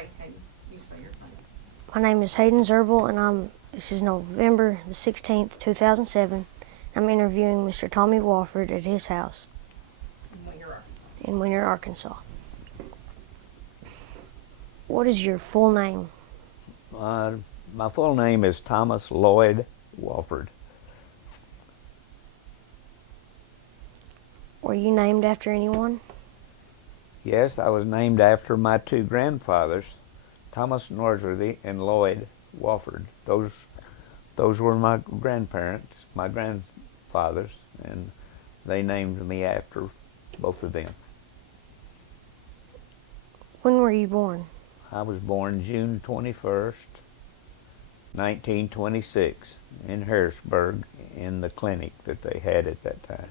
Okay, can you say your name? My name is Hayden Zerbel, and this is November the 16th, 2007. I'm interviewing Mr. Tommy Wofford at his house In Winter, Arkansas. in Winter, Arkansas. What is your full name? My full name is Thomas Lloyd Wofford. Were you named after anyone? Yes, I was named after my two grandfathers, Thomas Norsworthy and Lloyd Wofford. Those were my grandparents, my grandfathers, and they named me after both of them. When were you born? I was born June 21st, 1926, in Harrisburg, in the clinic that they had at that time.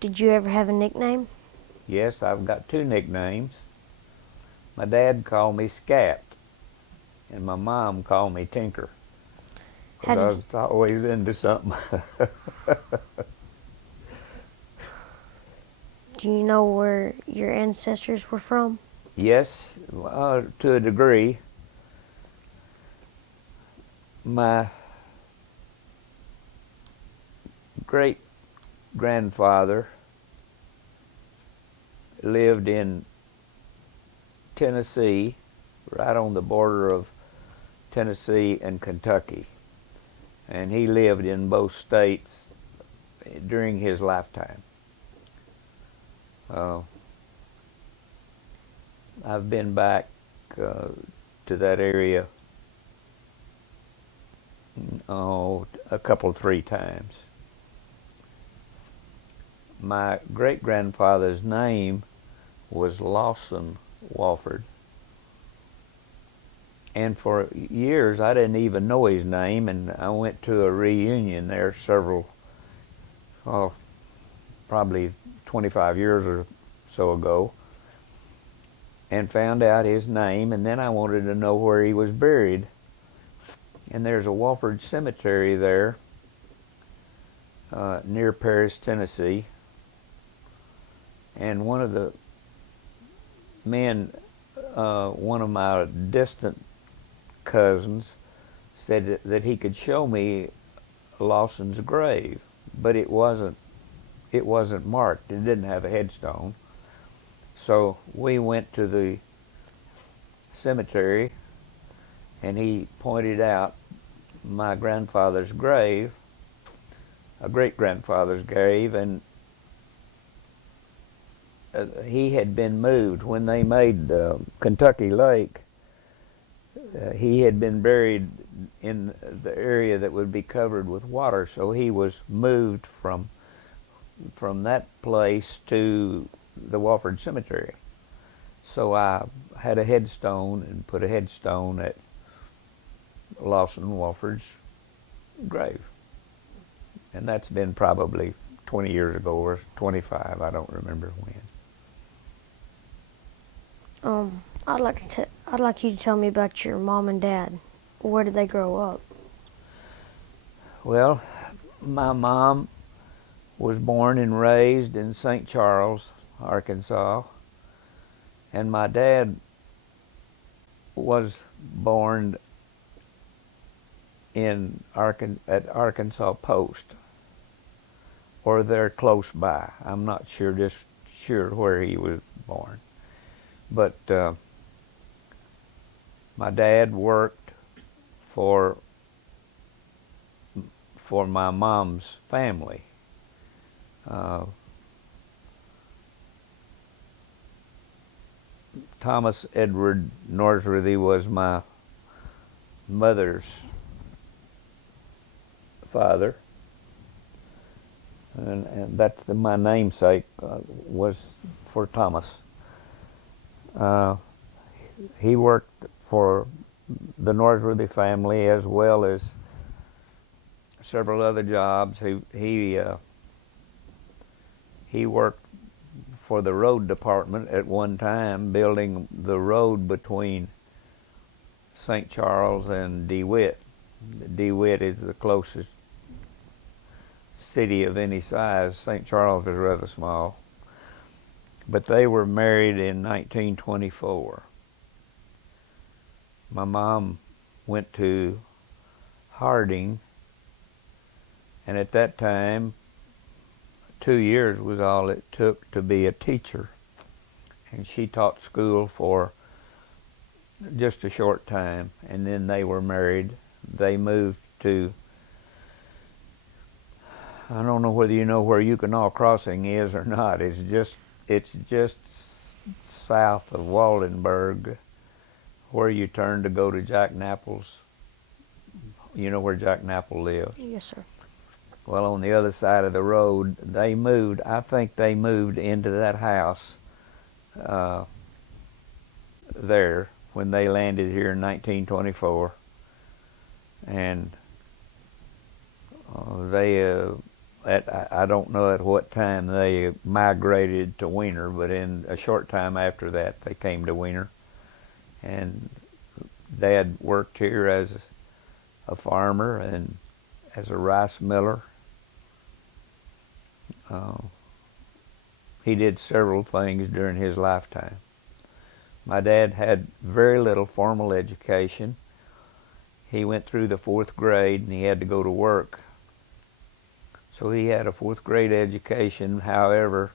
Did you ever have a nickname? Yes, I've got two nicknames. My dad called me Scat, and my mom called me Tinker, because I was always into something. Do you know where your ancestors were from? Yes, to a degree. My great-grandfather lived in Tennessee, right on the border of Tennessee and Kentucky. And he lived in both states during his lifetime. I've been back to that area a couple, 3 times. My great-grandfather's name was Lawson Wofford. And for years I didn't even know his name, and I went to a reunion there probably 25 years or so ago, and found out his name, and then I wanted to know where he was buried. And there's a Wofford cemetery there near Paris, Tennessee. And one of the men, one of my distant cousins, said that he could show me Lawson's grave, but it wasn't marked. It didn't have a headstone. So we went to the cemetery, and he pointed out my grandfather's grave, a great-grandfather's grave, and he had been moved when they made Kentucky Lake. He had been buried in the area that would be covered with water, so he was moved from that place to the Wofford Cemetery. So I had a headstone and put a headstone at Lawson Wofford's grave. And that's been probably 20 years ago or 25, I don't remember when. I'd like you to tell me about your mom and dad. Where did they grow up? Well, my mom was born and raised in St. Charles, Arkansas, and my dad was born at Arkansas Post, or there close by. I'm not sure where he was born. But my dad worked for my mom's family. Thomas Edward Norsworthy was my mother's father, and that's my namesake was for Thomas. He worked for the Norsworthy family as well as several other jobs. He worked for the road department at one time, building the road between St. Charles and DeWitt. DeWitt is the closest city of any size. St. Charles is rather small. but they were married in 1924. My mom went to Harding, and at that time, 2 years was all it took to be a teacher. And she taught school for just a short time, and then they were married. They moved to, I don't know whether you know where Yukonah Crossing is or not. It's just south of Waldenburg, where you turn to go to Jack Knapple's. You know where Jack Knapple lives? Yes, sir. Well, on the other side of the road, they moved. I think they moved into that house there when they landed here in 1924, and I don't know at what time they migrated to Wiener, but in a short time after that, they came to Wiener. And Dad worked here as a farmer and as a rice miller. He did several things during his lifetime. My dad had very little formal education. He went through the 4th grade and he had to go to work. So he had a 4th grade education. However,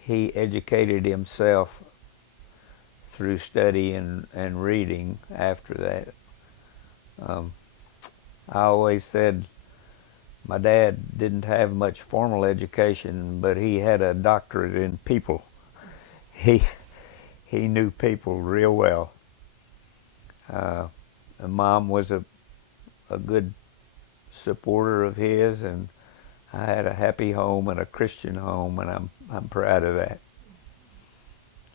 he educated himself through study and reading after that. I always said my dad didn't have much formal education, but he had a doctorate in people. He knew people real well. Mom was a good supporter of his, and I had a happy home and a Christian home, and I'm proud of that.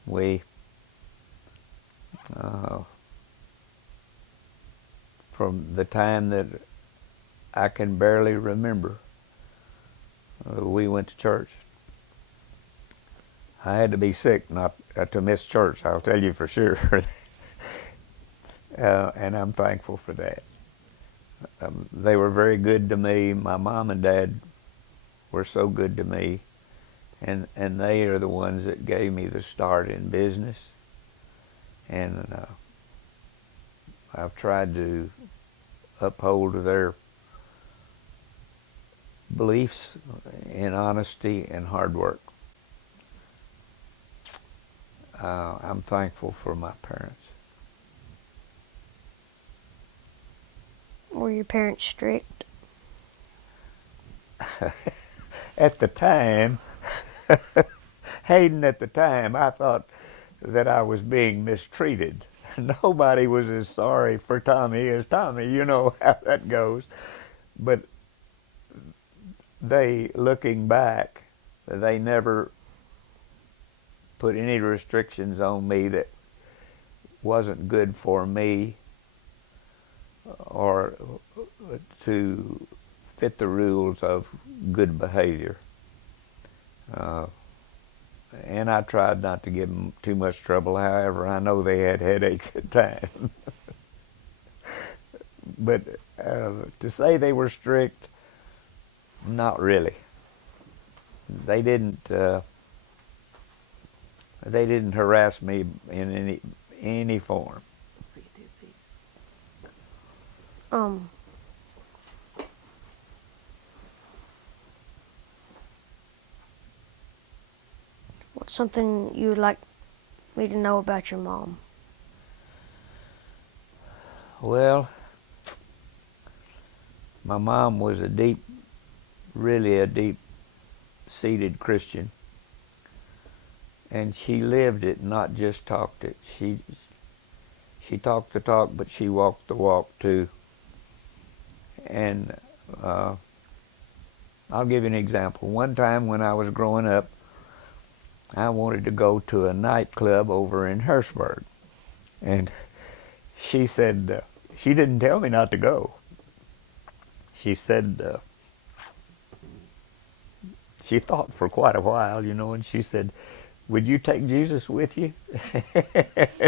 We from the time that I can barely remember, we went to church. I had to be sick not to miss church, I'll tell you for sure. And I'm thankful for that. They were very good to me. My mom and dad were so good to me, and they are the ones that gave me the start in business. And I've tried to uphold their beliefs in honesty and hard work. I'm thankful for my parents. Were your parents strict? At the time, Hayden, at the time, I thought that I was being mistreated. Nobody was as sorry for Tommy as Tommy. You know how that goes. But looking back, they never put any restrictions on me that wasn't good for me or to fit the rules of good behavior. And I tried not to give them too much trouble. However, I know they had headaches at times. But to say they were strict, not really. They didn't harass me in any form. What's something you would like me to know about your mom? Well, my mom was really a deep-seated Christian, and she lived it, not just talked it. She talked the talk, but she walked the walk too. And I'll give you an example. One time when I was growing up, I wanted to go to a nightclub over in Harrisburg, and she said, she didn't tell me not to go. She said, she thought for quite a while, you know, and she said, would you take Jesus with you?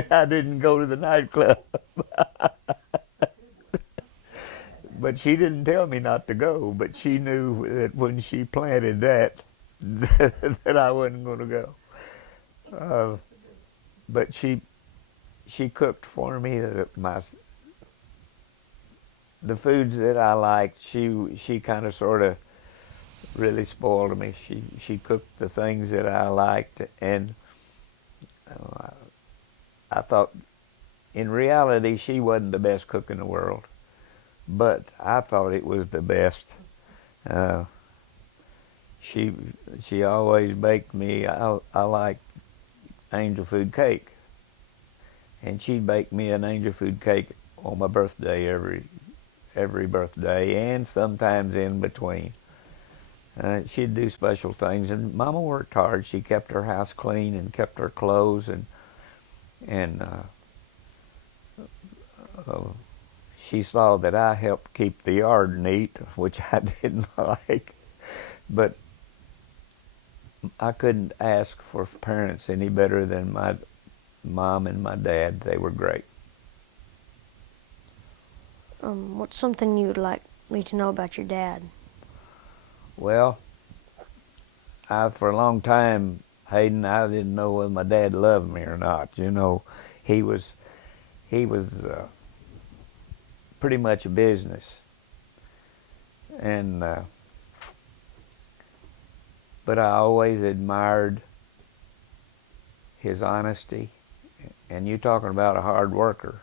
I didn't go to the nightclub. But she didn't tell me not to go. But she knew that when she planted that, that I wasn't going to go. Uh, but she cooked for me the foods that I liked. She kind of sort of really spoiled me. She cooked the things that I liked, and uh, I thought in reality she wasn't the best cook in the world, but I thought it was the best. Uh, she she always baked me. I like angel food cake, and she'd bake me an angel food cake on my birthday every birthday, and sometimes in between. She'd do special things, and Mama worked hard. She kept her house clean and kept her clothes, and uh, she saw that I helped keep the yard neat, which I didn't like. But I couldn't ask for parents any better than my mom and my dad. They were great. What's something you would like me to know about your dad? Well, for a long time, Hayden, I didn't know whether my dad loved me or not. You know, he was pretty much a business, and but I always admired his honesty. And you talking about a hard worker.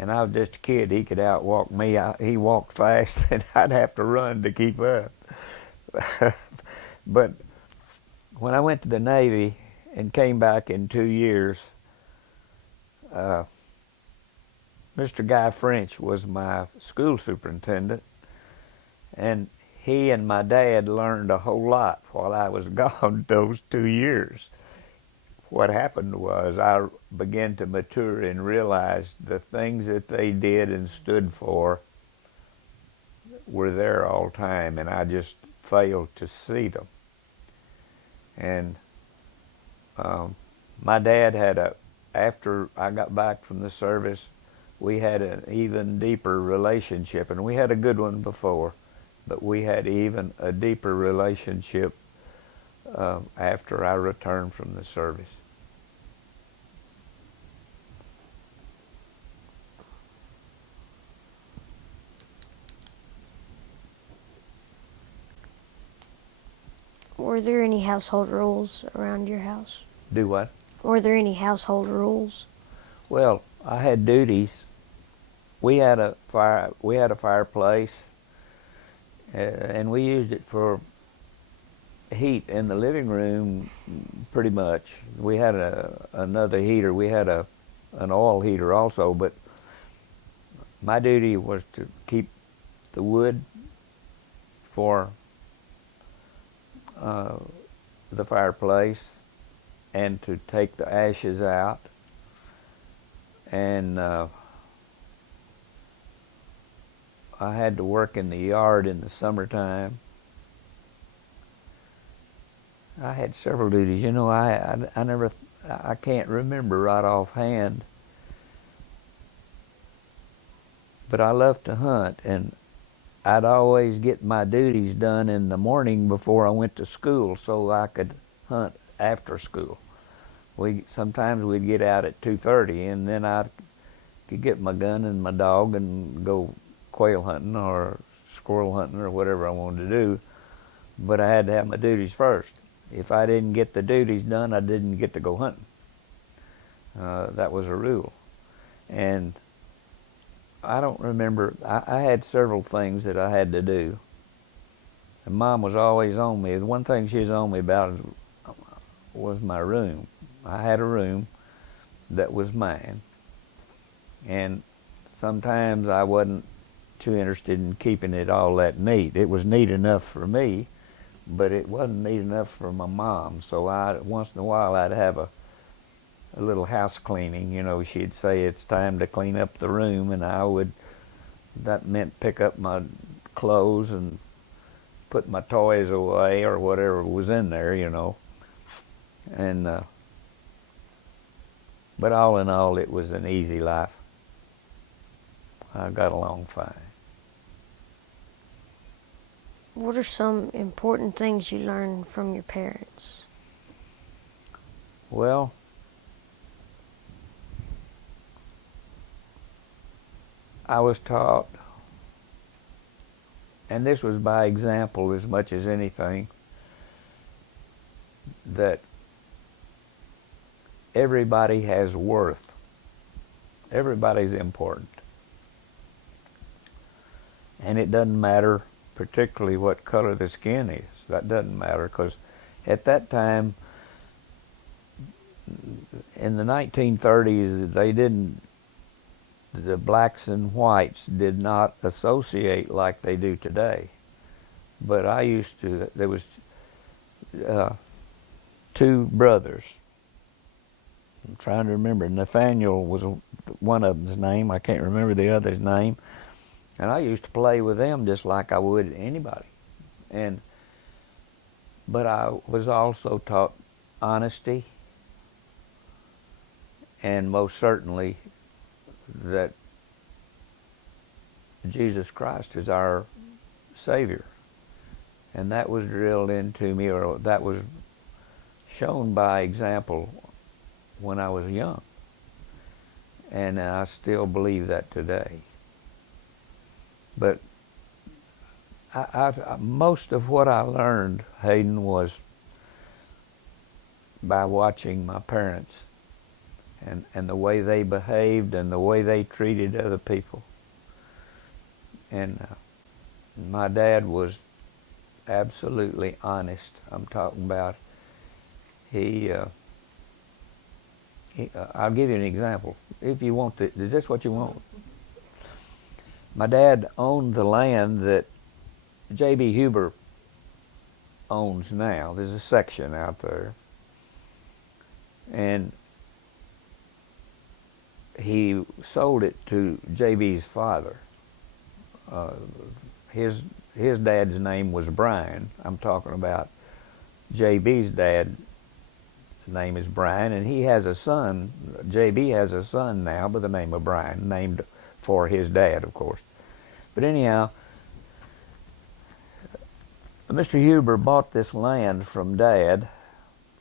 And I was just a kid. He could outwalk me. He walked fast, and I'd have to run to keep up. But when I went to the Navy and came back in 2 years, Mr. Guy French was my school superintendent, and he and my dad learned a whole lot while I was gone those 2 years. What happened was I began to mature and realize the things that they did and stood for were there all the time, and I just failed to see them. And my dad after I got back from the service, we had an even deeper relationship, and we had a good one before, but we had even a deeper relationship after I returned from the service. Were there any household rules around your house? Do what? Were there any household rules? Well, I had duties. We had a fireplace, and we used it for heat in the living room pretty much. We had another heater. We had an oil heater also, but my duty was to keep the wood for the fireplace and to take the ashes out, and I had to work in the yard in the summertime. I had several duties. You know, I can't remember right offhand, but I loved to hunt, and I'd always get my duties done in the morning before I went to school so I could hunt after school. Sometimes we'd get out at 2:30, and then I could get my gun and my dog and go quail hunting or squirrel hunting or whatever I wanted to do, but I had to have my duties first. If I didn't get the duties done, I didn't get to go hunting. That was a rule. And I don't remember, I had several things that I had to do. And Mom was always on me. The one thing she was on me about was my room. I had a room that was mine. And sometimes I wasn't too interested in keeping it all that neat. It was neat enough for me, but it wasn't neat enough for my mom. So once in a while I'd have a little house cleaning. You know, she'd say it's time to clean up the room, and that meant pick up my clothes and put my toys away or whatever was in there, you know. And but all in all, it was an easy life. I got along fine. What are some important things you learned from your parents? Well, I was taught, and this was by example as much as anything, that everybody has worth. Everybody's important. And it doesn't matter particularly what color the skin is. That doesn't matter, because at that time, in the 1930s, the blacks and whites did not associate like they do today. But there was two brothers. I'm trying to remember. Nathaniel was one of them's name. I can't remember the other's name. And I used to play with them just like I would anybody. But I was also taught honesty, and most certainly that Jesus Christ is our Savior. And that was drilled into me, or that was shown by example when I was young. And I still believe that today. But most of what I learned, Hayden, was by watching my parents and the way they behaved and the way they treated other people. And my dad was absolutely honest. I'm talking about I'll give you an example. If you want to, is this what you want? My dad owned the land that J.B. Huber owns now. There's a section out there. And he sold it to J.B.'s father. His dad's name was Brian. I'm talking about J.B.'s dad. His name is Brian, and he has a son. J.B. has a son now by the name of Brian, named for his dad, of course. But anyhow, Mr. Huber bought this land from Dad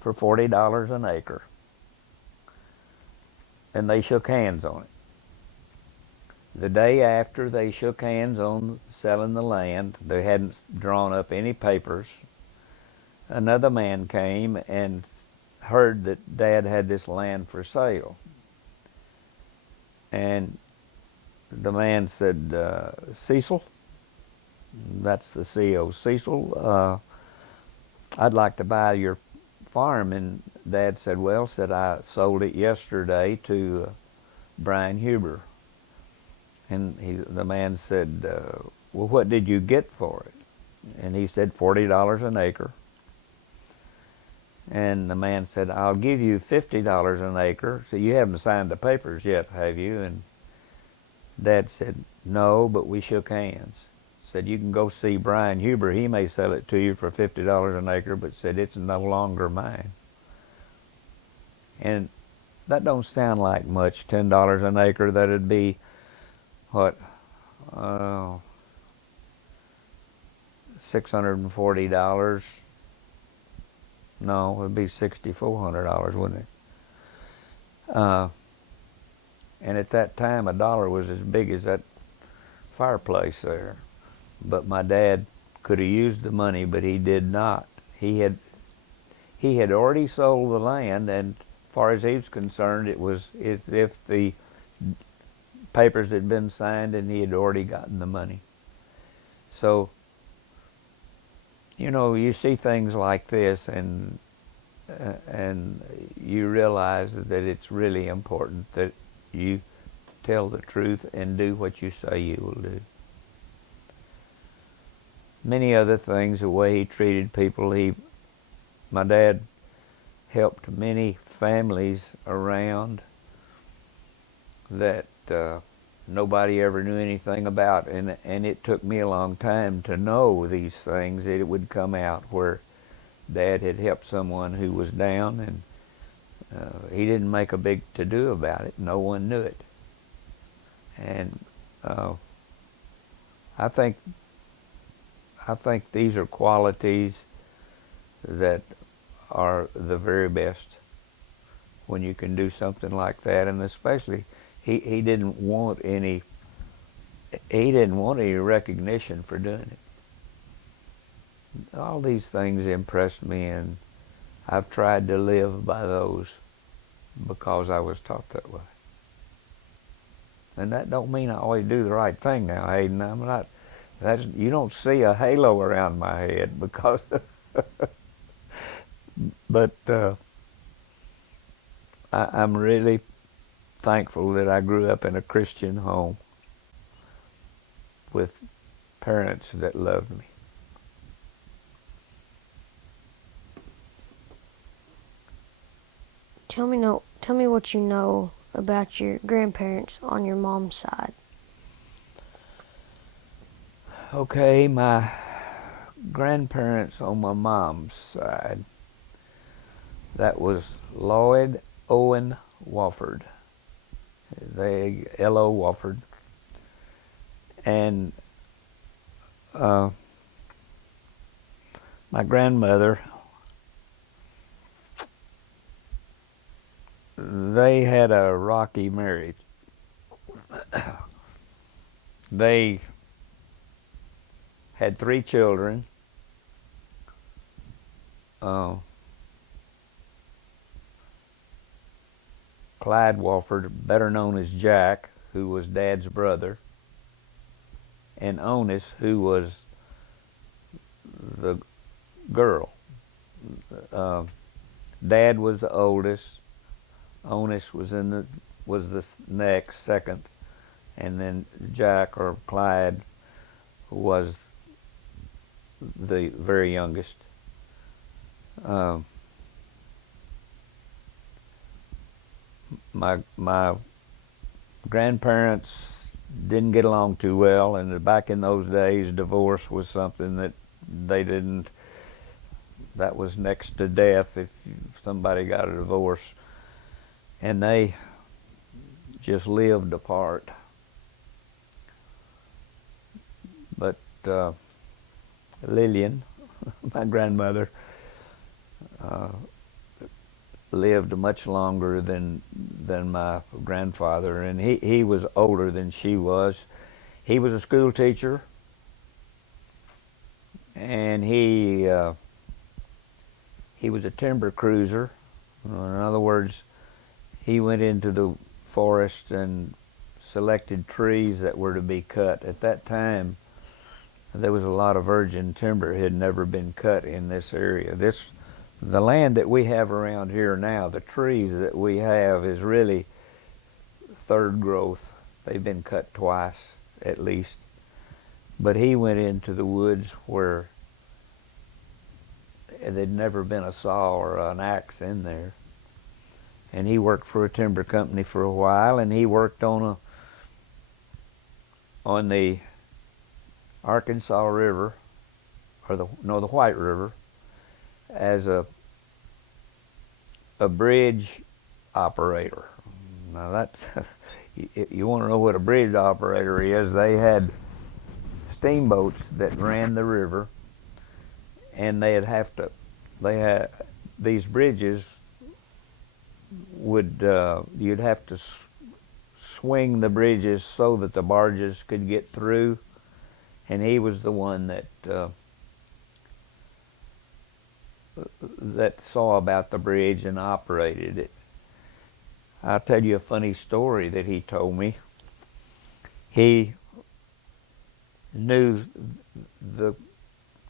for $40 an acre, and they shook hands on it. The day after they shook hands on selling the land, they hadn't drawn up any papers. Another man came and heard that Dad had this land for sale. And the man said, Cecil, that's the CEO, Cecil, I'd like to buy your farm. And Dad said, well, I sold it yesterday to Brian Huber. And the man said, well, what did you get for it? And he said, $40 an acre. And the man said, I'll give you $50 an acre. So you haven't signed the papers yet, have you? And Dad said, no, but we shook hands. Said, you can go see Brian Huber. He may sell it to you for $50 an acre, but said, it's no longer mine. And that don't sound like much, $10 an acre. That'd be, what, $640. No, it'd be $6,400, wouldn't it? And at that time, a dollar was as big as that fireplace there. But my dad could have used the money, but he did not. He had already sold the land, and as far as he was concerned, it was as if the papers had been signed and he had already gotten the money. So, you know, you see things like this, and you realize that it's really important that you tell the truth and do what you say you will do. Many other things, the way he treated people. My dad helped many families around that nobody ever knew anything about, and it took me a long time to know these things. It would come out where Dad had helped someone who was down, and he didn't make a big to-do about it. No one knew it. And I think I think these are qualities that are the very best when you can do something like that, and especially he didn't want any recognition for doing it. All these things impressed me, and I've tried to live by those because I was taught that way. And that don't mean I always do the right thing now, Hayden. I'm not. You don't see a halo around my head because. But I'm really thankful that I grew up in a Christian home with parents that loved me. Tell me what you know about your grandparents on your mom's side. Okay, my grandparents on my mom's side, that was Lloyd Owen Wofford. L.O. Wofford. And my grandmother, they had a rocky marriage. They had 3 children. Clyde Wofford, better known as Jack, who was Dad's brother, and Onis, who was the girl. Dad was the oldest. Onis was the next, second, and then Jack or Clyde was the very youngest. My grandparents didn't get along too well, and back in those days, divorce was something that they didn't. That was next to death if somebody got a divorce, and they just lived apart. But Lillian, my grandmother, lived much longer than my grandfather, and he was older than she was. He was a school teacher, and he was a timber cruiser. In other words, he went into the forest and selected trees that were to be cut. At that time, there was a lot of virgin timber had never been cut in this area. The land that we have around here now, the trees that we have is really third growth. They've been cut twice at least. But he went into the woods where there'd never been a saw or an axe in there. And he worked for a timber company for a while, and he worked on the Arkansas River, or the White River, as a bridge operator. Now that's you want to know what a bridge operator is. They had steamboats that ran the river, and they had these bridges would you'd have to swing the bridges so that the barges could get through, and he was the one that saw about the bridge and operated it. I'll tell you a funny story that he told me. He knew the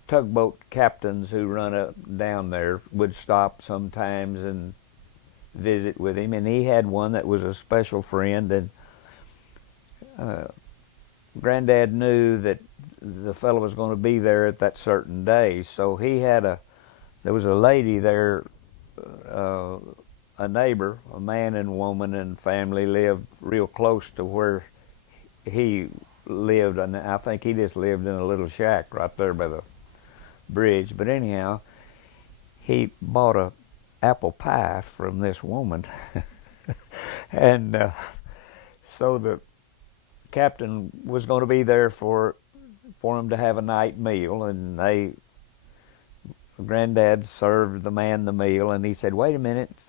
tugboat captains who run up down there would stop sometimes and visit with him, and he had one that was a special friend, and Granddad knew that the fellow was going to be there at that certain day, so there was a lady there, a neighbor, a man and woman and family lived real close to where he lived, and I think he just lived in a little shack right there by the bridge. But anyhow, he bought a apple pie from this woman, and so the captain was going to be there for for him to have a night meal, and Granddad served the man the meal, and he said, "Wait a minute,"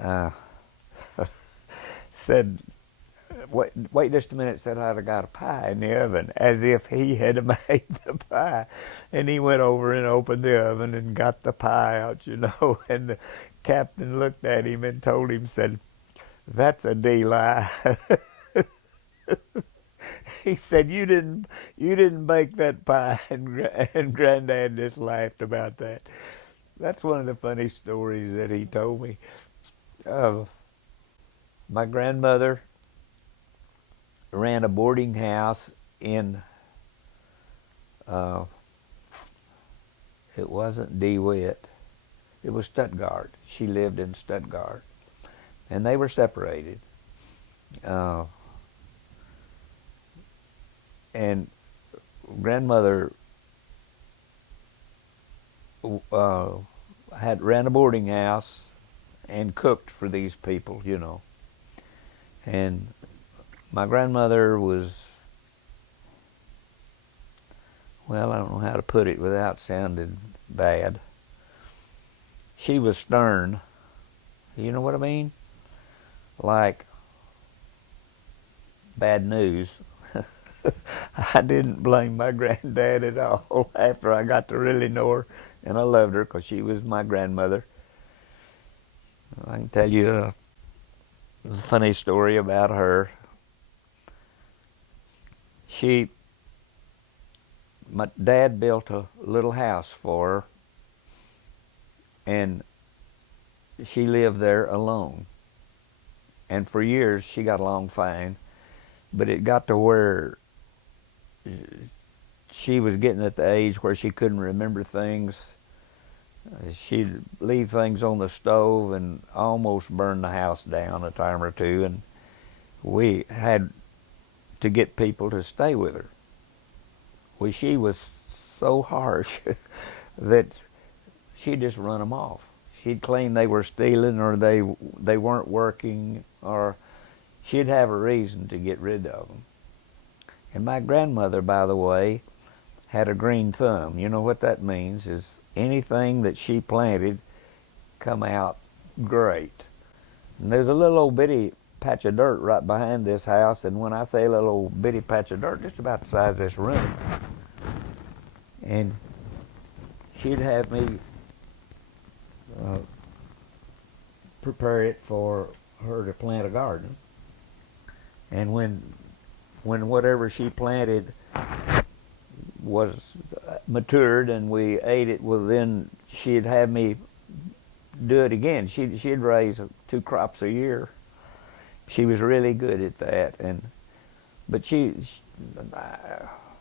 uh, said, wait just a minute, said, "I've got a pie in the oven," as if he had made the pie. And he went over and opened the oven and got the pie out, and the captain looked at him and told him, said, "That's a D-lie." He said, "You didn't bake that pie," and Granddad just laughed about that. That's one of the funny stories that he told me. Uh, my grandmother ran a boarding house in, uh, it wasn't DeWitt, it was Stuttgart. She lived in Stuttgart, and they were separated. Uh, and grandmother uh, had ran a boarding house and cooked for these people, And my grandmother was, well, I don't know how to put it without sounding bad. She was stern. You know what I mean? Like bad news. I didn't blame my granddad at all after I got to really know her, and I loved her because she was my grandmother. I can tell you a funny story about her. My dad built a little house for her, and she lived there alone. And for years she got along fine, but it got to where she was getting at the age where she couldn't remember things. She'd leave things on the stove and almost burn the house down a time or two, and we had to get people to stay with her. She was so harsh that she'd just run them off. She'd claim they were stealing, or they weren't working, or she'd have a reason to get rid of them. And my grandmother, by the way, had a green thumb. You know what that means? Is anything that she planted come out great. And there's a little old bitty patch of dirt right behind this house, and when I say a little old bitty patch of dirt, just about the size of this room. And she'd have me prepare it for her to plant a garden. And when whatever she planted was matured and we ate it, well, then she'd have me do it again. She'd raise 2 crops a year. She was really good at that, but she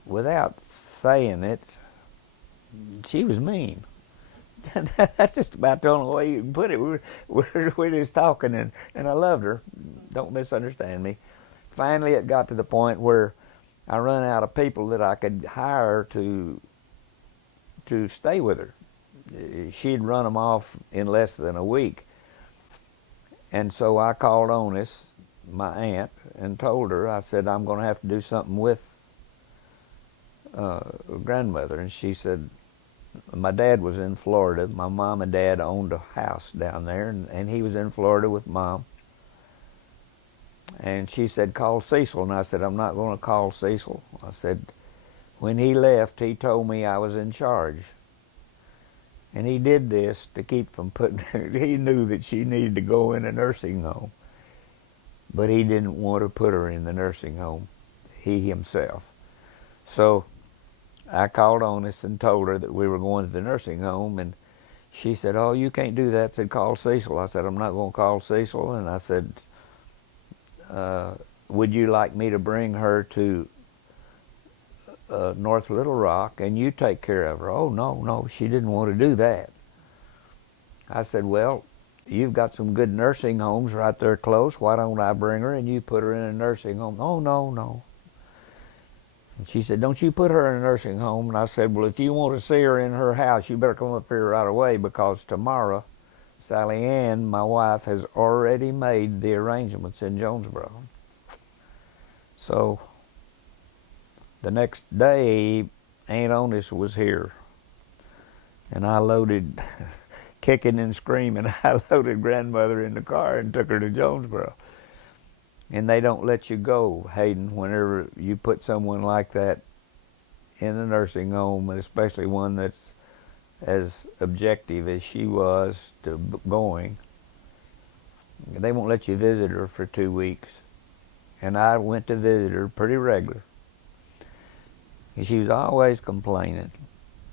without saying it, she was mean. That's just about the only way you can put it. We're just talking, and I loved her. Don't misunderstand me. Finally, it got to the point where I run out of people that I could hire to stay with her. She'd run them off in less than a week. And so I called Onis, my aunt, and told her, I said, "I'm going to have to do something with grandmother." And she said, my dad was in Florida. My mom and dad owned a house down there, and he was in Florida with Mom. And she said, "Call Cecil." And I said, "I'm not going to call Cecil." I said, "When he left, he told me I was in charge. And he did this to keep from putting her." He knew that she needed to go in a nursing home, but he didn't want to put her in the nursing home, he himself. So I called Onis and told her that we were going to the nursing home, and she said, "Oh, you can't do that." I said, "Call Cecil." I said, "I'm not going to call Cecil." And I said, "Would you like me to bring her to North Little Rock and you take care of her?" "Oh, no, she didn't want to do that." I said, "Well, you've got some good nursing homes right there close. Why don't I bring her and you put her in a nursing home?" "Oh, no. And she said, "Don't you put her in a nursing home." And I said, "Well, if you want to see her in her house, you better come up here right away, because tomorrow Sally Ann, my wife, has already made the arrangements in Jonesboro." So the next day, Aunt Onis was here, and I loaded, kicking and screaming, I loaded grandmother in the car and took her to Jonesboro. And they don't let you go, Hayden, whenever you put someone like that in a nursing home, and especially one that's as objective as she was to going. They won't let you visit her for 2 weeks. And I went to visit her pretty regular. And she was always complaining.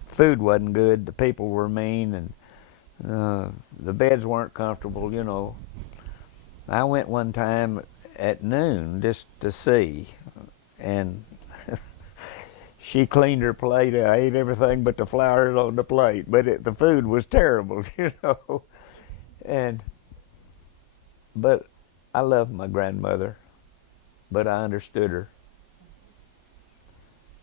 Food wasn't good, the people were mean, and the beds weren't comfortable, you know. I went one time at noon just to see, and she cleaned her plate. I ate everything but the flowers on the plate, but the food was terrible, you know. But I loved my grandmother, but I understood her.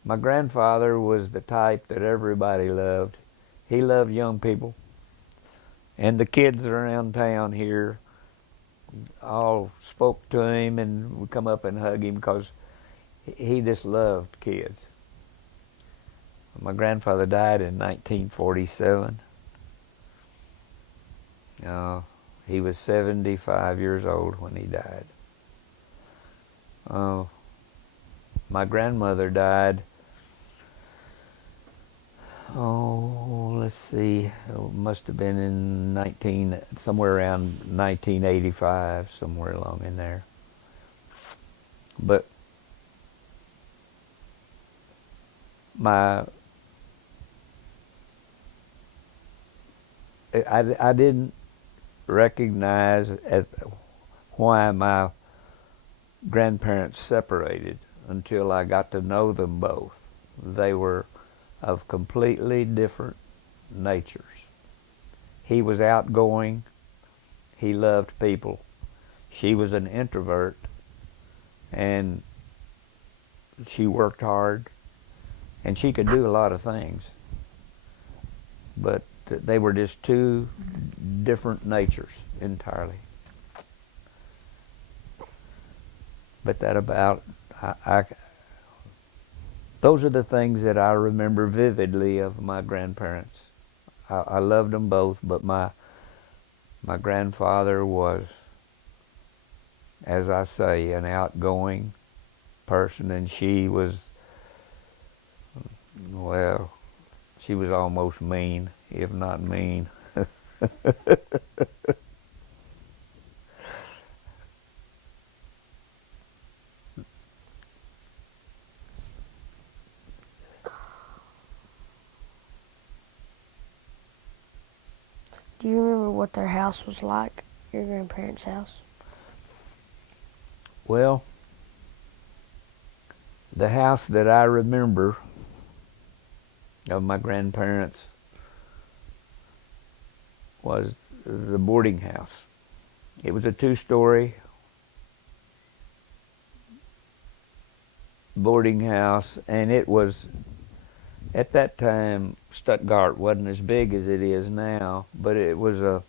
My grandfather was the type that everybody loved. He loved young people, and the kids around town here all spoke to him and would come up and hug him because he just loved kids. My grandfather died in 1947. He was 75 years old when he died. My grandmother died, let's see, it must have been in somewhere around 1985, somewhere along in there. But I didn't recognize why my grandparents separated until I got to know them both. They were of completely different natures. He was outgoing. He loved people. She was an introvert, and she worked hard, and she could do a lot of things. But they were just two different natures entirely. But those are the things that I remember vividly of my grandparents. I loved them both, but my grandfather was, as I say, an outgoing person, and she was, well, she was almost mean, if not mean. Do you remember what their house was like, your grandparents' house? Well, the house that I remember of my grandparents was the boarding house. It was a 2-story boarding house, and it was, at that time, Stuttgart wasn't as big as it is now, but it was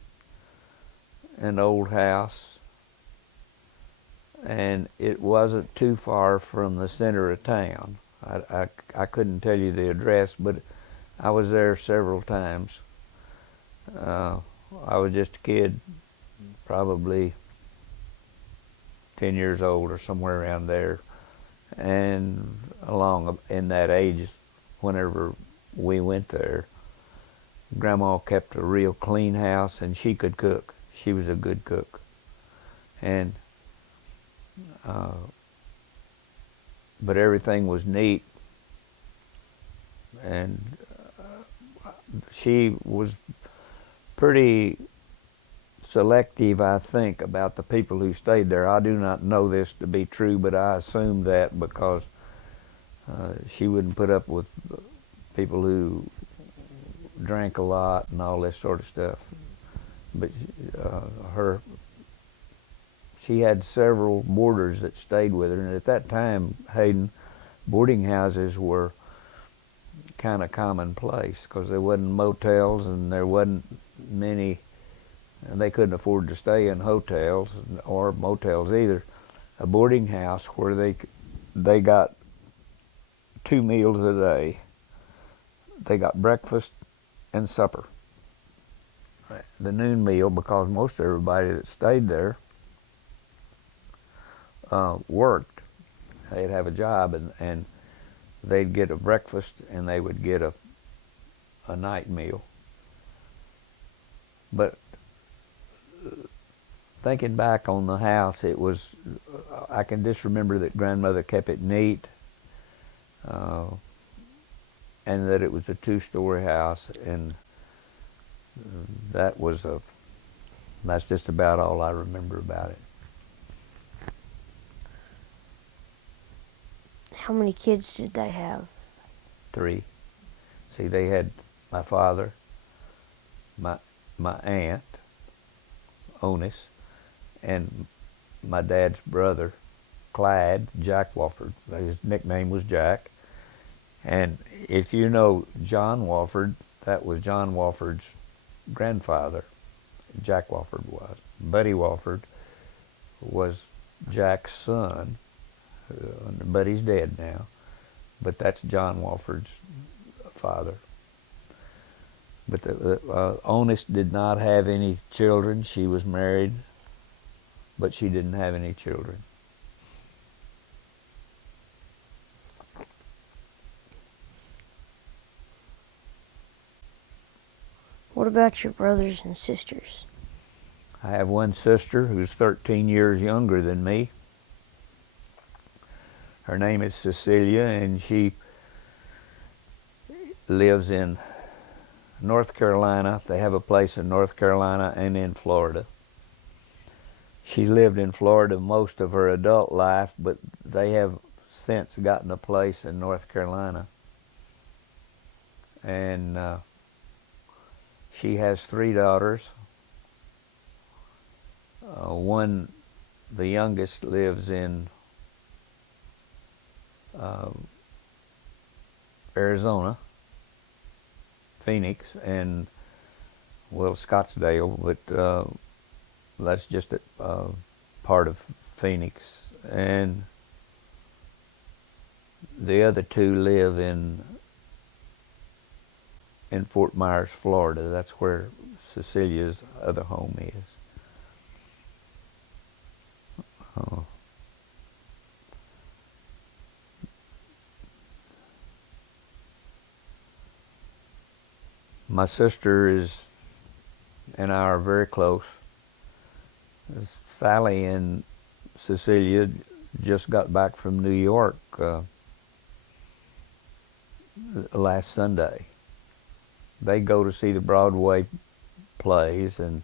an old house, and it wasn't too far from the center of town. I couldn't tell you the address, but I was there several times. I was just a kid, probably 10 years old or somewhere around there, and along in that age, whenever we went there, Grandma kept a real clean house, and she could cook. She was a good cook, and but everything was neat, and she was pretty selective, I think, about the people who stayed there. I do not know this to be true, but I assume that because she wouldn't put up with people who drank a lot and all this sort of stuff. But she had several boarders that stayed with her, and at that time, Hayden, boarding houses were kind of commonplace because there wasn't motels, and there wasn't many, and they couldn't afford to stay in hotels or motels either. A boarding house where they got 2 meals a day. They got breakfast and supper. The noon meal, because most everybody that stayed there worked. They'd have a job, and they'd get a breakfast and they would get a night meal. But thinking back on the house, it was, I can just remember that grandmother kept it neat, and that it was a 2-story house, and that's just about all I remember about it. How many kids did they have? 3. See, they had my father, my aunt, Onis, and my dad's brother, Clyde, Jack Wofford. His nickname was Jack. And if you know John Wofford, that was John Wofford's grandfather. Jack Wofford was. Buddy Wofford was Jack's son. Buddy's dead now. But that's John Wofford's father. But Onis did not have any children. She was married, but she didn't have any children. What about your brothers and sisters? I have one sister who's 13 years younger than me. Her name is Cecilia, and she lives in North Carolina. They have a place in North Carolina and in Florida. She lived in Florida most of her adult life, but they have since gotten a place in North Carolina. And she has 3 daughters. One, the youngest, lives in Arizona, Phoenix, and Scottsdale, but that's just a part of Phoenix. And the other 2 live in Fort Myers, Florida. That's where Cecilia's other home is. My sister and I are very close. Sally and Cecilia just got back from New York last Sunday. They go to see the Broadway plays, and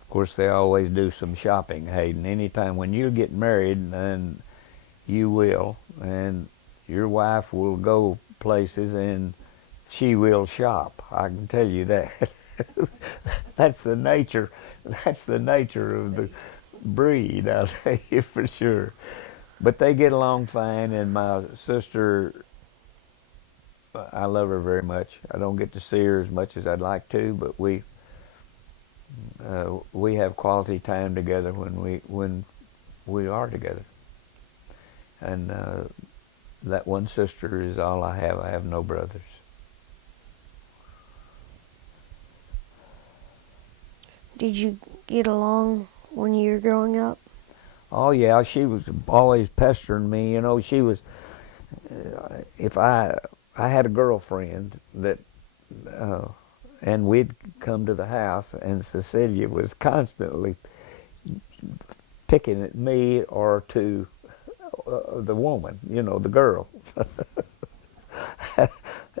of course they always do some shopping, Hayden. Anytime when you get married, and you will, and your wife will go places and she will shop. I can tell you that. That's the nature of the breed, I'll tell you for sure. But they get along fine, and my sister, I love her very much. I don't get to see her as much as I'd like to, but we have quality time together when we are together. And that one sister is all I have. I have no brothers. Did you get along when you were growing up? Oh yeah, she was always pestering me. You know, she was. If I had a girlfriend that, and we'd come to the house, and Cecilia was constantly picking at me or to the woman, you know, the girl.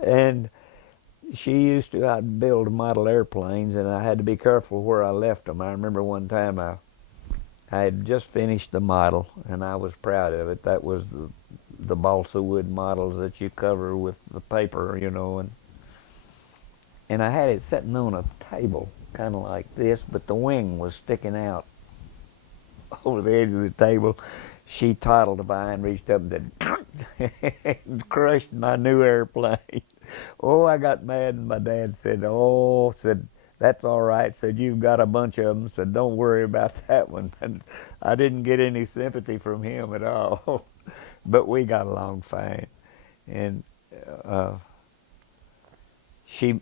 And she used to build model airplanes, and I had to be careful where I left them. I remember one time I had just finished the model, and I was proud of it. That was the balsa wood models that you cover with the paper, you know, and I had it sitting on a table, kind of like this, but the wing was sticking out over the edge of the table. She toddled by and reached up and and crushed my new airplane. Oh, I got mad, and my dad said, that's all right. Said, you've got a bunch of them, so don't worry about that one. And I didn't get any sympathy from him at all, but we got along fine. and uh, she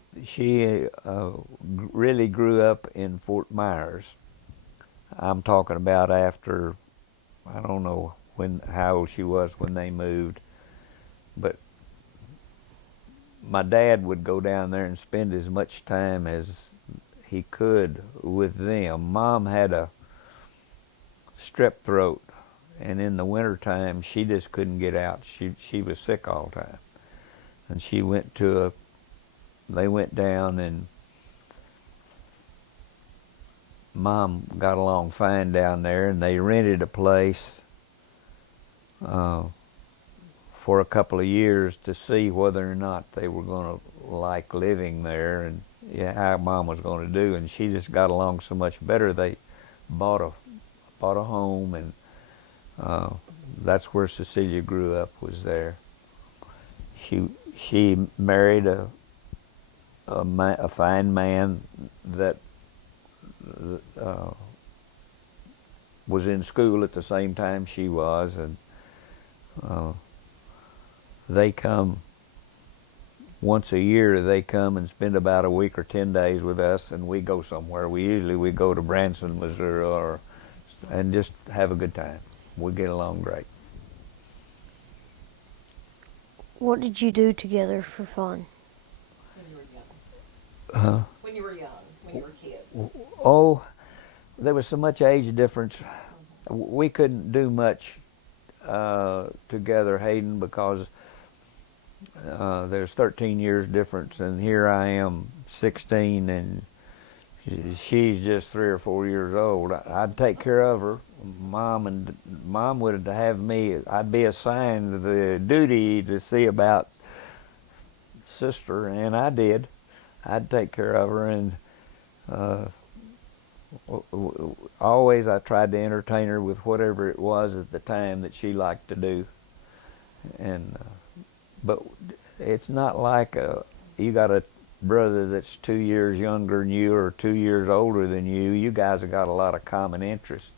really grew up in Fort Myers. I'm talking about after, I don't know how old she was when they moved, but my dad would go down there and spend as much time as he could with them. Mom had a strep throat, and in the wintertime she just couldn't get out. She was sick all the time, and they went down, and Mom got along fine down there, and they rented a place for a couple of years to see whether or not they were going to like living there, and how Mom was going to do. And she just got along so much better. They bought a home, and that's where Cecilia grew up, was there. She married a fine man that was in school at the same time she was, and they come once a year. They come and spend about a week or 10 days with us, and we go somewhere. We go to Branson, Missouri, and just have a good time. We get along great. What did you do together for fun? When you were young. Huh? When you were young, when you were kids. Oh, there was so much age difference. We couldn't do much together, Hayden, because there's 13 years difference, and here I am 16, and she's just 3 or 4 years old. I'd take care of her. Mom would have me. I'd be assigned the duty to see about sister, and I did. I'd take care of her, and always I tried to entertain her with whatever it was at the time that she liked to do. And but it's not like you got a brother that's 2 years younger than you or 2 years older than you. You guys have got a lot of common interests.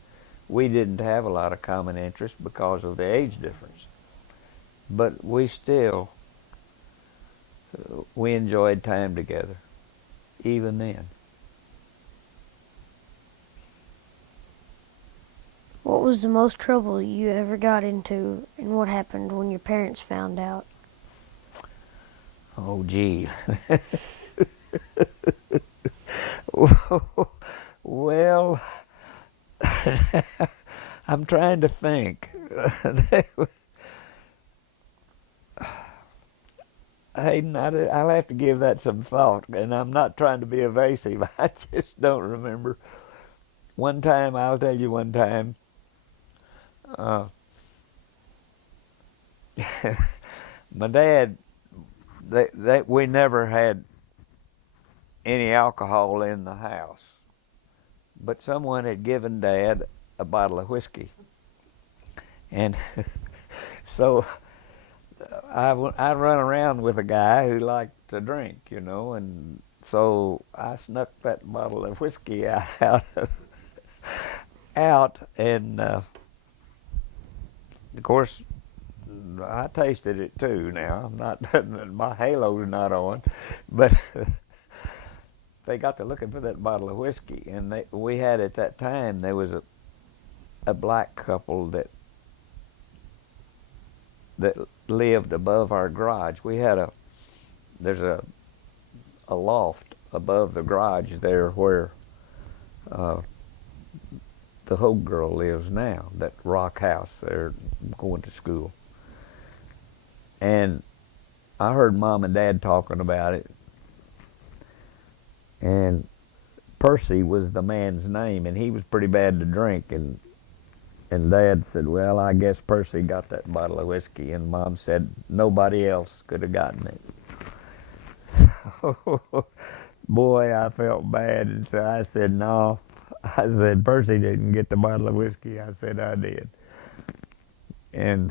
We didn't have a lot of common interests because of the age difference. But we enjoyed time together, even then. What was the most trouble you ever got into, and what happened when your parents found out? Oh, gee. Well, I'm trying to think. Hayden, I'll have to give that some thought, and I'm not trying to be evasive. I just don't remember. I'll tell you one time, my dad, we never had any alcohol in the house, but someone had given Dad a bottle of whiskey, and so I run around with a guy who liked to drink, and so I snuck that bottle of whiskey out, and of course I tasted it too. Now I'm not, my halo's not on, but they got to looking for that bottle of whiskey, and we had at that time, there was a black couple that lived above our garage. There's a loft above the garage there where the Hogue girl lives now, that rock house there, going to school. And I heard Mom and Dad talking about it, and Percy was the man's name, and he was pretty bad to drink, and Dad said, well, I guess Percy got that bottle of whiskey, and Mom said nobody else could have gotten it. So, boy, I felt bad, and so I said, no. I said, Percy didn't get the bottle of whiskey. I said, I did. And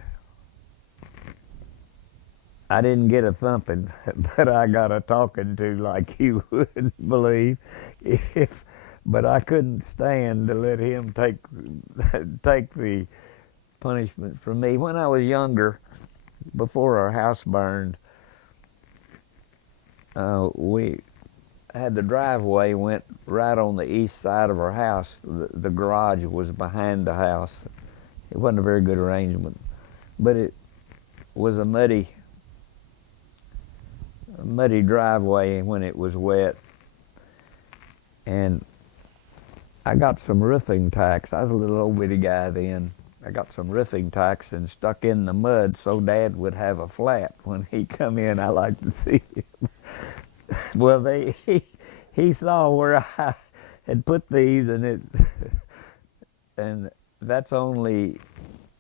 I didn't get a thumping, but I got a talking to like you wouldn't believe. But I couldn't stand to let him take the punishment from me. When I was younger, before our house burned, we had the driveway went right on the east side of our house. The garage was behind the house. It wasn't a very good arrangement, but it was a muddy driveway when it was wet. And I got some roofing tacks. I was a little old bitty guy then. I got some roofing tacks and stuck in the mud so Dad would have a flat when he come in. I like to see him. Well, he saw where I had put these, and that's only,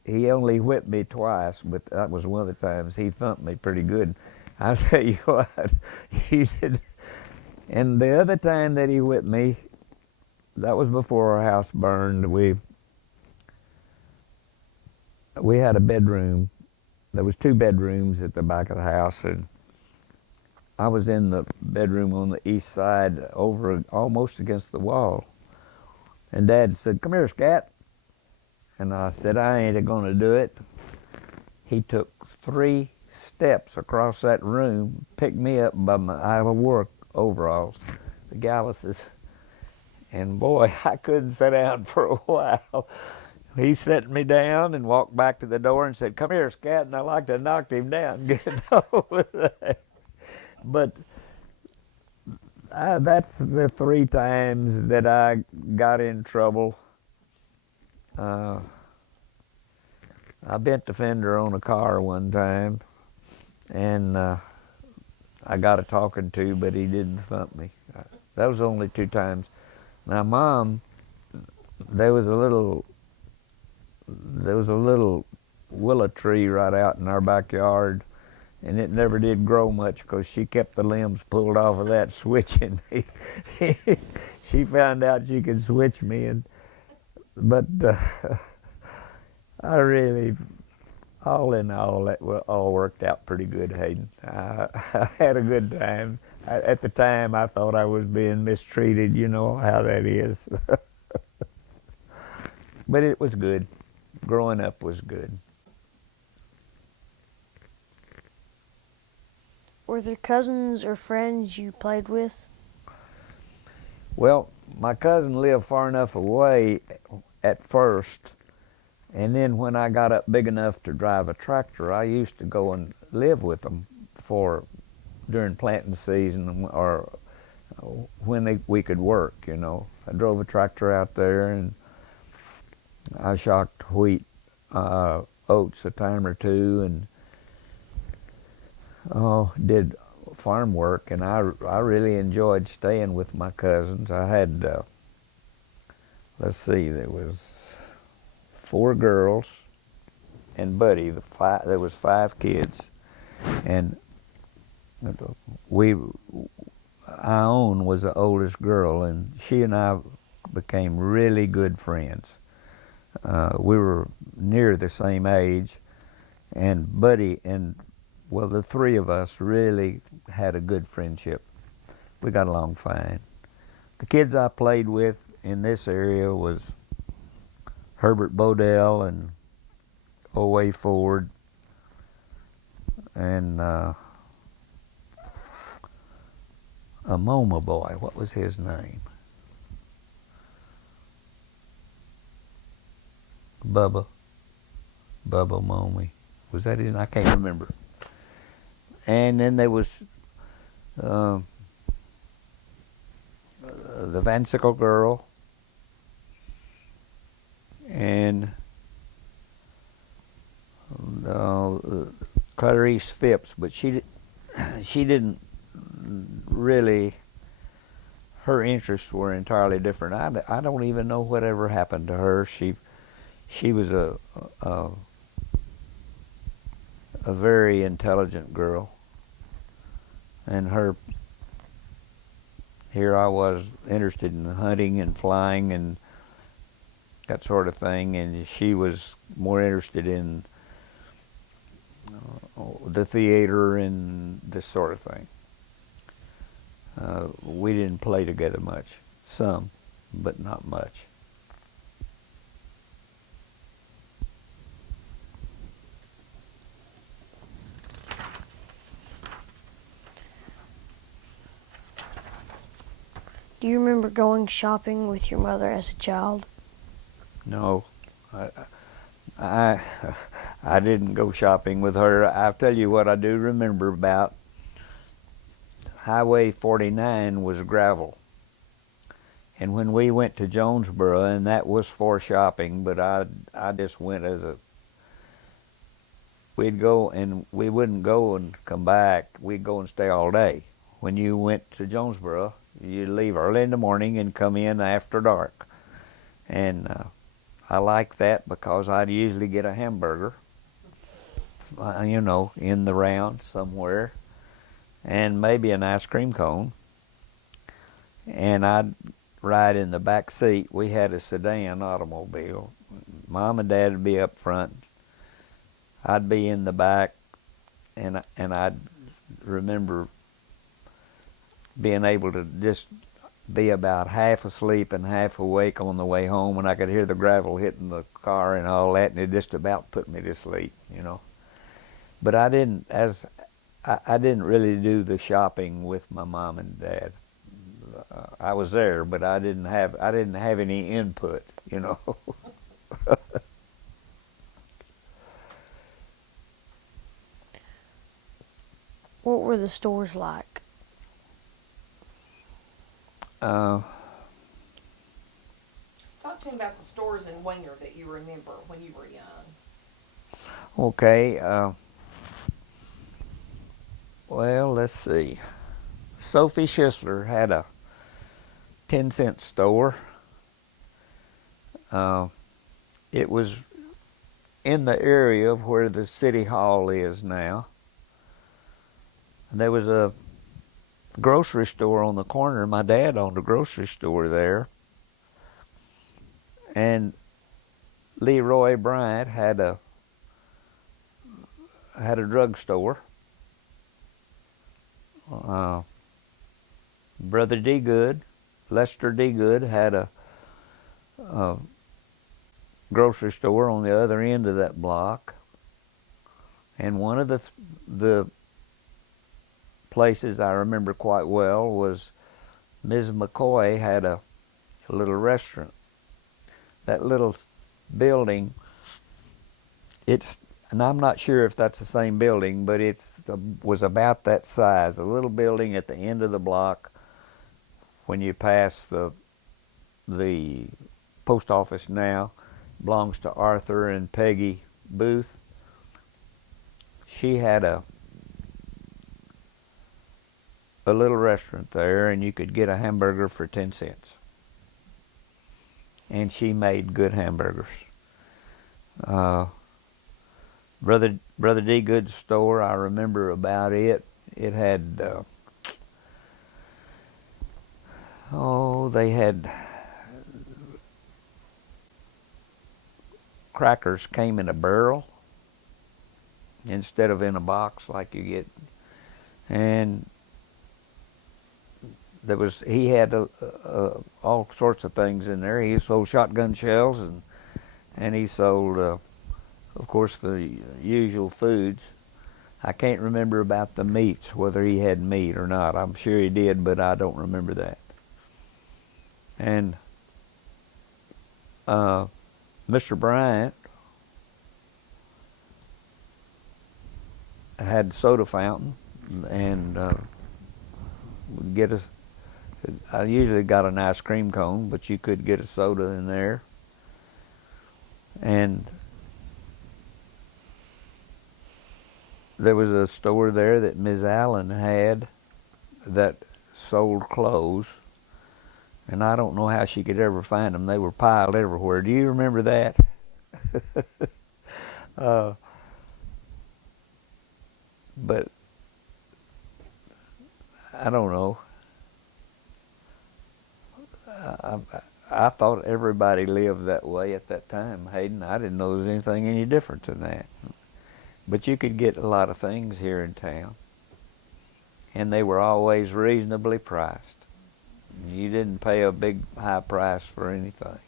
he only whipped me twice, but that was one of the times he thumped me pretty good. I'll tell you what, he did. And the other time that he whipped me, that was before our house burned. We had a bedroom. There was 2 bedrooms at the back of the house, and I was in the bedroom on the east side, over almost against the wall. And Dad said, "Come here, Scat." And I said, "I ain't gonna do it." He took 3 steps across that room, picked me up by I wore overalls, the galluses, and boy, I couldn't sit down for a while. He set me down and walked back to the door and said, "Come here, Scat," and I like to knocked him down, get over that. But that's the 3 times that I got in trouble. I bent the fender on a car one time, and I got a talking to, but he didn't thump me. That was only 2 times. Now, Mom, there was a little willow tree right out in our backyard, and it never did grow much because she kept the limbs pulled off of that switching me. She found out she could switch me, but I really, all in all, that all worked out pretty good, Hayden. I had a good time. At the time, I thought I was being mistreated. You know how that is. But it was good. Growing up was good. Were there cousins or friends you played with? Well, my cousin lived far enough away at first, and then when I got up big enough to drive a tractor, I used to go and live with them during planting season, or when we could work, you know. I drove a tractor out there, and I shocked wheat, oats a time or 2, and did farm work, and I really enjoyed staying with my cousins. I had, let's see, there was 4 girls and Buddy. There was 5 kids, and Ione was the oldest girl, and she and I became really good friends. We were near the same age, and Buddy and, well, the 3 of us really had a good friendship. We got along fine. The kids I played with in this area was Herbert Bodell and O.A. Ford, and a MoMA boy. What was his name? Bubba Momi. Was that his? I can't remember. And then there was the Van Sickle girl, and Clarice Phipps, but she didn't really. Her interests were entirely different. I don't even know whatever happened to her. She was a very intelligent girl, and here I was interested in hunting and flying and that sort of thing, and she was more interested in the theater and this sort of thing. We didn't play together much. Some, but not much. Do you remember going shopping with your mother as a child? No, I, I didn't go shopping with her. I'll tell you what I do remember about. Highway 49 was gravel. And when we went to Jonesboro, and that was for shopping, but I just went as a, we'd go and we wouldn't go and come back. We'd go and stay all day. When you went to Jonesboro, you'd leave early in the morning and come in after dark. And I liked that because I'd usually get a hamburger, you know, in the round somewhere, and maybe an ice cream cone. And I'd ride in the back seat. We had a sedan automobile. Mom and Dad would be up front. I'd be in the back, and I'd remember being able to just be about half asleep and half awake on the way home, and I could hear the gravel hitting the car and all that, and it just about put me to sleep, you know. But I didn't really do the shopping with my mom and dad. I was there, but I didn't have any input, you know. What were the stores like? Uh, Talk to me about the stores in Winger that you remember when you were young. okay. Well, let's see. Sophie Schisler had a 10-cent store. It was in the area of where the city hall is now. There was a grocery store on the corner. My dad owned a grocery store there. And Leroy Bryant had a drugstore. Brother D. Good, Lester D. Good, had a grocery store on the other end of that block. And one of the places I remember quite well was Ms. McCoy had a little restaurant. That little building, and I'm not sure if that's the same building, but it was about that size. A little building at the end of the block when you pass the post office now, belongs to Arthur and Peggy Booth. She had a little restaurant there, and you could get a hamburger for 10 cents. And she made good hamburgers. Brother D. Good's store, I remember about it. It had, they had crackers came in a barrel instead of in a box like you get. And he had all sorts of things in there. He sold shotgun shells, and he sold, of course, the usual foods. I can't remember about the meats, whether he had meat or not. I'm sure he did, but I don't remember that. And Mr. Bryant had soda fountain, and would get I usually got an ice cream cone, but you could get a soda in there. And there was a store there that Ms. Allen had that sold clothes, and I don't know how she could ever find them. They were piled everywhere. Do you remember that? But I don't know. I thought everybody lived that way at that time, Hayden. I didn't know there was anything any different than that. But you could get a lot of things here in town, and they were always reasonably priced. You didn't pay a big high price for anything.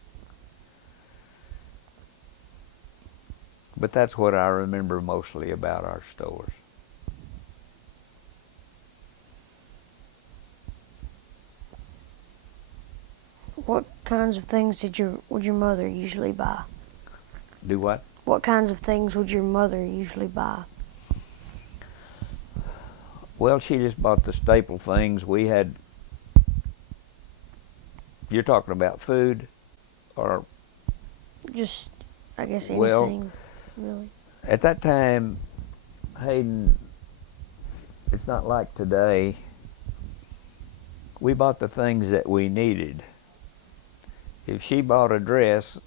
But that's what I remember mostly about our stores. kinds of things would your mother usually buy? Do what? What kinds of things would your mother usually buy? Well, she just bought the staple things. We had. You're talking about food, or? Just, I guess, Well, anything, really. At that time, Hayden, it's not like today. We bought the things that we needed. If she bought a dress,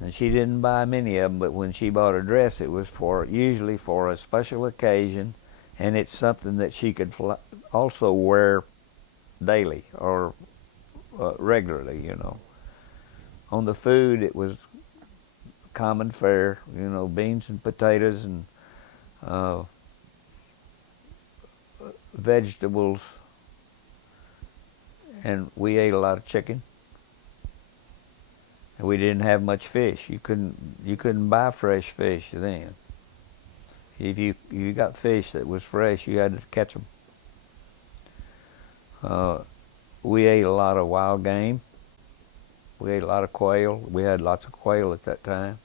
and she didn't buy many of them, but when she bought a dress, it was usually for a special occasion, and it's something that she could also wear daily or regularly, you know. On the food, it was common fare, you know, beans and potatoes and vegetables, and we ate a lot of chicken. And we didn't have much fish. You couldn't buy fresh fish then. If you got fish that was fresh, you had to catch them. We ate a lot of wild game. We ate a lot of quail. We had lots of quail at that time.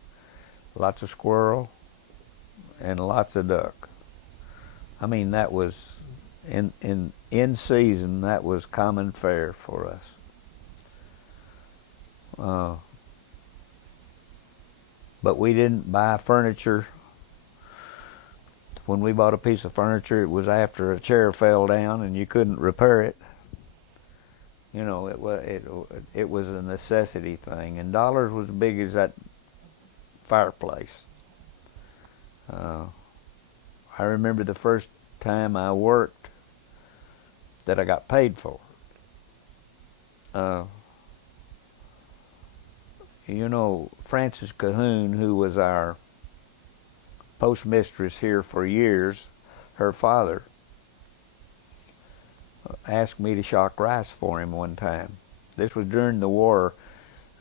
Lots of squirrel and lots of duck. I mean, that was in season. That was common fare for us. But we didn't buy furniture. When we bought a piece of furniture, it was after a chair fell down and you couldn't repair it. You know, it was a necessity thing, and dollars was as big as that fireplace. I remember the first time I worked that I got paid for. You know, Frances Cahoon, who was our postmistress here for years, her father asked me to shock rice for him one time. This was during the war.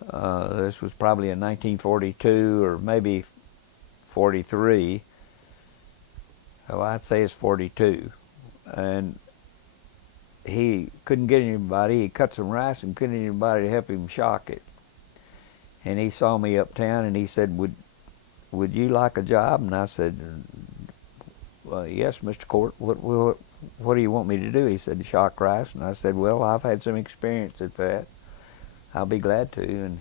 This was probably in 1942 or maybe 43. Well, I'd say it's 42. And he couldn't get anybody. He cut some rice and couldn't get anybody to help him shock it. And he saw me uptown and he said, would you like a job? And I said, well, yes, Mr. Court. What do you want me to do? He said, shock rice. And I said, well, I've had some experience at that. I'll be glad to. And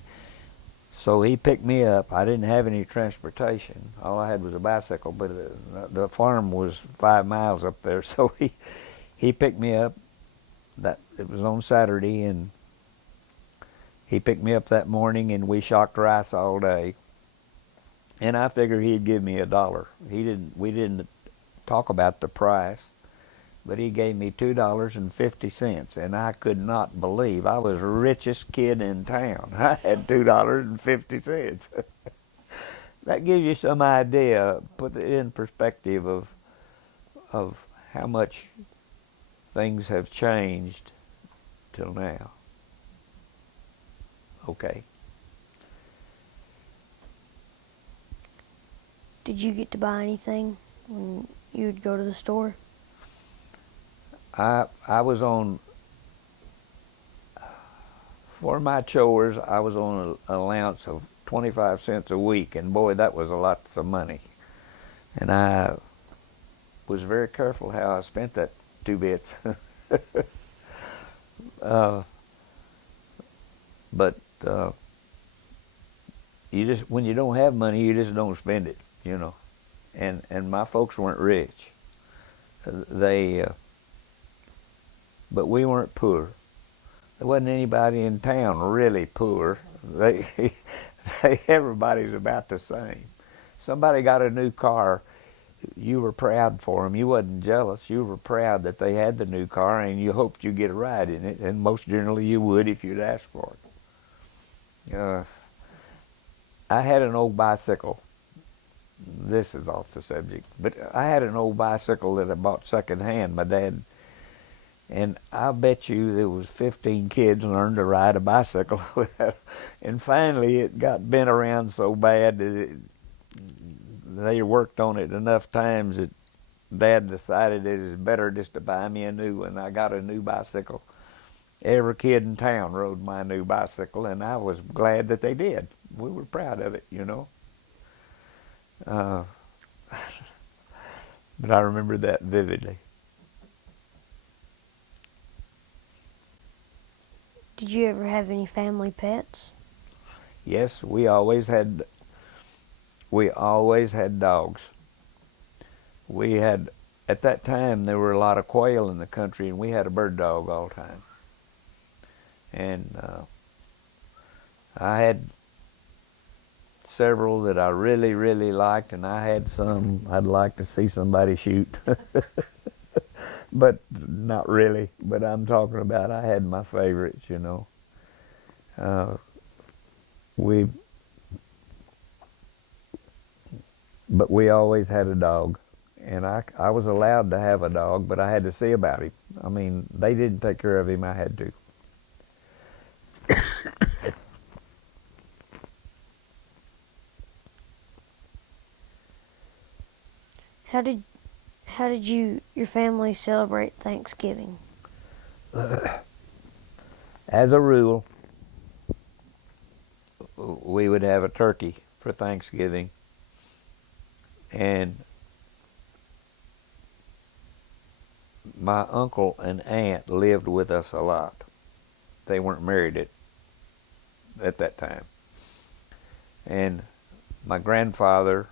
so he picked me up. I didn't have any transportation. All I had was a bicycle, but the farm was 5 miles up there. So he picked me up. It was on Saturday, and he picked me up that morning, and we shocked rice all day. And I figured he'd give me $1. We didn't talk about the price, but he gave me $2.50, and I could not believe I was the richest kid in town. I had $2.50. That gives you some idea, put it in perspective of how much things have changed till now. Okay. Did you get to buy anything when you would go to the store? I was on, for my chores, I was on an allowance of 25 cents a week, and boy, that was a lot of money. And I was very careful how I spent that 2 bits. But you just, when you don't have money, you just don't spend it, you know. And my folks weren't rich. But we weren't poor. There wasn't anybody in town really poor. Everybody's about the same. Somebody got a new car, you were proud for them. You wasn't jealous. You were proud that they had the new car, and you hoped you'd get a ride in it. And most generally, you would if you'd ask for it. I had an old bicycle. This is off the subject, but I had an old bicycle that I bought secondhand. My dad. And I bet you there was 15 kids learned to ride a bicycle. And finally it got bent around so bad that they worked on it enough times that Dad decided it was better just to buy me a new one. I got a new bicycle. every kid in town rode my new bicycle, and I was glad that they did. We were proud of it, you know. Uh, but I remember that vividly. Did you ever have any family pets? Yes, we always had dogs. We had At that time there were a lot of quail in the country, and we had a bird dog all the time. And I had several that I really, really liked, and I had some I'd like to see somebody shoot. But not really. But I'm talking about I had my favorites, you know. Uh, we, but we always had a dog, and I was allowed to have a dog, but I had to see about him. I mean, they didn't take care of him; I had to. How did your family celebrate Thanksgiving? As a rule, we would have a turkey for Thanksgiving, and my uncle and aunt lived with us a lot. They weren't married at that time. And my grandfather,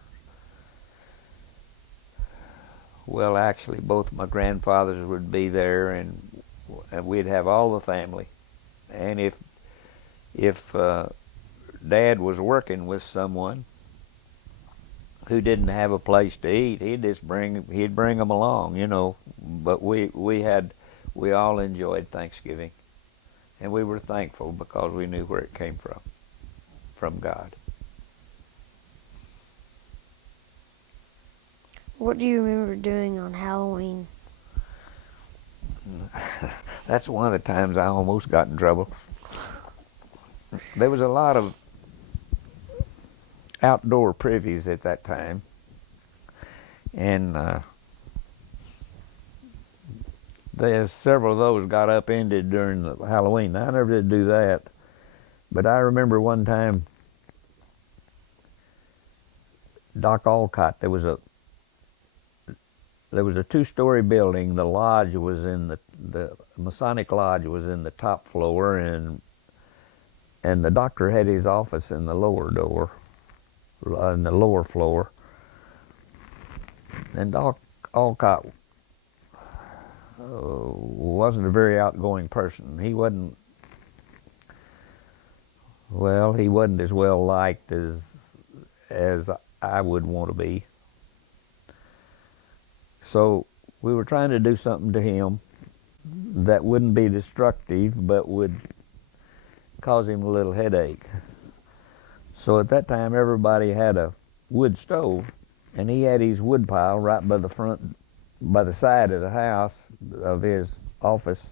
well, actually, both my grandfathers would be there, and we'd have all the family. And if Dad was working with someone who didn't have a place to eat, he'd bring them along, you know. But we all enjoyed Thanksgiving, and we were thankful because we knew where it came from God. What do you remember doing on Halloween? That's one of the times I almost got in trouble. There was a lot of outdoor privies at that time, and there's several of those got upended during the Halloween. I never did do that, but I remember one time Doc Alcott. There was a two-story building. The lodge was in the Masonic Lodge was in the top floor, and the doctor had his office in the lower floor. And Doc Alcott wasn't a very outgoing person. He wasn't as well liked as I would want to be. So we were trying to do something to him that wouldn't be destructive, but would cause him a little headache. So at that time, everybody had a wood stove, and he had his wood pile right by the side of the house of his office.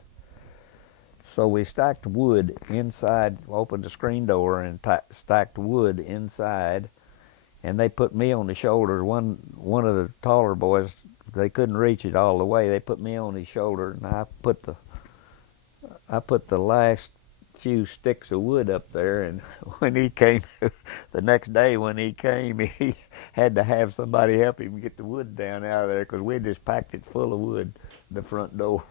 So we stacked wood inside, opened the screen door and stacked wood inside, and they put me on the shoulders. One of the taller boys, they couldn't reach it all the way. They put me on his shoulder, and I put the last few sticks of wood up there. And when he came, the next day when he came, he had to have somebody help him get the wood down out of there, because we just packed it full of wood, the front door.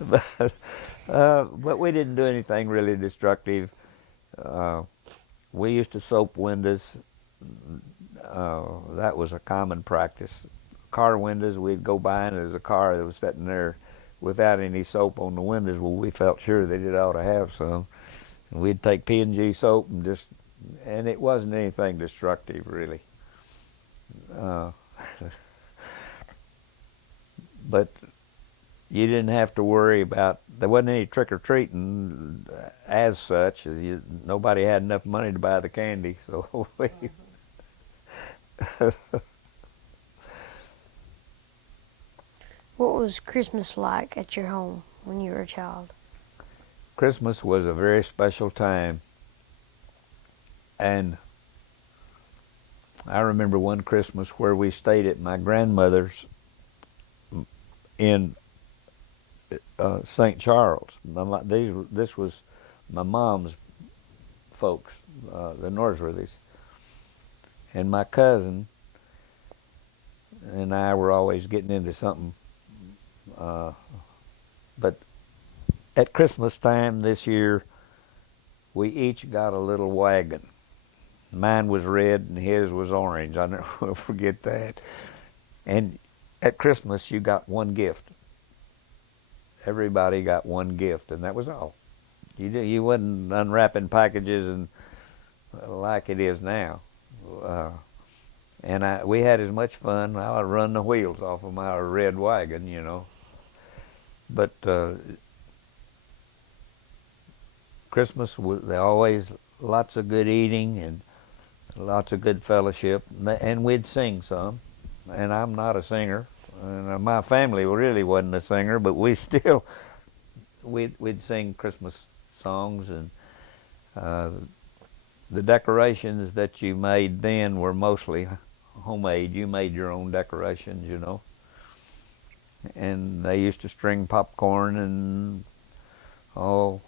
But we didn't do anything really destructive. We used to soap windows. That was a common practice. Car windows, we'd go by and there's a car that was sitting there without any soap on the windows. Well, we felt sure that it ought to have some. And we'd take P&G soap and it wasn't anything destructive really. But you didn't have to worry about, there wasn't any trick-or-treating as such. Nobody had enough money to buy the candy, so we... What was Christmas like at your home when you were a child? Christmas was a very special time. And I remember one Christmas where we stayed at my grandmother's St. Charles. This was my mom's folks, the Norsworthys, and my cousin and I were always getting into something. But at Christmas time this year, we each got a little wagon. Mine was red and his was orange. I never will forget that. And at Christmas, you got one gift. Everybody got one gift, and that was all. You wasn't unwrapping packages and like it is now. And we had as much fun. I would run the wheels off of my red wagon, you know. But Christmas was there always lots of good eating and lots of good fellowship, and we'd sing some. And I'm not a singer, and my family really wasn't a singer, but we still we'd sing Christmas songs, and the decorations that you made then were mostly homemade. You made your own decorations, you know. And they used to string popcorn and oh,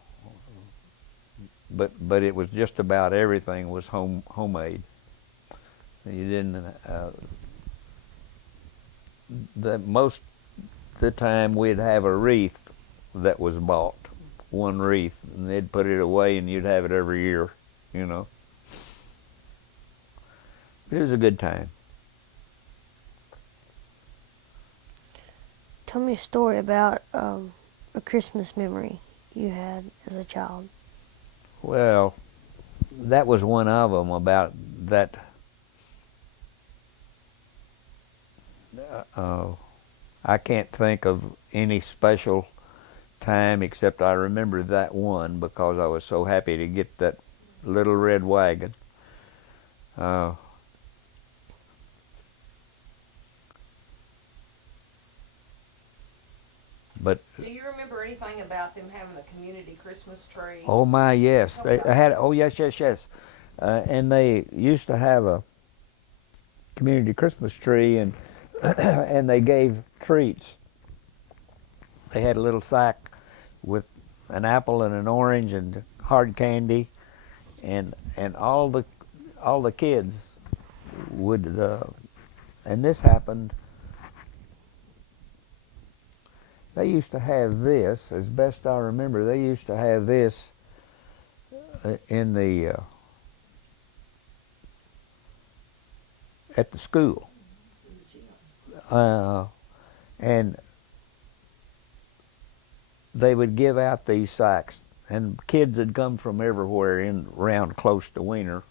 but it was just about everything was homemade. You didn't. Most of the time we'd have a wreath that was bought, one wreath, and they'd put it away, and you'd have it every year, you know. It was a good time. Tell me a story about a Christmas memory you had as a child. Well, that was one of them about that. I can't think of any special time except I remember that one because I was so happy to get that little red wagon. But Do you remember anything about them having a community Christmas tree? oh my, yes, they had. Oh yes, yes, yes, and they used to have a community Christmas tree, and and they gave treats. They had a little sack with an apple and an orange and hard candy, and all the kids would, and this happened. They used to have this, as best I remember. They used to have this in the at the school, and they would give out these sacks, and kids had come from everywhere in around close to Wiener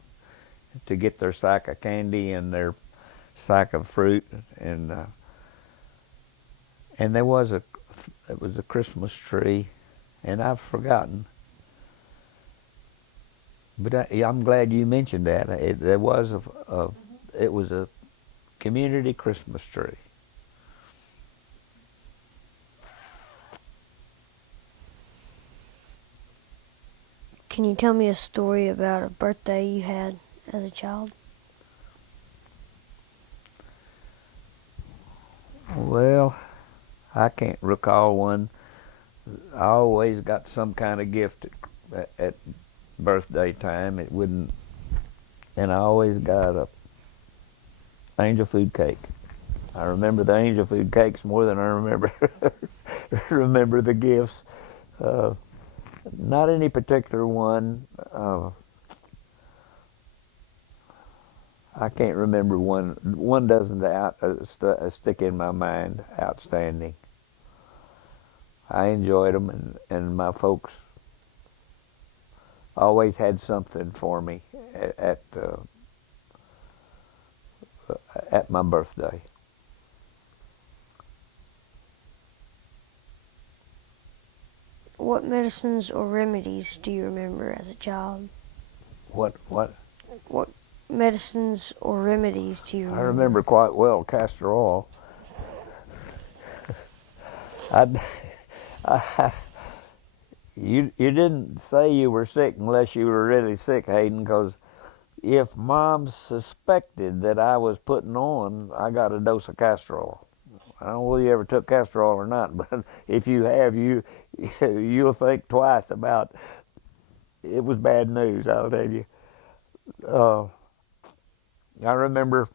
to get their sack of candy and their sack of fruit, and there was it was a Christmas tree, and I've forgotten. But I'm glad you mentioned that. There was it was a community Christmas tree. Can you tell me a story about a birthday you had as a child? Well, I can't recall one. I always got some kind of gift at birthday time. It wouldn't, and I always got a angel food cake. I remember the angel food cakes more than I remember remember the gifts. Not any particular one. I can't remember one. One doesn't stick in my mind. Outstanding. I enjoyed them, and my folks always had something for me at my birthday. What medicines or remedies do you remember as a child? What? What medicines or remedies do you remember? I remember quite well castor oil. You didn't say you were sick unless you were really sick, Hayden, because if Mom suspected that I was putting on, I got a dose of castor oil. I don't know whether you ever took castor oil or not, but if you have, you'll think twice about it. Was bad news, I'll tell you. Uh, I remember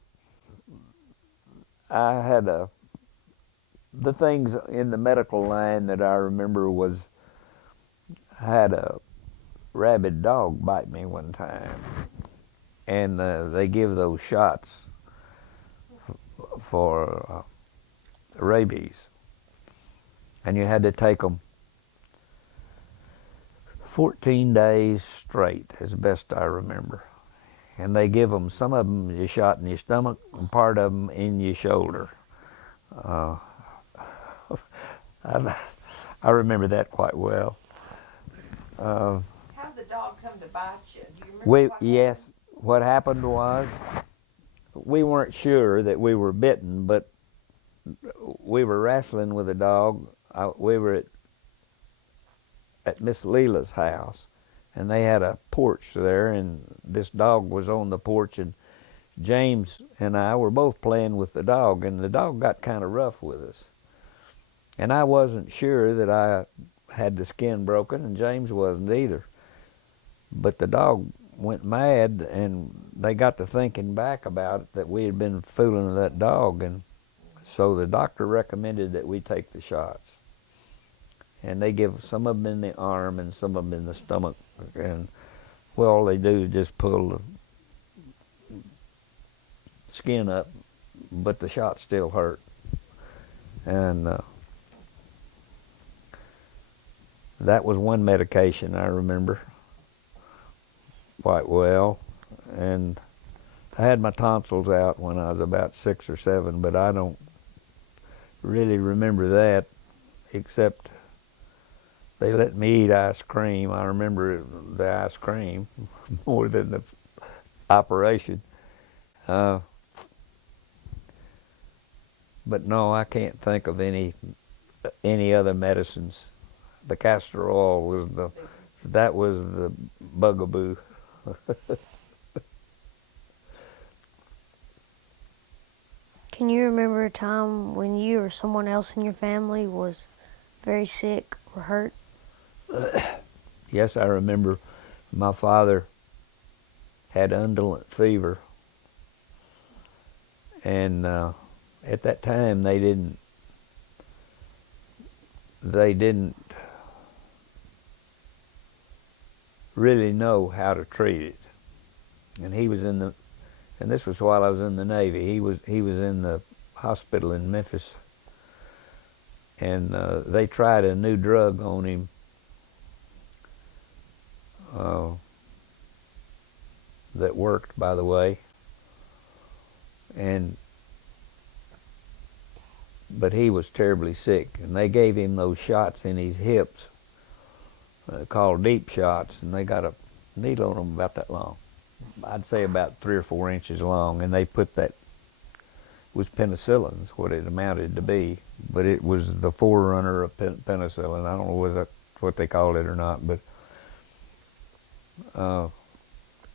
I had the things in the medical line that I remember was I had a rabid dog bite me one time, and they give those shots for rabies, and you had to take them 14 days straight, as best I remember. And they give them, some of them you shot in your stomach and part of them in your shoulder. Uh, I remember that quite well. How did the dog come to bite you? Do you remember Yes, what happened was we weren't sure that we were bitten, but we were wrestling with a dog. We were at Miss Leela's house, and they had a porch there, and this dog was on the porch, and James and I were both playing with the dog, and the dog got kind of rough with us. And I wasn't sure that I had the skin broken, and James wasn't either. But the dog went mad, and they got to thinking back about it that we had been fooling with that dog, and so the doctor recommended that we take the shots. And they give some of them in the arm and some of them in the stomach, and well, all they do is just pull the skin up, but the shots still hurt. And that was one medication I remember quite well. And I had my tonsils out when I was about 6 or 7, but I don't really remember that, except they let me eat ice cream. I remember the ice cream more than the operation. But no, I can't think of any other medicines. The castor oil was the bugaboo. Can you remember a time when you or someone else in your family was very sick or hurt? Yes, I remember my father had indolent fever, and at that time they didn't really know how to treat it. And he was and this was while I was in the Navy. He was in the hospital in Memphis, and they tried a new drug on him. That worked, by the way, but he was terribly sick, and they gave him those shots in his hips called deep shots, and they got a needle on them about that long. I'd say about 3 or 4 inches long, and they put that, it was penicillin's what it amounted to be, but it was the forerunner of penicillin. I don't know was that what they called it or not, but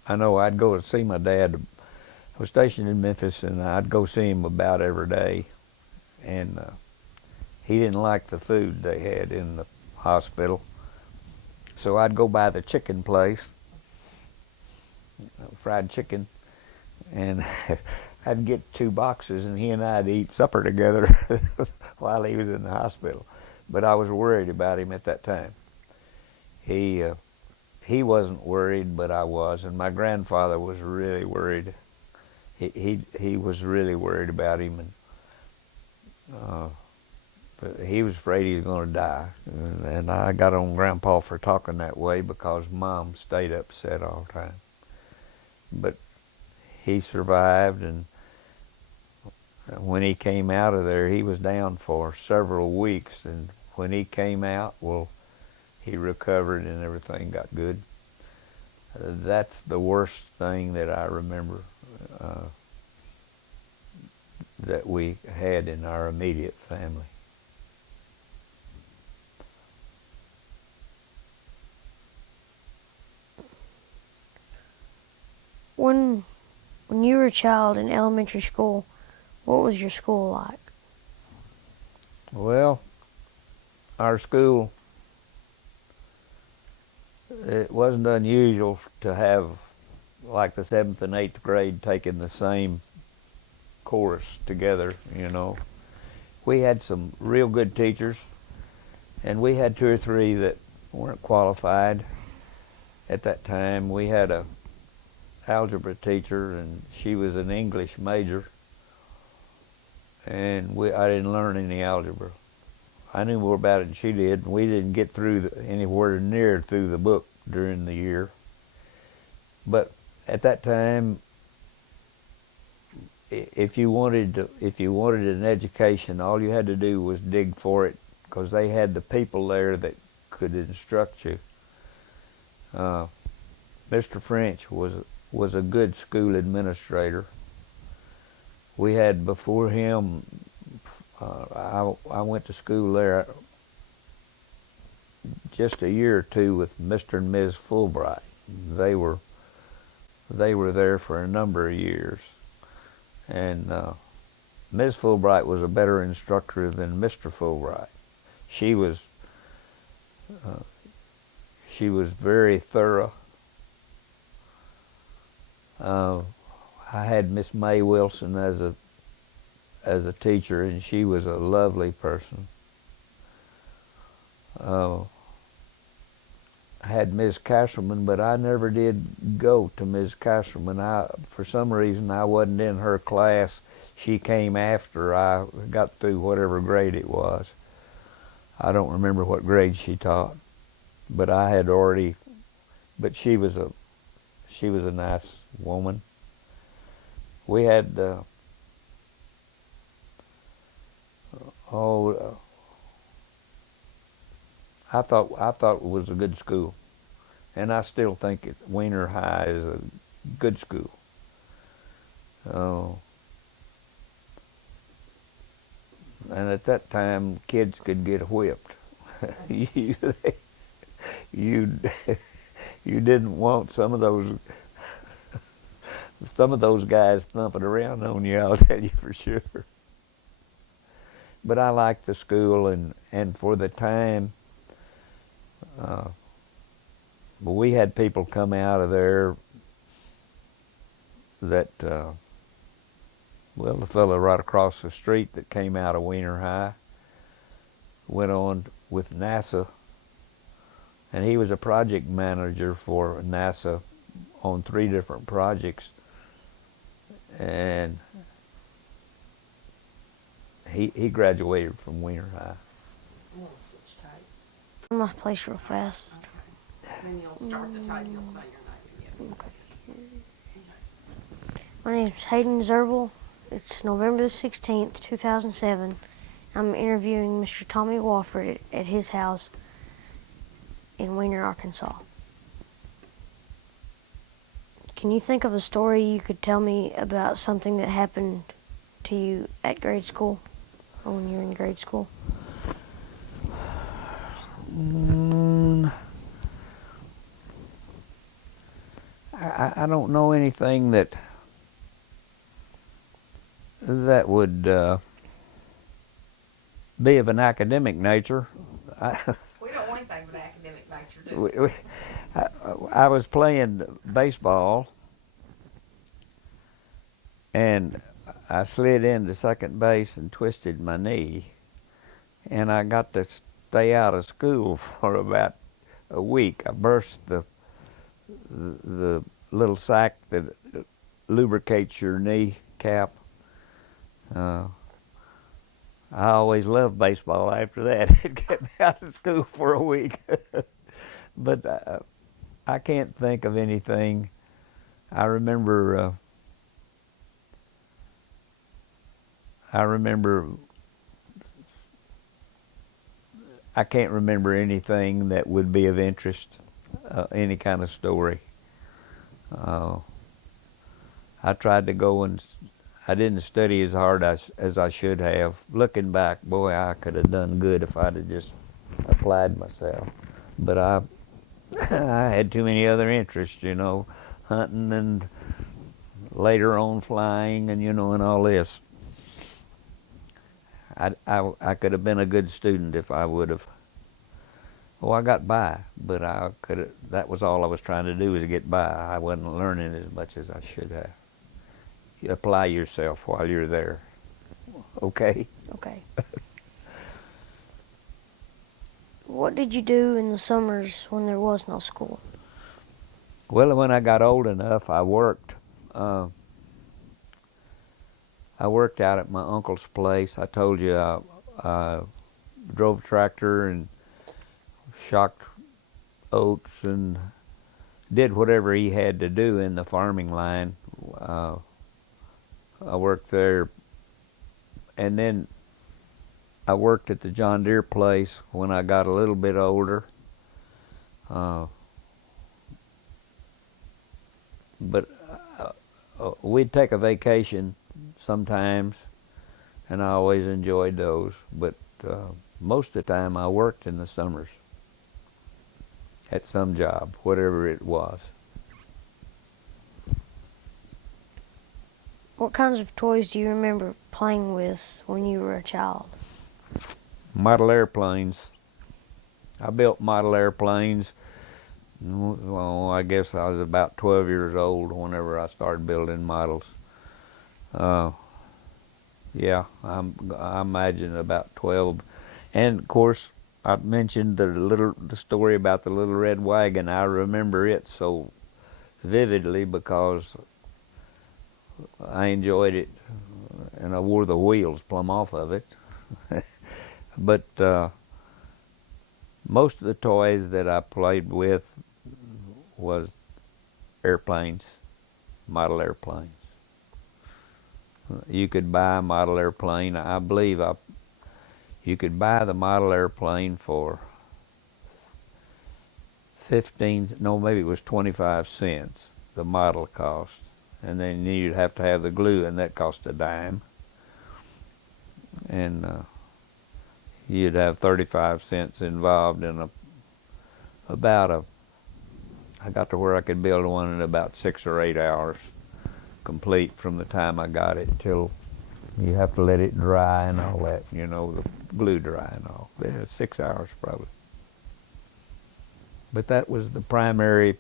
I know I'd go to see my dad. I was stationed in Memphis, and I'd go see him about every day, and he didn't like the food they had in the hospital, so I'd go by the chicken place, fried chicken, and I'd get 2 boxes, and he and I'd eat supper together while he was in the hospital. But I was worried about him at that time. He wasn't worried, but I was, and my grandfather was really worried. He was really worried about him, and but he was afraid he was going to die. And I got on Grandpa for talking that way because Mom stayed upset all the time. But he survived, and when he came out of there, he was down for several weeks, and when he came out, well, he recovered and everything got good. That's the worst thing that I remember that we had in our immediate family. When you were a child in elementary school, what was your school like? Well, our school, it wasn't unusual to have like the 7th and 8th grade taking the same course together, you know. We had some real good teachers, and we had 2 or 3 that weren't qualified at that time. We had a algebra teacher, and she was an English major, and I didn't learn any algebra. I knew more about it than she did, and we didn't get through anywhere near through the book during the year. But at that time, if you wanted an education, all you had to do was dig for it, because they had the people there that could instruct you. Mr. French was a good school administrator. We had before him. I went to school there just a year or 2 with Mr. and Ms. Fulbright. They were there for a number of years, and Ms. Fulbright was a better instructor than Mr. Fulbright. She was very thorough. I had Miss May Wilson as a teacher, and she was a lovely person. I had Ms. Castleman, but I never did go to Ms. Castleman. For some reason, I wasn't in her class. She came after I got through whatever grade it was. I don't remember what grade she taught, but I had already. But she was a nice woman. We had I thought it was a good school, and I still think Weiner High is a good school. And at that time, kids could get whipped. you you didn't want some of those guys thumping around on you, I'll tell you for sure. But I liked the school, and for the time, we had people come out of there that, the fellow right across the street that came out of Weiner High went on with NASA, and he was a project manager for NASA on 3 different projects, and he graduated from Weiner High. We'll switch types. I must place real fast. Okay. Then you'll start the type, you'll say your name again. Okay. My name is Hayden Zerbel. It's November the 16th, 2007. I'm interviewing Mr. Tommy Wofford at his house in Weiner, Arkansas. Can you think of a story you could tell me about something that happened to you at grade school, or when you were in grade school? I don't know anything that would be of an academic nature. We don't want anything of an academic nature, do we? I was playing baseball, and I slid into second base and twisted my knee, and I got to stay out of school for about a week. I burst the little sac that lubricates your kneecap. I always loved baseball after that. It kept me out of school for a week. But I can't think of anything. I remember I can't remember anything that would be of interest, any kind of story. I tried to go, and I didn't study as hard as I should have. Looking back, boy, I could have done good if I'd have just applied myself. But I had too many other interests, hunting and later on flying and, and all this. I could have been a good student if I would have. Well, I got by, but I could have. That was all I was trying to do, was get by. I wasn't learning as much as I should have. You apply yourself while you're there. Okay. Okay. What did you do in the summers when there was no school? Well, when I got old enough, I worked. I worked out at my uncle's place. I told you I drove a tractor and shocked oats and did whatever he had to do in the farming line. I worked there, and then I worked at the John Deere place when I got a little bit older. But we'd take a vacation sometimes, and I always enjoyed those. But most of the time I worked in the summers at some job, whatever it was. What kinds of toys do you remember playing with when you were a child? Model airplanes. I built model airplanes. Well, I guess I was about 12 years old whenever I started building models. Yeah, I imagine about 12. And of course, I mentioned the story about the little red wagon. I remember it so vividly because I enjoyed it, and I wore the wheels plumb off of it. But most of the toys that I played with was airplanes, model airplanes. You could buy a model airplane. I believe you could buy the model airplane for maybe it was 25 cents, the model cost. And then you'd have to have the glue, and that cost a dime. And you'd have 35 cents involved in I got to where I could build one in about 6 or 8 hours, complete from the time I got it till you have to let it dry and all that, the glue dry and all. Yeah, 6 hours probably. But that was the primary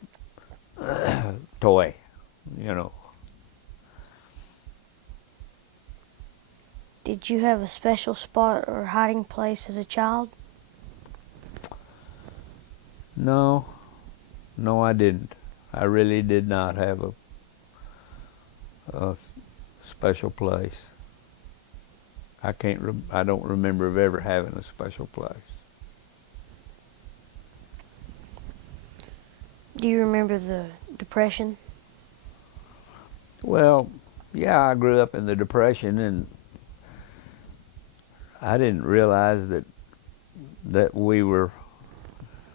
toy, Did you have a special spot or hiding place as a child? No, I didn't. I really did not have a special place. I don't remember of ever having a special place. Do you remember the Depression? Well, yeah, I grew up in the Depression, and I didn't realize that we were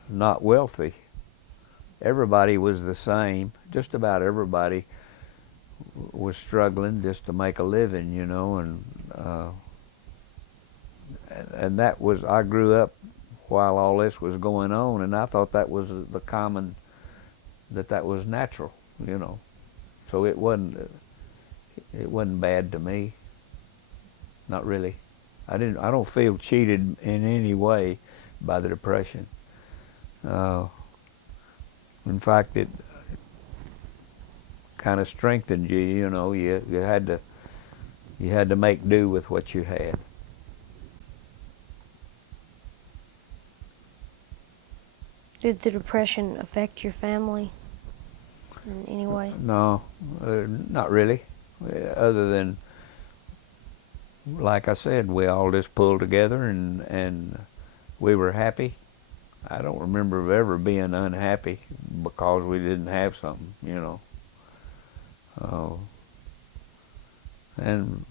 not wealthy. Everybody was the same. Just about everybody was struggling just to make a living, and that was, I grew up while all this was going on, and I thought that was that was natural, So it wasn't bad to me. Not really. I don't feel cheated in any way by the Depression. In fact, it kind of strengthened you. You had to make do with what you had. Did the Depression affect your family in any way? No, not really. Other than, like I said, we all just pulled together and we were happy. I don't remember of ever being unhappy because we didn't have something, and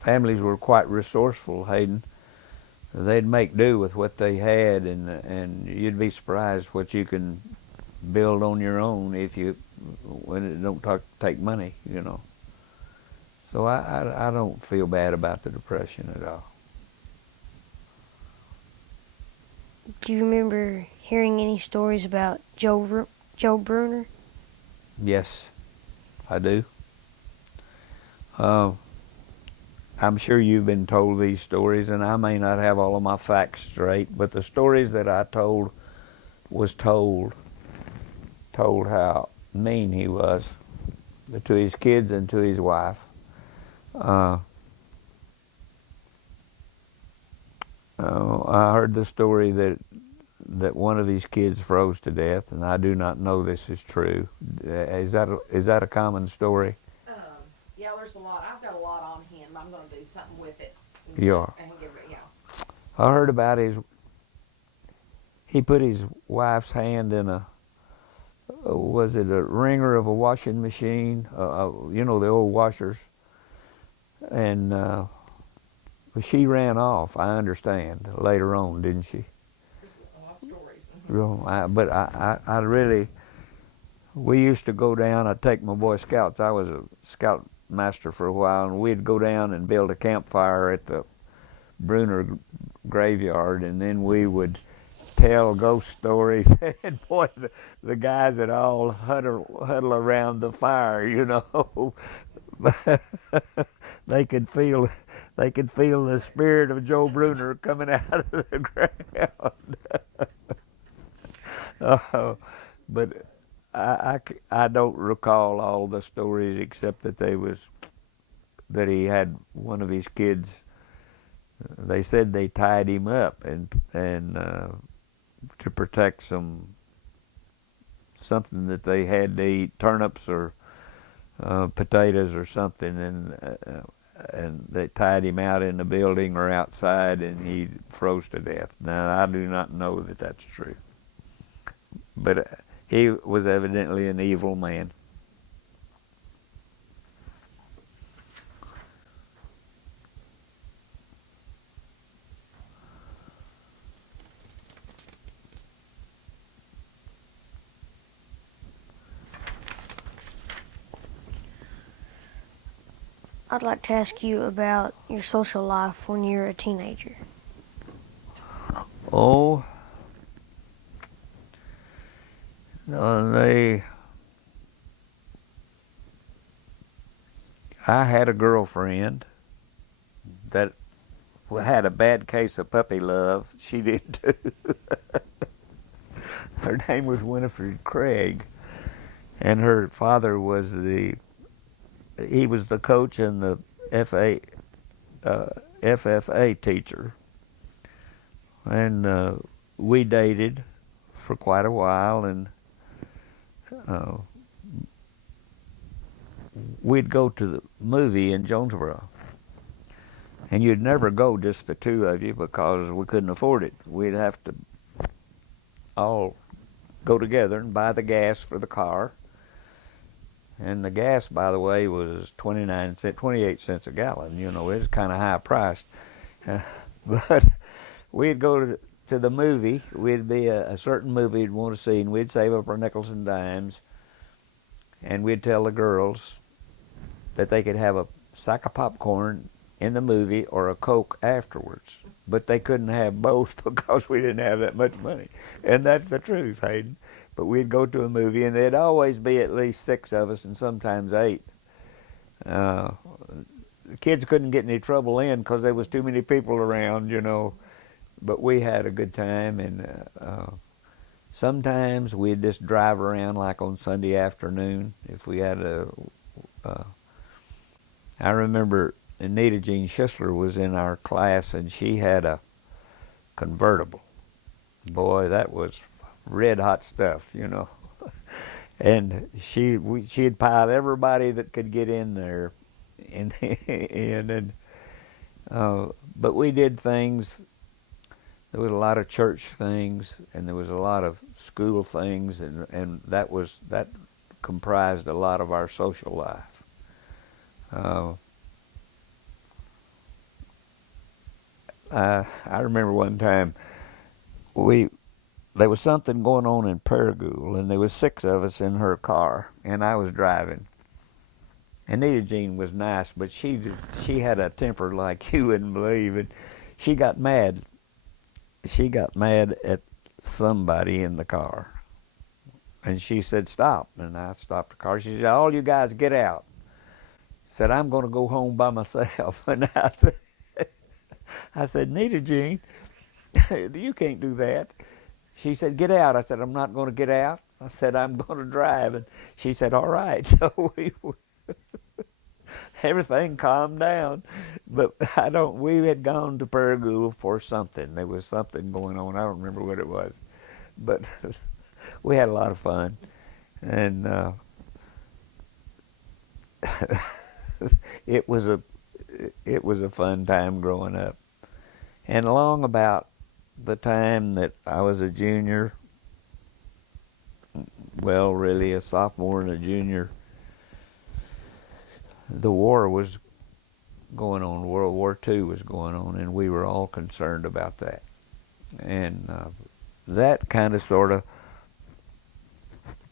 families were quite resourceful, Hayden. They'd make do with what they had, and you'd be surprised what you can build on your own when it don't take money, So I don't feel bad about the Depression at all. Do you remember hearing any stories about Joe Bruner? Yes, I do. I'm sure you've been told these stories, and I may not have all of my facts straight, but the stories that I told was told how mean he was to his kids and to his wife. I heard the story that one of these kids froze to death, and I do not know this is true. Is that a common story? Yeah, there's a lot. I've got a lot on him. I'm going to do something with it. Yeah. And give it, yeah. I heard about he put his wife's hand in was it a wringer of a washing machine? You know, the old washers. And she ran off, I understand, later on, didn't she? There's a lot of stories. But I really, we used to go down, I'd take my Boy Scouts. I was a scout master for a while, and we'd go down and build a campfire at the Bruner graveyard, and then we would tell ghost stories. And boy, the guys would all huddle around the fire, you know. they could feel the spirit of Joe Bruner coming out of the ground. But I don't recall all the stories except that he had one of his kids. They said they tied him up and to protect something that they had to eat, turnips or potatoes or something, and they tied him out in the building or outside, and he froze to death. Now I do not know that that's true, but he was evidently an evil man. I'd like to ask you about your social life when you were a teenager. Oh, no, I had a girlfriend that had a bad case of puppy love. She did too. Her name was Winifred Craig, and her father was the coach and the FFA teacher, and we dated for quite a while, and we'd go to the movie in Jonesboro, and you'd never go just the two of you because we couldn't afford it. We'd have to all go together and buy the gas for the car. And the gas, by the way, was 28 cents a gallon. You know, it was kind of high priced. But we'd go to the movie. We'd be a certain movie we'd want to see, and we'd save up our nickels and dimes. And we'd tell the girls that they could have a sack of popcorn in the movie or a Coke afterwards. But they couldn't have both because we didn't have that much money. And that's the truth, Hayden. But we'd go to a movie, and there'd always be at least 6 of us, and sometimes 8. The kids couldn't get any trouble in because there was too many people around, you know. But we had a good time, and sometimes we'd just drive around like on Sunday afternoon if we had I remember Anita Jean Schisler was in our class, and she had a convertible. Boy, that was red hot stuff, you know. And she'd pile everybody that could get in there, but we did things. There was a lot of church things, and there was a lot of school things, and that comprised a lot of our social life. I remember one time there was something going on in Paragould, and there was 6 of us in her car, and I was driving. Anita Jean was nice, but she had a temper like you wouldn't believe, and she got mad. She got mad at somebody in the car, and she said, "Stop," and I stopped the car. She said, "All you guys get out." said, I'm going to go home by myself. And I said, Nita Jean, you can't do that. She said, get out. I said, I'm not going to get out. I said, I'm going to drive. And she said, all right. So everything calmed down. But we had gone to Paragoula for something. There was something going on. I don't remember what it was. But we had a lot of fun. And it was a fun time growing up. And along about the time that I was a junior, well, really a sophomore and a junior, the war was going on. World War II was going on, and we were all concerned about that. And that kind of sort of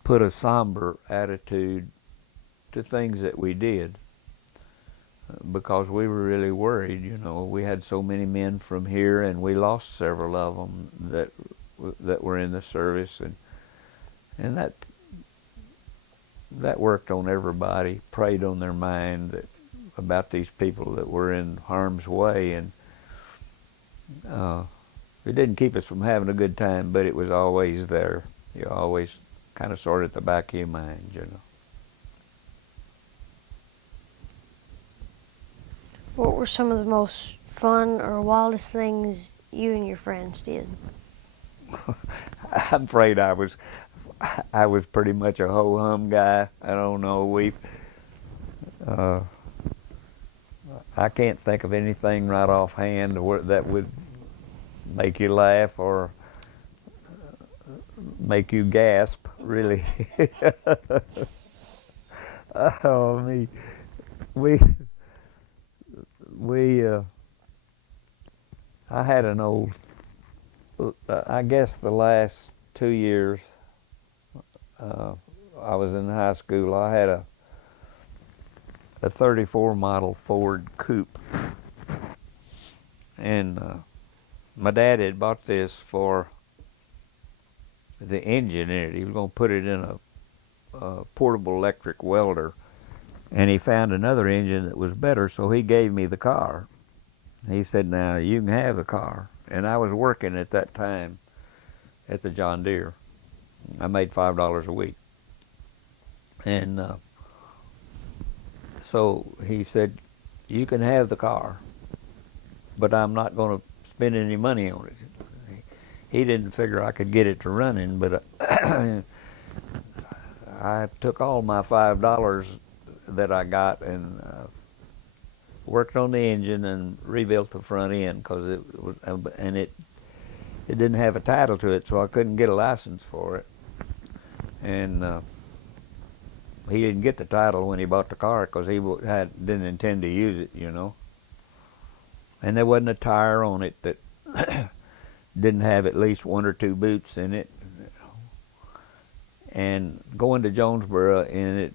put a somber attitude to things that we did, because we were really worried. You know, we had so many men from here, and we lost several of them that were in the service, and that worked on everybody, preyed on their mind about these people that were in harm's way, and it didn't keep us from having a good time, but it was always there. You always kind of sort of at the back of your mind, you know. What were some of the most fun or wildest things you and your friends did? I'm afraid I was pretty much a ho-hum guy. I don't know. I can't think of anything right offhand that would make you laugh or make you gasp, really. Oh, me. I had an old, I guess the last 2 years I was in high school, I had a 34 model Ford coupe. And my dad had bought this for the engine in it. He was going to put it in a portable electric welder. And he found another engine that was better, so he gave me the car. He said, now you can have the car. And I was working at that time at the John Deere. I made $5 a week. And so he said, you can have the car, but I'm not going to spend any money on it. He didn't figure I could get it to running, but I took all my $5 that I got and worked on the engine and rebuilt the front end, because it didn't have a title to it, so I couldn't get a license for it. And he didn't get the title when he bought the car, because he didn't intend to use it, you know. And there wasn't a tire on it that didn't have at least 1 or 2 boots in it. And going to Jonesboro in it,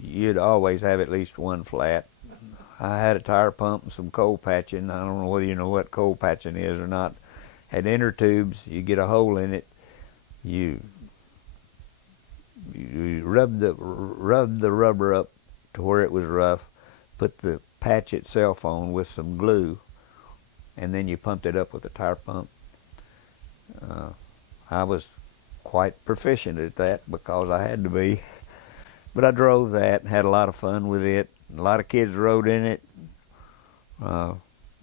you'd always have at least one flat. I had a tire pump and some coal patching. I don't know whether you know what coal patching is or not. Had inner tubes. You get a hole in it. You rub the rubber up to where it was rough. Put the patch itself on with some glue, and then you pumped it up with a tire pump. I was quite proficient at that because I had to be. But I drove that and had a lot of fun with it. A lot of kids rode in it.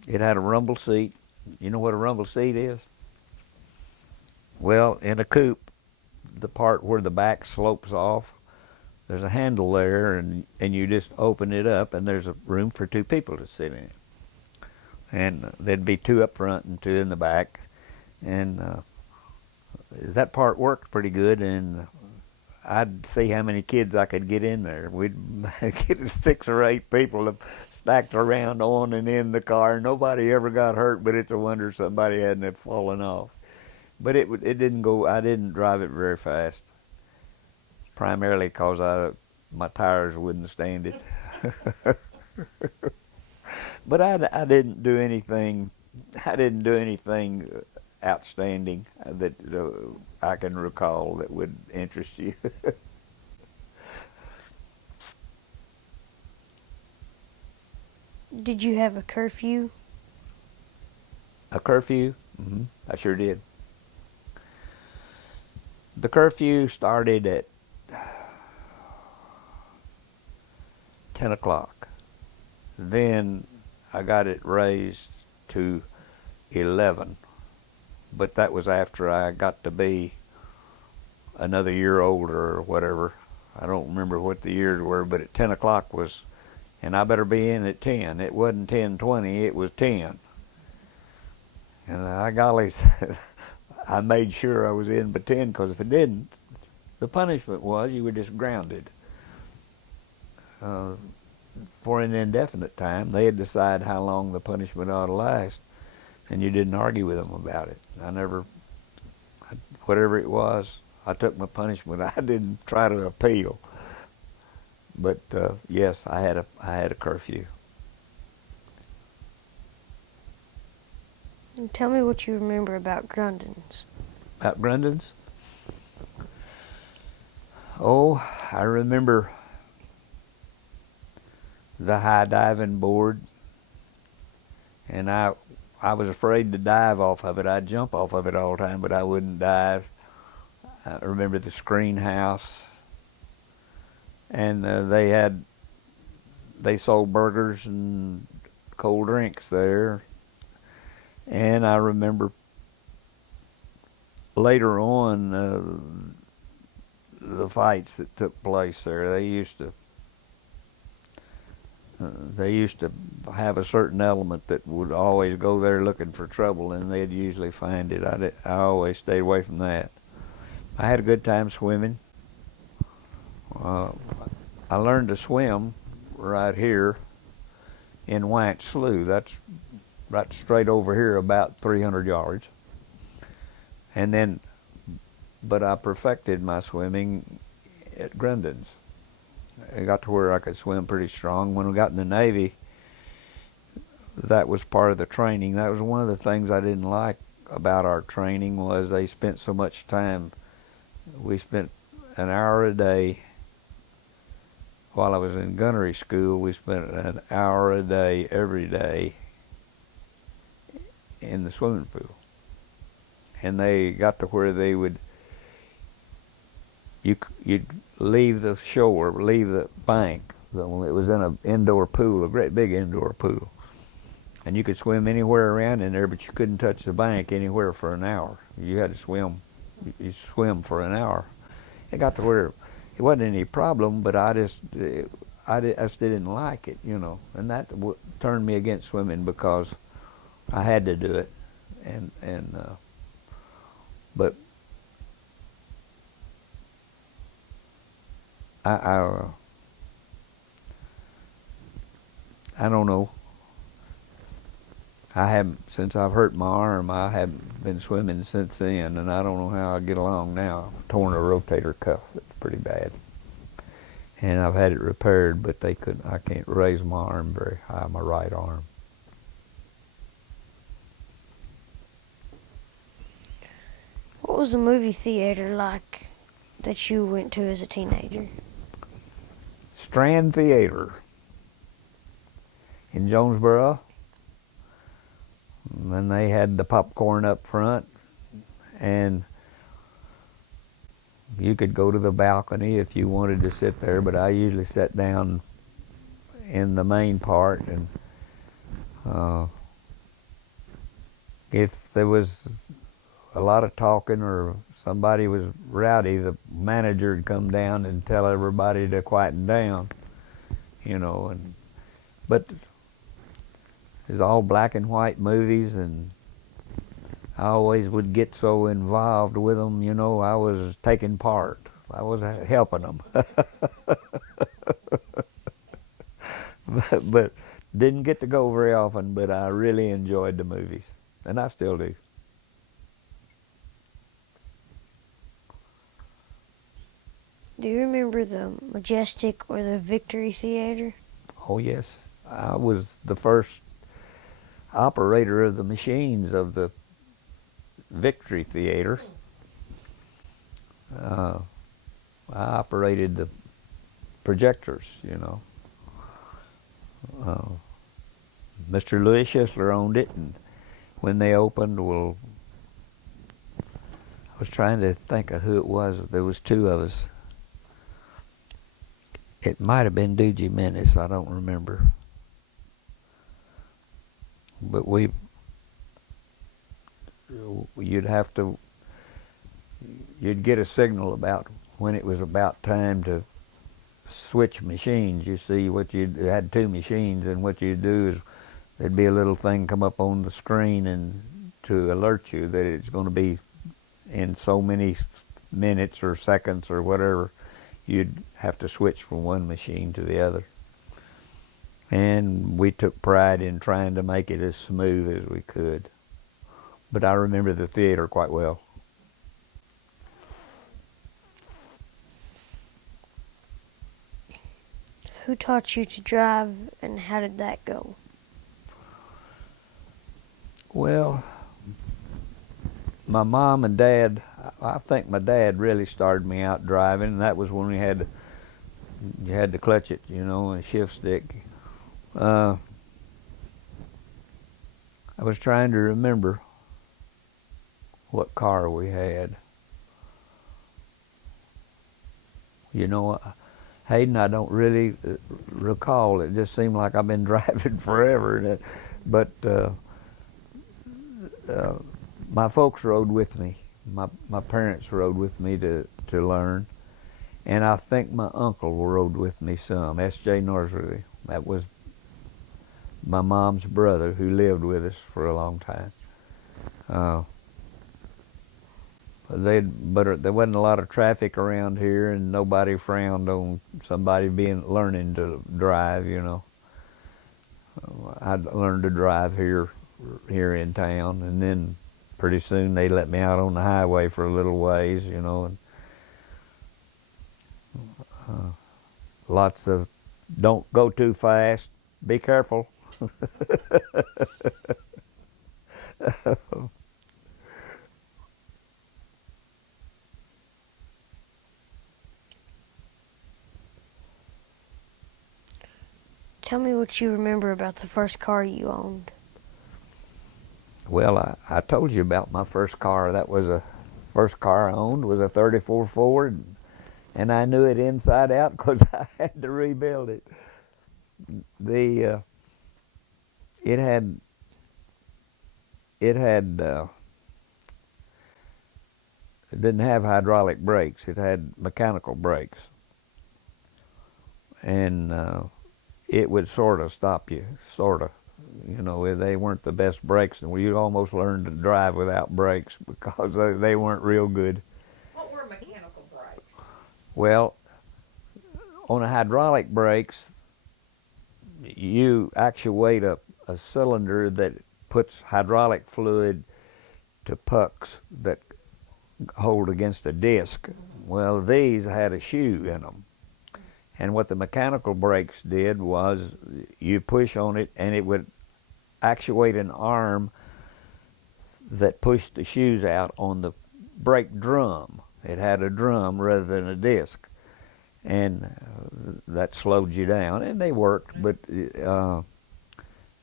It had a rumble seat. You know what a rumble seat is? Well, in a coupe, the part where the back slopes off, there's a handle there, and you just open it up, and there's a room for 2 people to sit in it. And there'd be 2 up front and 2 in the back. And that part worked pretty good, and I'd see how many kids I could get in there. We'd get 6 or 8 people stacked around on and in the car. Nobody ever got hurt, but it's a wonder somebody hadn't fallen off. But it didn't go. I didn't drive it very fast, primarily because my tires wouldn't stand it. But I didn't do anything. I didn't do anything outstanding that I can recall that would interest you. Did you have a curfew? A curfew? I sure did. The curfew started at 10 o'clock. Then I got it raised to 11. But that was after I got to be another year older or whatever. I don't remember what the years were, but at 10 o'clock was, and I better be in at 10. It wasn't 10:20, it was 10. And I golly, I made sure I was in by 10, because if I didn't, the punishment was you were just grounded for an indefinite time. They had decided how long the punishment ought to last, and you didn't argue with them about it. Whatever it was, I took my punishment. I didn't try to appeal. But yes, I had a curfew. Tell me what you remember about Grundens. About Grundens? Oh, I remember the high diving board, and I was afraid to dive off of it. I'd jump off of it all the time, but I wouldn't dive. I remember the screen house, and they sold burgers and cold drinks there. And I remember later on the fights that took place there. They used to have a certain element that would always go there looking for trouble, and they'd usually find it. I always stayed away from that. I had a good time swimming. I learned to swim right here in White Slough. That's right straight over here, about 300 yards. And then, but I perfected my swimming at Grundens. I got to where I could swim pretty strong. When we got in the Navy, that was part of the training. That was one of the things I didn't like about our training, was they spent so much time. We spent an hour a day. While I was in gunnery school, we spent an hour a day every day in the swimming pool. And they got to where they would, you'd leave the shore, leave the bank. It was in an indoor pool, a great big indoor pool. And you could swim anywhere around in there, but you couldn't touch the bank anywhere for an hour. You had to swim. You swim for an hour. It got to where it wasn't any problem, but I just didn't like it, you know. And that turned me against swimming, because I had to do it. But I don't know. I haven't, since I've hurt my arm, I haven't been swimming since then, and I don't know how I get along now. I've torn a rotator cuff. It's pretty bad. And I've had it repaired, but I can't raise my arm very high, my right arm. What was the movie theater like that you went to as a teenager? Strand Theater in Jonesboro. And they had the popcorn up front, and you could go to the balcony if you wanted to sit there, but I usually sat down in the main part. And if there was a lot of talking or somebody was rowdy, the manager would come down and tell everybody to quieten down, you know. But it's all black and white movies, and I always would get so involved with them, you know. I was taking part. I was helping them. but didn't get to go very often, but I really enjoyed the movies, and I still do. Do you remember the Majestic or the Victory Theater? Oh, yes. I was the first operator of the machines of the Victory Theater. I operated the projectors, you know. Mr. Louis Schisler owned it, and when they opened, well, I was trying to think of who it was. There was two of us. It might have been Doogie Menace, I don't remember. But you'd get a signal about when it was about time to switch machines. You see, you had two machines, and what you'd do is there'd be a little thing come up on the screen and to alert you that it's going to be in so many minutes or seconds or whatever. You'd have to switch from one machine to the other. And we took pride in trying to make it as smooth as we could. But I remember the theater quite well. Who taught you to drive, and how did that go? Well, my mom and dad, I think my dad really started me out driving, and that was when you had to clutch it, and shift stick. I was trying to remember what car we had. Hayden, I don't really recall. It just seemed like I've been driving forever. But my folks rode with me. My parents rode with me to learn. And I think my uncle rode with me some, S.J. Northerly. That was my mom's brother who lived with us for a long time. But there wasn't a lot of traffic around here, and nobody frowned on somebody learning to drive. I learned to drive here in town, and then pretty soon they let me out on the highway for a little ways. And lots of don't go too fast, be careful. Tell me what you remember about the first car you owned. Well, I told you about my first car. That was the first car I owned was a 34 Ford, and I knew it inside out because I had to rebuild it. It didn't have hydraulic brakes. It had mechanical brakes, and it would sort of stop you, sort of. They weren't the best brakes, and you almost learned to drive without brakes because they weren't real good. What were mechanical brakes? Well, on a hydraulic brakes, you actuate a cylinder that puts hydraulic fluid to pucks that hold against a disc. Well, these had a shoe in them. And what the mechanical brakes did was you push on it and it would actuate an arm that pushed the shoes out on the brake drum. It had a drum rather than a disc. And that slowed you down. And they worked, but you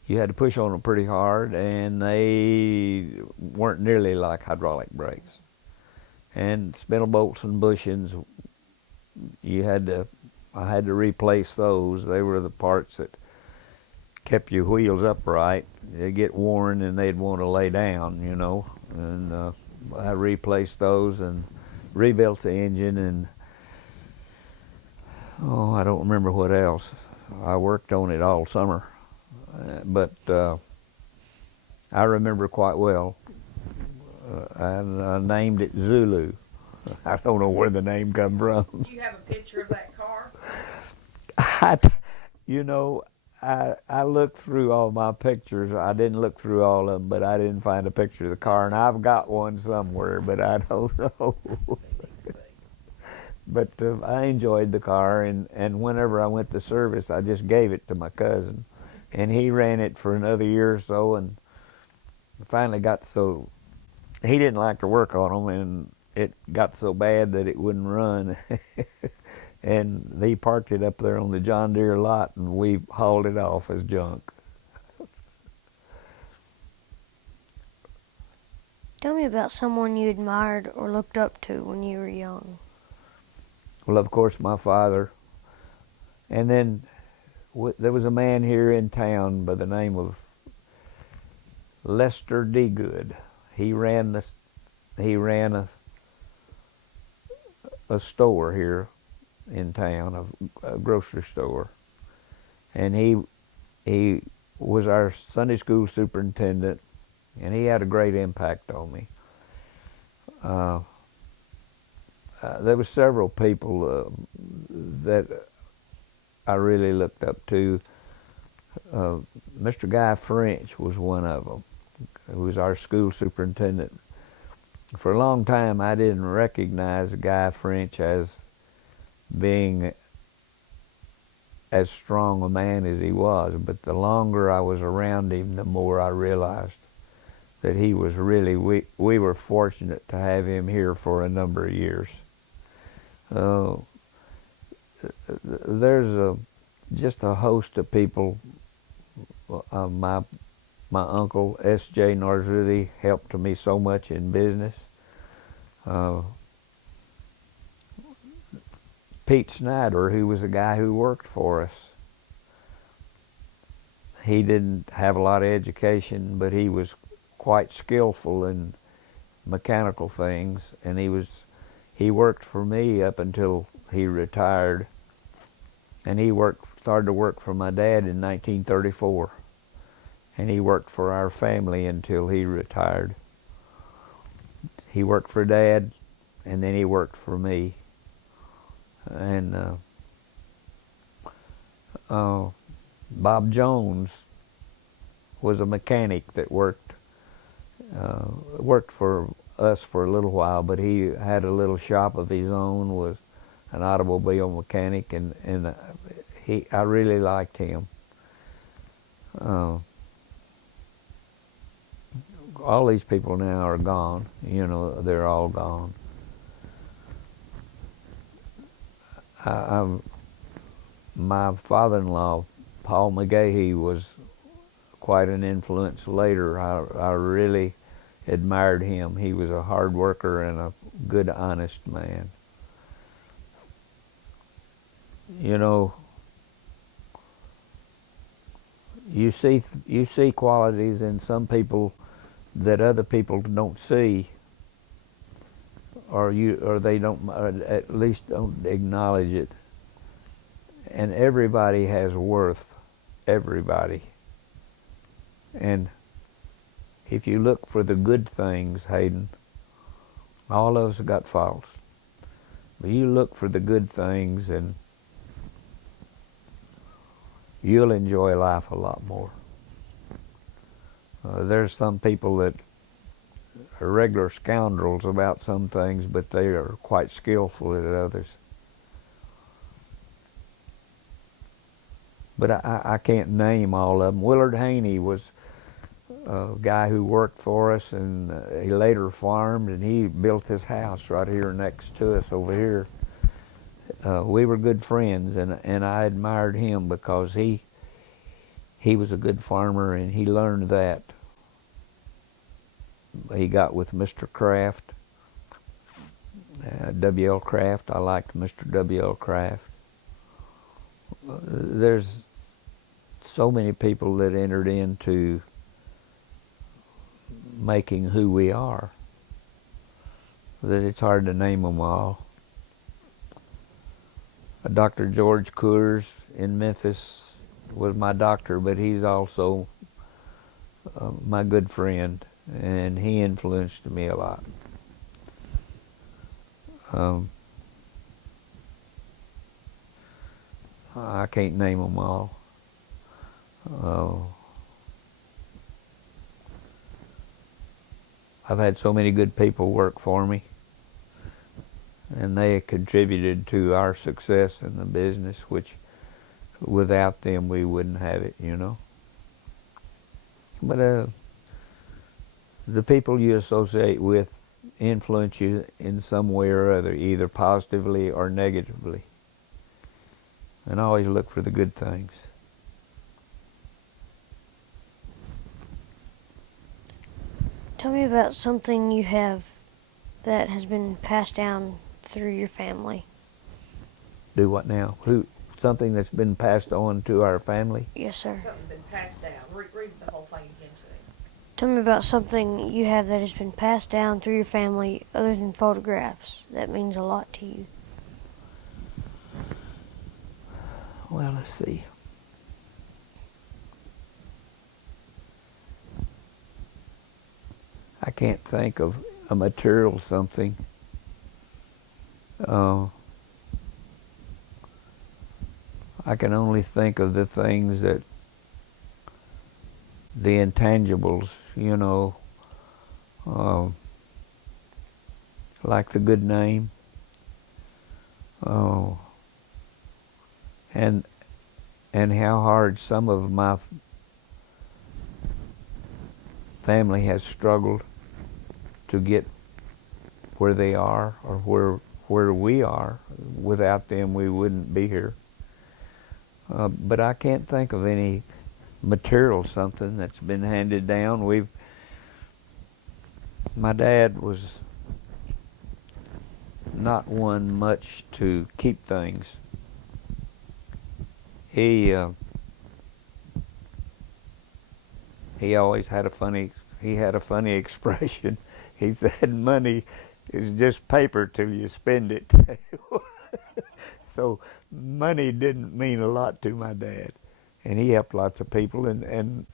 had to push on them pretty hard, and they weren't nearly like hydraulic brakes. And spindle bolts and bushings, I had to replace those. They were the parts that kept your wheels upright. They'd get worn and they'd want to lay down, And I replaced those and rebuilt the engine, and I don't remember what else. I worked on it all summer, but I remember quite well. And I named it Zulu. I don't know where the name come from. Do you have a picture of that car? I looked through all my pictures. I didn't look through all of them, but I didn't find a picture of the car, and I've got one somewhere, but I don't know. But I enjoyed the car, and whenever I went to service, I just gave it to my cousin, and he ran it for another year or so, and finally got so he didn't like to work on them, and it got so bad that it wouldn't run. And he parked it up there on the John Deere lot, and we hauled it off as junk. me about someone you admired or looked up to when you were young. Well, of course, my father. And then there was a man here in town by the name of Lester D. Good. He ran a store here in town, a grocery store, and he was our Sunday school superintendent, and he had a great impact on me. There were several people that I really looked up to. Mr. Guy French was one of them, who was our school superintendent. For a long time, I didn't recognize Guy French as being as strong a man as he was, but the longer I was around him, the more I realized that he was really, we were fortunate to have him here for a number of years. There's just a host of people. My uncle S.J. Narzuthi helped me so much in business. Pete Snyder, who was a guy who worked for us, he didn't have a lot of education, but he was quite skillful in mechanical things, and he worked for me up until he retired, and he started to work for my dad in 1934, and he worked for our family until he retired. He worked for Dad, and then he worked for me. And Bob Jones was a mechanic that worked for us for a little while, but he had a little shop of his own, was an automobile mechanic, and I really liked him. All these people now are gone. You know, they're all gone. My father-in-law, Paul McGahee, was quite an influence later. I really admired him. He was a hard worker and a good, honest man. You know, you see qualities in some people that other people don't see, or they don't, or at least don't acknowledge it. And everybody has worth, everybody. And if you look for the good things, Hayden, all of us have got faults, but you look for the good things and you'll enjoy life a lot more. There's some people that are regular scoundrels about some things, but they are quite skillful at others. But I can't name all of them. Willard Haney was a guy who worked for us, and he later farmed, and he built this house right here next to us over here. We were good friends, and I admired him because he was a good farmer, and he learned that. He got with Mr. Kraft, W.L. Kraft. I liked Mr. W.L. Kraft. There's so many people that entered into making who we are that it's hard to name them all. Dr. George Coors in Memphis was my doctor, but he's also my good friend, and he influenced me a lot. I can't name them all. I've had so many good people work for me, and they contributed to our success in the business, which without them we wouldn't have it, you know. But the people you associate with influence you in some way or other, either positively or negatively. And always look for the good things. Tell me about something you have that has been passed down through your family. Do what now? Something that's been passed on to our family? Yes, sir. Something's been passed down. Read the whole thing again to him. Tell me about something you have that has been passed down through your family other than photographs that means a lot to you. Well, let's see. I can't think of a material something. I can only think of the things that, the intangibles, you know, like the good name, and how hard some of my family has struggled to get where they are, or where we are. Without them, we wouldn't be here. But I can't think of any material something that's been handed down. My dad was not one much to keep things. He always had a funny expression. He said, "Money is just paper till you spend it." So money didn't mean a lot to my dad, and he helped lots of people, and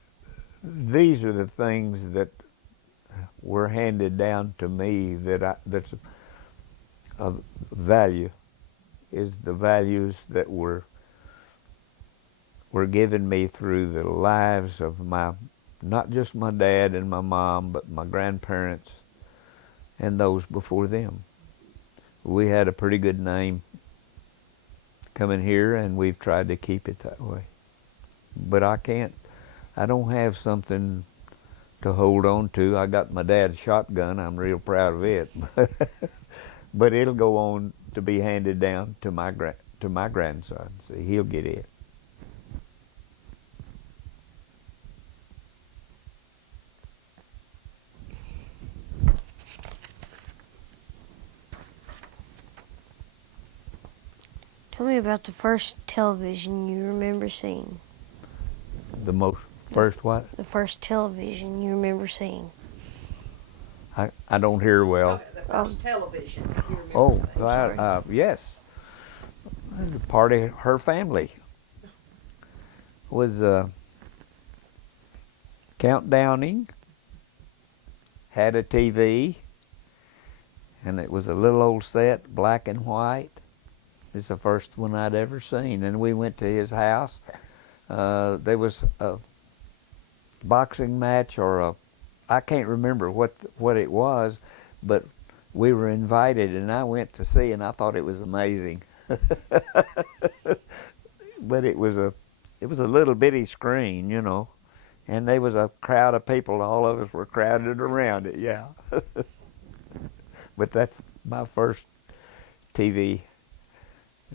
these are the things that were handed down to me that's of value, is the values that were given me through the lives of not just my dad and my mom, but my grandparents and those before them. We had a pretty good name coming here, and we've tried to keep it that way. But I don't have something to hold on to. I got my dad's shotgun. I'm real proud of it. But it'll go on to be handed down to my grandson. So he'll get it. Tell me about the first television you remember seeing. First what? The first television you remember seeing. I don't hear well. The first television you remember seeing. Yes. The party, her family was countdowning, had a TV, and it was a little old set, black and white. It's the first one I'd ever seen. And we went to his house. There was a boxing match, or I can't remember what it was, but we were invited, and I went to see, and I thought it was amazing. But it was a little bitty screen, you know, and there was a crowd of people. All of us were crowded around it. Yeah. But that's my first TV.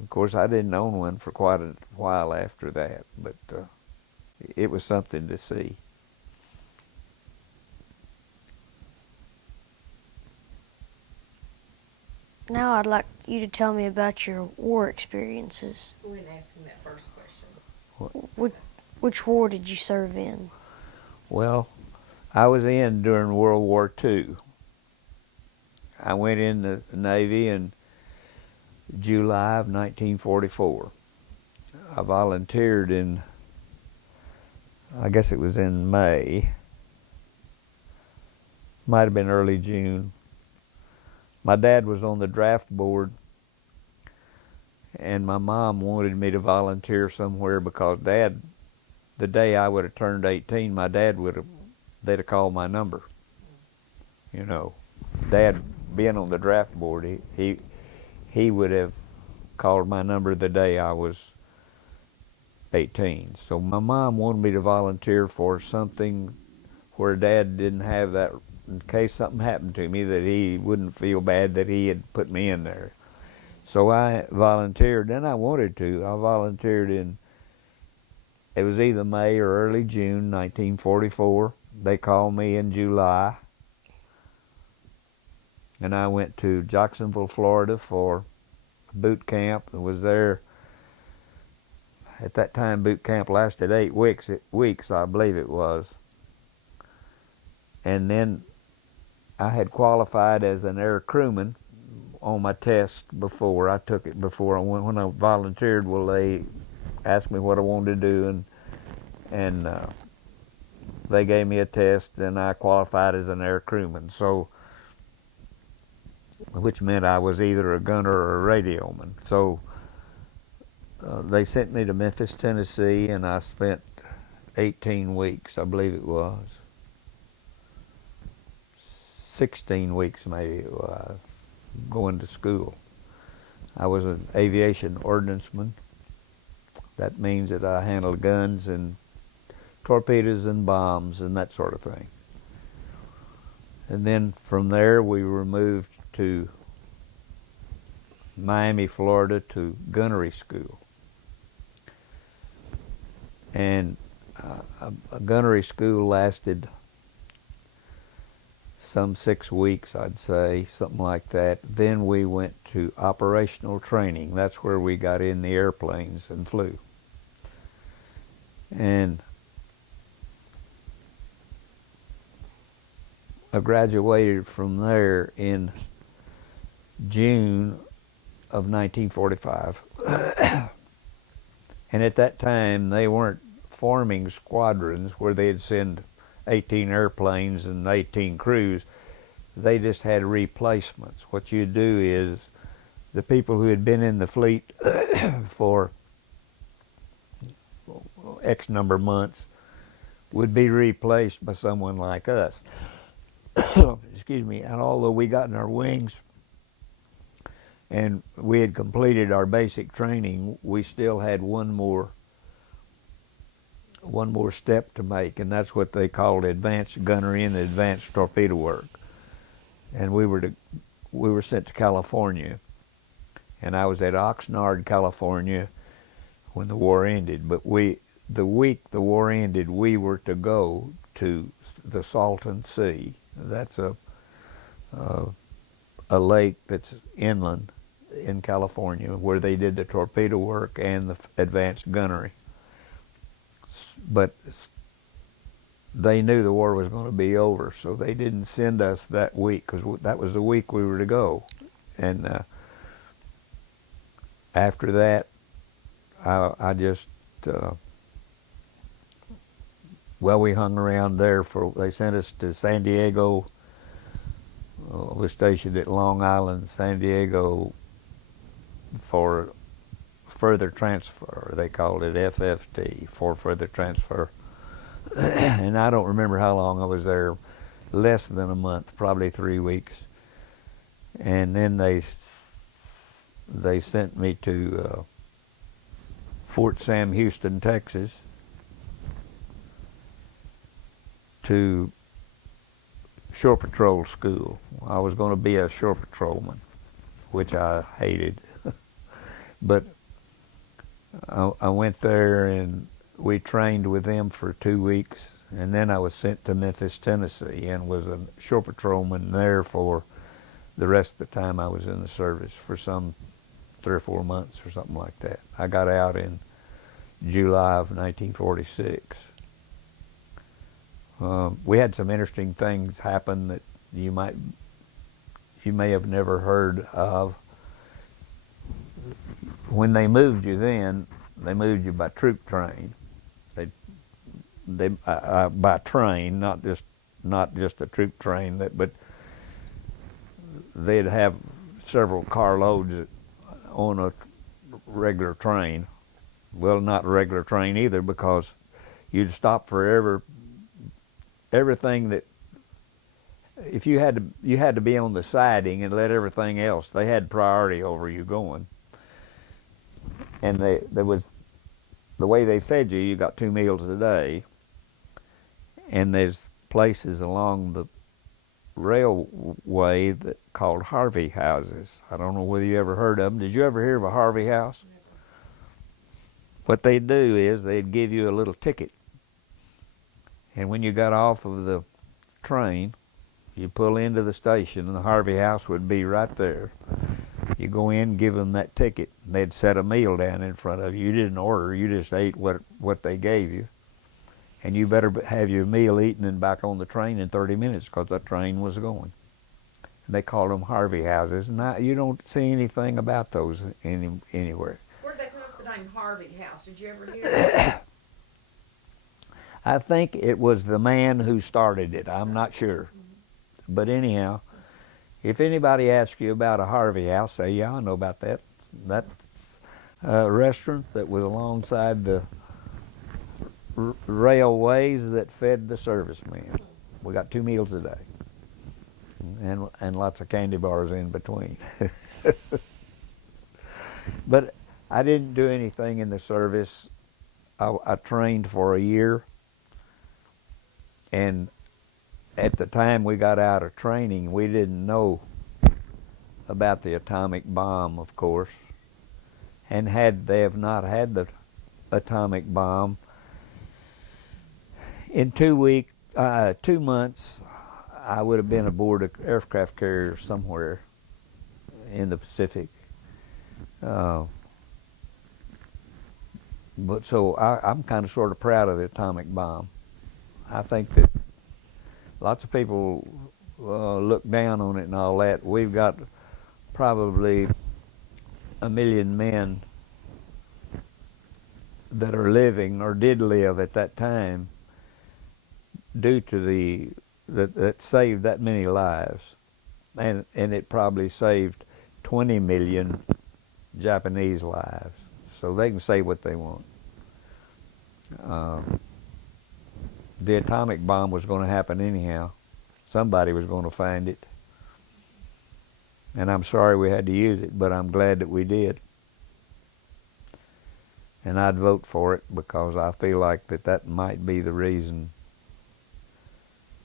Of course, I didn't own one for quite a while after that, but it was something to see. Now I'd like you to tell me about your war experiences. We didn't ask him that first question. Which war did you serve in? Well, I was in during World War II. I went in the Navy in July of 1944. I volunteered in, I guess it was in May. Might have been early June. My dad was on the draft board, and my mom wanted me to volunteer somewhere because Dad, the day I would have turned 18, my dad they'd have called my number. You know, Dad being on the draft board, he would have called my number the day I was 18. So my mom wanted me to volunteer for something where Dad didn't have that, in case something happened to me, that he wouldn't feel bad that he had put me in there. So I volunteered, and I wanted to. I volunteered it was either May or early June 1944. They called me in July, and I went to Jacksonville, Florida for boot camp. I was there. At that time, boot camp lasted 8 weeks, I believe it was. And then I had qualified as an air crewman on my test before. I took it before I went. When I volunteered, well, they asked me what I wanted to do, and they gave me a test, and I qualified as an air crewman. So, which meant I was either a gunner or a radioman. So they sent me to Memphis, Tennessee, and I spent 18 weeks, I believe it was. 16 weeks maybe it was, going to school. I was an aviation ordnanceman. That means that I handled guns and torpedoes and bombs and that sort of thing. And then from there we were moved to Miami, Florida, to gunnery school. And a gunnery school lasted some 6 weeks, I'd say, something like that. Then we went to operational training. That's where we got in the airplanes and flew. And I graduated from there in June of 1945. And at that time, they weren't forming squadrons where they'd send 18 airplanes and 18 crews. They just had replacements. What you do is the people who had been in the fleet for X number of months would be replaced by someone like us. Excuse me. And although we got in our wings and we had completed our basic training, we still had one more step to make, and that's what they called advanced gunnery and advanced torpedo work. And we were sent to California, and I was at Oxnard, California, when the war ended. But the week the war ended, we were to go to the Salton Sea. That's a lake that's inland in California, where they did the torpedo work and the advanced gunnery. But they knew the war was going to be over, so they didn't send us that week, because that was the week we were to go. And after that, I just, we hung around there they sent us to San Diego. We was stationed at Long Island, San Diego, for further transfer. They called it FFT, for further transfer. And I don't remember how long I was there, less than a month, probably 3 weeks. And then they sent me to Fort Sam Houston, Texas, to shore patrol school. I was going to be a shore patrolman, which I hated. But I went there and we trained with them for 2 weeks, and then I was sent to Memphis, Tennessee, and was a shore patrolman there for the rest of the time I was in the service, for some 3 or 4 months or something like that. I got out in July of 1946. We had some interesting things happen that you may have never heard of. When they moved you then, they moved you by troop train. By train, not just a troop train, but they'd have several carloads on a regular train. Well, not a regular train either, because you'd stop for everything that, if you had to be on the siding and let everything else. They had priority over you going. And there was, the way they fed you, you got 2 meals a day. And there's places along the railway that called Harvey houses. I don't know whether you ever heard of them. Did you ever hear of a Harvey house? Never. What they'd do is they'd give you a little ticket. And when you got off of the train, You pull into the station, and the Harvey House would be right there. You go in, give them that ticket, and they'd set a meal down in front of you. You didn't order, you just ate what they gave you. And you better have your meal eaten and back on the train in 30 minutes because the train was going. And they called them Harvey Houses. Now, you don't see anything about those anywhere. Where did they come up with the name Harvey House? Did you ever hear that? I think it was the man who started it. I'm not sure. But anyhow, if anybody asks you about a Harvey House, say, yeah, I know about that. That's a restaurant that was alongside the railways that fed the servicemen. We got 2 meals a day. And lots of candy bars in between. But I didn't do anything in the service. I trained for a year. And at the time we got out of training, we didn't know about the atomic bomb, of course. And had they have not had the atomic bomb, in 2 months, I would have been aboard an aircraft carrier somewhere in the Pacific. But so I'm kind of sort of proud of the atomic bomb. I think that lots of people look down on it and all that. We've got probably 1 million men that are living or did live at that time due to that saved that many lives, and it probably saved 20 million Japanese lives. So they can say what they want. The atomic bomb was going to happen anyhow. Somebody was going to find it. And I'm sorry we had to use it, but I'm glad that we did. And I'd vote for it because I feel like that might be the reason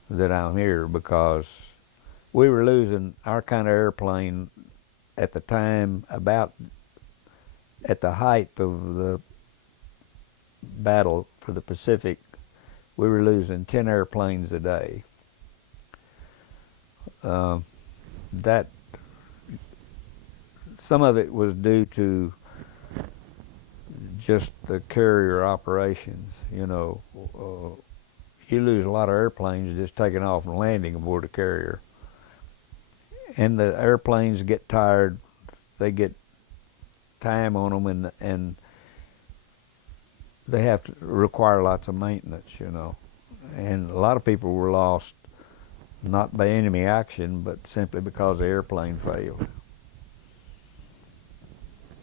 that I'm here, because we were losing our kind of airplane at the time, about at the height of the battle for the Pacific. We were losing 10 airplanes a day. That some of it was due to just the carrier operations. You know, you lose a lot of airplanes just taking off and landing aboard a carrier. And the airplanes get tired, they get time on them, and they have to require lots of maintenance, you know. And a lot of people were lost, not by enemy action, but simply because the airplane failed.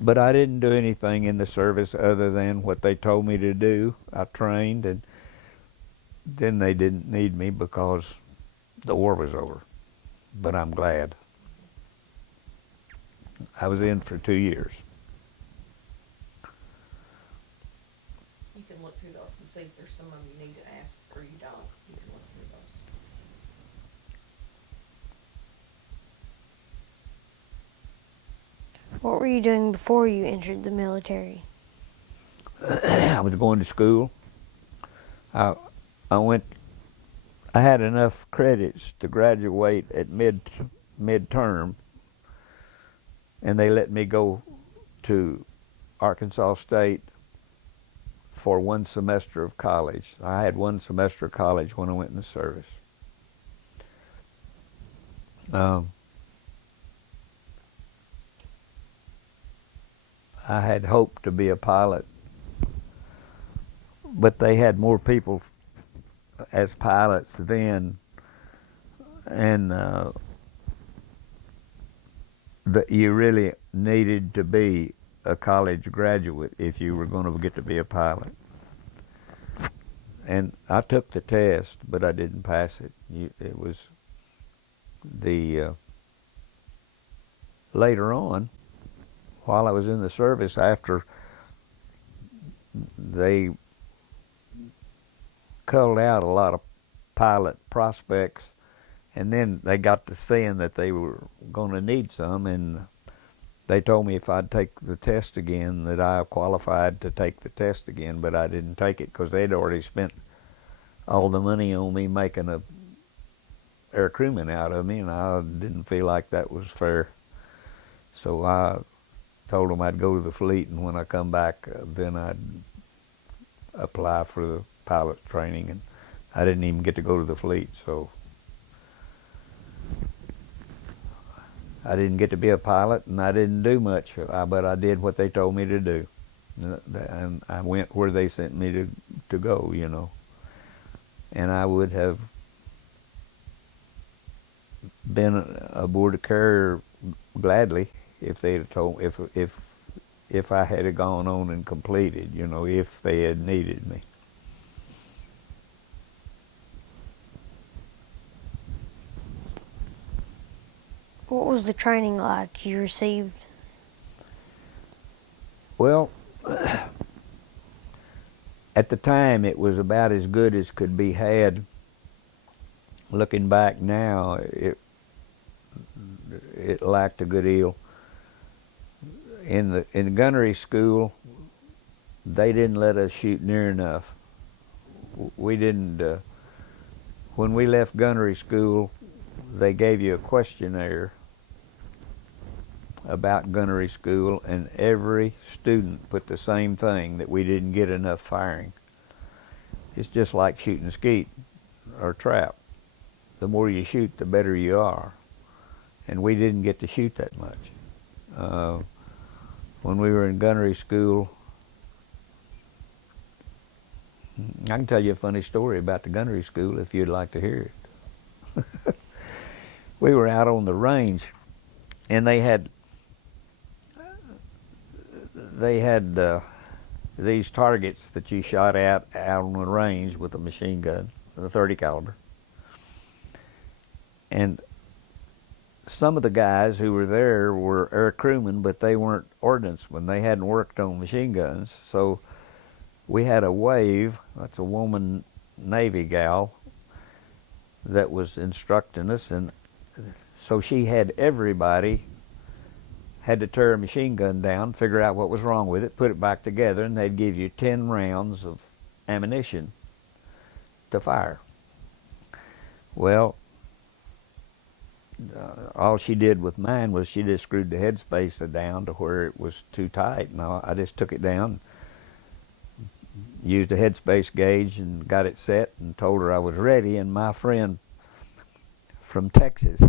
But I didn't do anything in the service other than what they told me to do. I trained, and then they didn't need me because the war was over. But I'm glad. I was in for 2 years. You can look through those and see if there's some of them you need to ask or you don't. You can look through those. What were you doing before you entered the military? I was going to school. I had enough credits to graduate at midterm, and they let me go to Arkansas State for 1 semester of college. I had 1 semester of college when I went in the service. I had hoped to be a pilot, but they had more people as pilots then, and that you really needed to be a college graduate if you were going to get to be a pilot. And I took the test, but I didn't pass it. It was later on, while I was in the service, after they culled out a lot of pilot prospects, and then they got to seeing that they were going to need some, and they told me if I'd take the test again that I qualified to take the test again, but I didn't take it because they'd already spent all the money on me making air crewman out of me, and I didn't feel like that was fair. So I told them I'd go to the fleet, and when I come back, then I'd apply for the pilot training. And I didn't even get to go to the fleet, so I didn't get to be a pilot, and I didn't do much, but I did what they told me to do. And I went where they sent me to go, you know. And I would have been aboard a carrier gladly if they had told if I had gone on and completed, you know, if they had needed me. What was the training like you received? Well, at the time it was about as good as could be had. Looking back now, it lacked a good deal. In the gunnery school, they didn't let us shoot near enough. We didn't. When we left gunnery school, they gave you a questionnaire about gunnery school, and every student put the same thing, that we didn't get enough firing. It's just like shooting skeet or trap. The more you shoot, the better you are. And we didn't get to shoot that much. When we were in gunnery school, I can tell you a funny story about the gunnery school if you'd like to hear it. We were out on the range, and they had these targets that you shot at out on the range with a machine gun, a 30 caliber. And some of the guys who were there were air crewmen, but they weren't ordnancemen. They hadn't worked on machine guns. So we had a wave, that's a woman Navy gal, that was instructing us, and so she had everybody had to tear a machine gun down, figure out what was wrong with it, put it back together, and they'd give you 10 rounds of ammunition to fire. Well, all she did with mine was she just screwed the headspace down to where it was too tight, and I just took it down, used a headspace gauge and got it set, and told her I was ready. And my friend from Texas,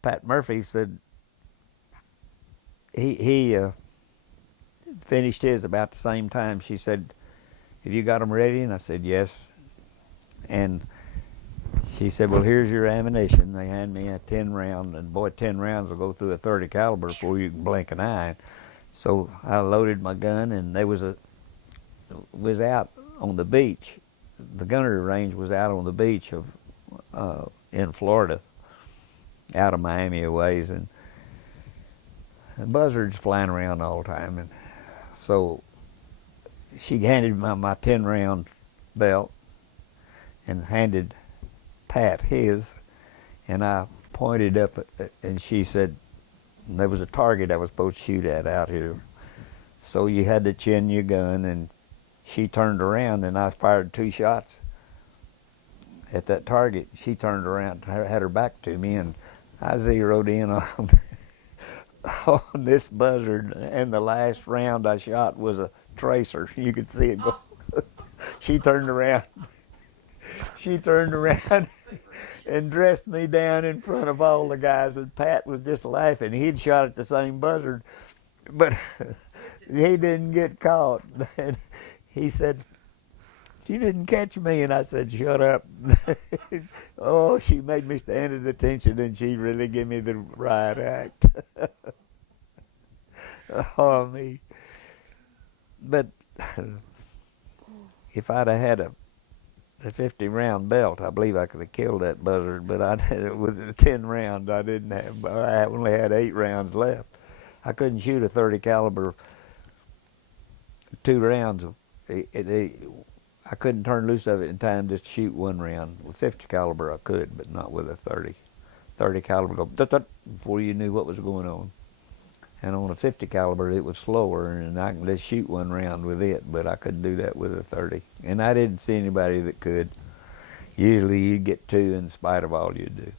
Pat Murphy, said he finished his about the same time. She said, "Have you got them ready?" And I said, "Yes." And she said, "Well, here's your ammunition." They hand me a 10 round, and boy, 10 rounds will go through a 30 caliber before you can blink an eye. So I loaded my gun, and there was out on the beach. The gunnery range was out on the beach of in Florida, out of Miami a ways, and buzzards flying around all the time. And so she handed me my 10 round belt and handed Pat his, and I pointed up and she said, there was a target I was supposed to shoot at out here. So you had to chin your gun, and she turned around, and I fired 2 shots at that target. She turned around, had her back to me, and I zeroed in on on this buzzard, and the last round I shot was a tracer. You could see it go. She turned around. She turned around and dressed me down in front of all the guys, and Pat was just laughing. He'd shot at the same buzzard, but he didn't get caught. And he said, "She didn't catch me," and I said, "Shut up." Oh, she made me stand at attention, and she really gave me the riot act. Oh, me. But if I'd have had a 50 round belt, I believe I could have killed that buzzard, but with the 10 rounds, I didn't have, I only had 8 rounds left. I couldn't shoot a 30 caliber 2 rounds. I couldn't turn loose of it in time just to shoot 1 round. With 50 caliber I could, but not with a 30. 30 caliber go tut-tut before you knew what was going on. And on a 50 caliber it was slower, and I can just shoot 1 round with it, but I couldn't do that with a 30. And I didn't see anybody that could. Usually you'd get 2 in spite of all you do.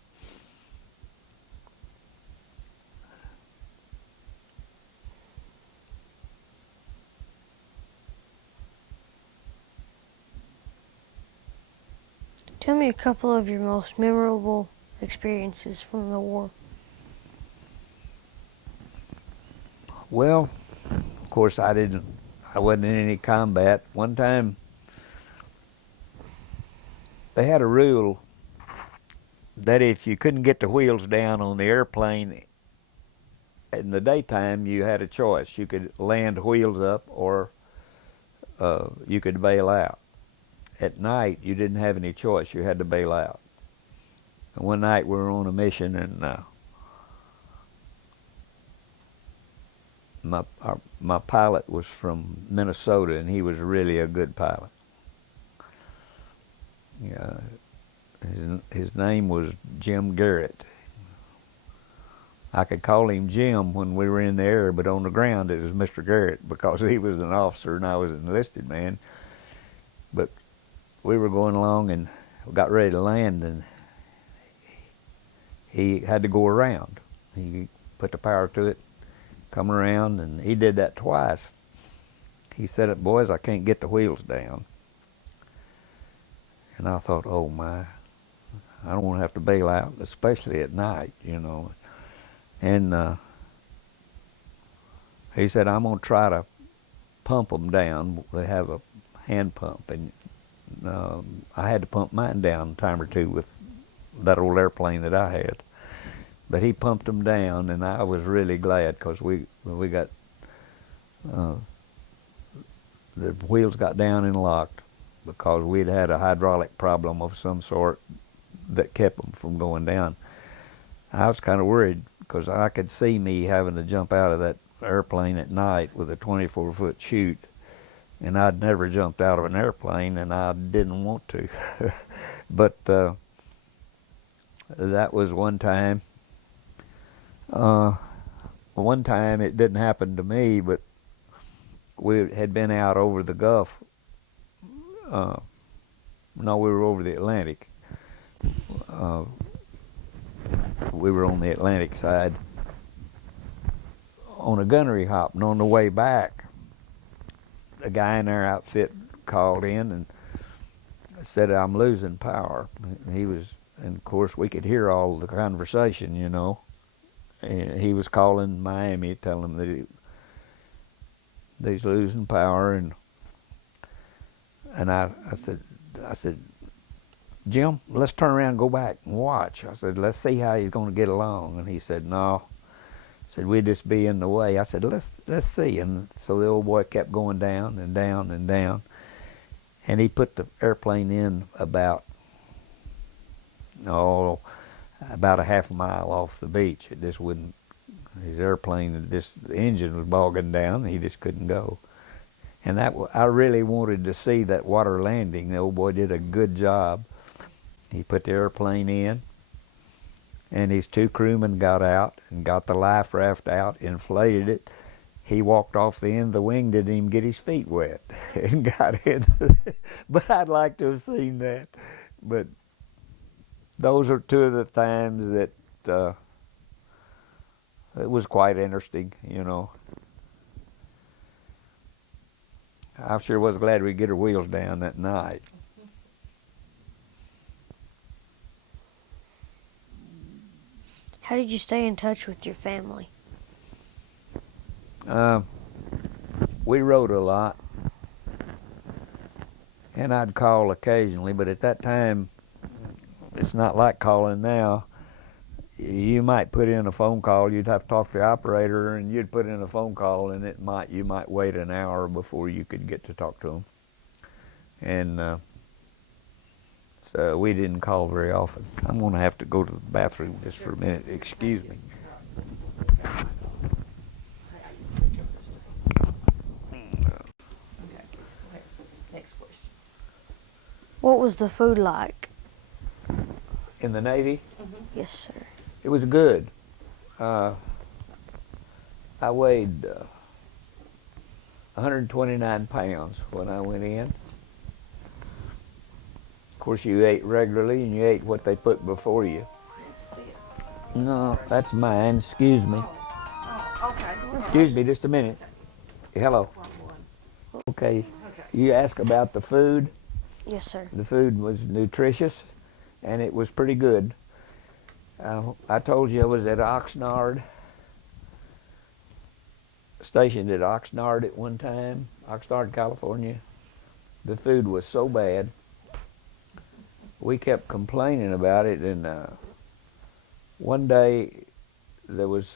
Tell me a couple of your most memorable experiences from the war. Well, of course I wasn't in any combat. One time they had a rule that if you couldn't get the wheels down on the airplane in the daytime, you had a choice. You could land wheels up or you could bail out. At night, you didn't have any choice. You had to bail out. And one night we were on a mission, and my pilot was from Minnesota, and he was really a good pilot. Yeah, his name was Jim Garrett. I could call him Jim when we were in the air, but on the ground it was Mr. Garrett because he was an officer and I was an enlisted man. But we were going along and got ready to land, and he had to go around. He put the power to it, come around, and he did that twice. He said, "Boys, I can't get the wheels down." And I thought, oh my, I don't want to have to bail out, especially at night, you know. And he said, "I'm going to try to pump them down." They have a hand pump, and I had to pump mine down a time or two with that old airplane that I had. But he pumped them down, and I was really glad because we got the wheels got down and locked because we'd had a hydraulic problem of some sort that kept them from going down. I was kind of worried because I could see me having to jump out of that airplane at night with a 24-foot chute, and I'd never jumped out of an airplane, and I didn't want to. But that was one time. One time it didn't happen to me, but we had been out over the Gulf. No, we were over the Atlantic. We were on the Atlantic side on a gunnery hop, and on the way back, a guy in our outfit called in and said, "I'm losing power." And of course we could hear all the conversation, you know. And he was calling Miami, telling them that he's losing power, and I said, "Jim, let's turn around and go back and watch." I said, "Let's see how he's going to get along." And he said, "No." He said, "We'd just be in the way." I said, let's see." And so the old boy kept going down and down and down, and he put the airplane in about a half a mile off the beach. It just wouldn't. His airplane, the engine was bogging down, and he just couldn't go. And I really wanted to see that water landing. The old boy did a good job. He put the airplane in, and his 2 crewmen got out and got the life raft out, inflated it. He walked off the end of the wing, didn't even get his feet wet, and got in. But I'd like to have seen that. But those are 2 of the times that it was quite interesting, you know. I sure was glad we get our wheels down that night. How did you stay in touch with your family? We rode a lot, and I'd call occasionally, but at that time, it's not like calling now. You might put in a phone call, you'd have to talk to the operator, and you'd put in a phone call, and you might wait an hour before you could get to talk to them. And so we didn't call very often. I'm going to have to go to the bathroom just for a minute. Excuse me. Okay, next question. What was the food like? In the Navy? Yes, sir. It was good. I weighed 129 pounds when I went in. Of course, you ate regularly and you ate what they put before you. What's this? No, that's mine. Excuse me. Oh, okay. Excuse me just a minute. Hello. Wrong one. Okay. Okay. You asked about the food. Yes, sir. The food was nutritious, and it was pretty good. I told you I was at Oxnard, stationed at Oxnard at one time, Oxnard, California. The food was so bad. We kept complaining about it, and one day there was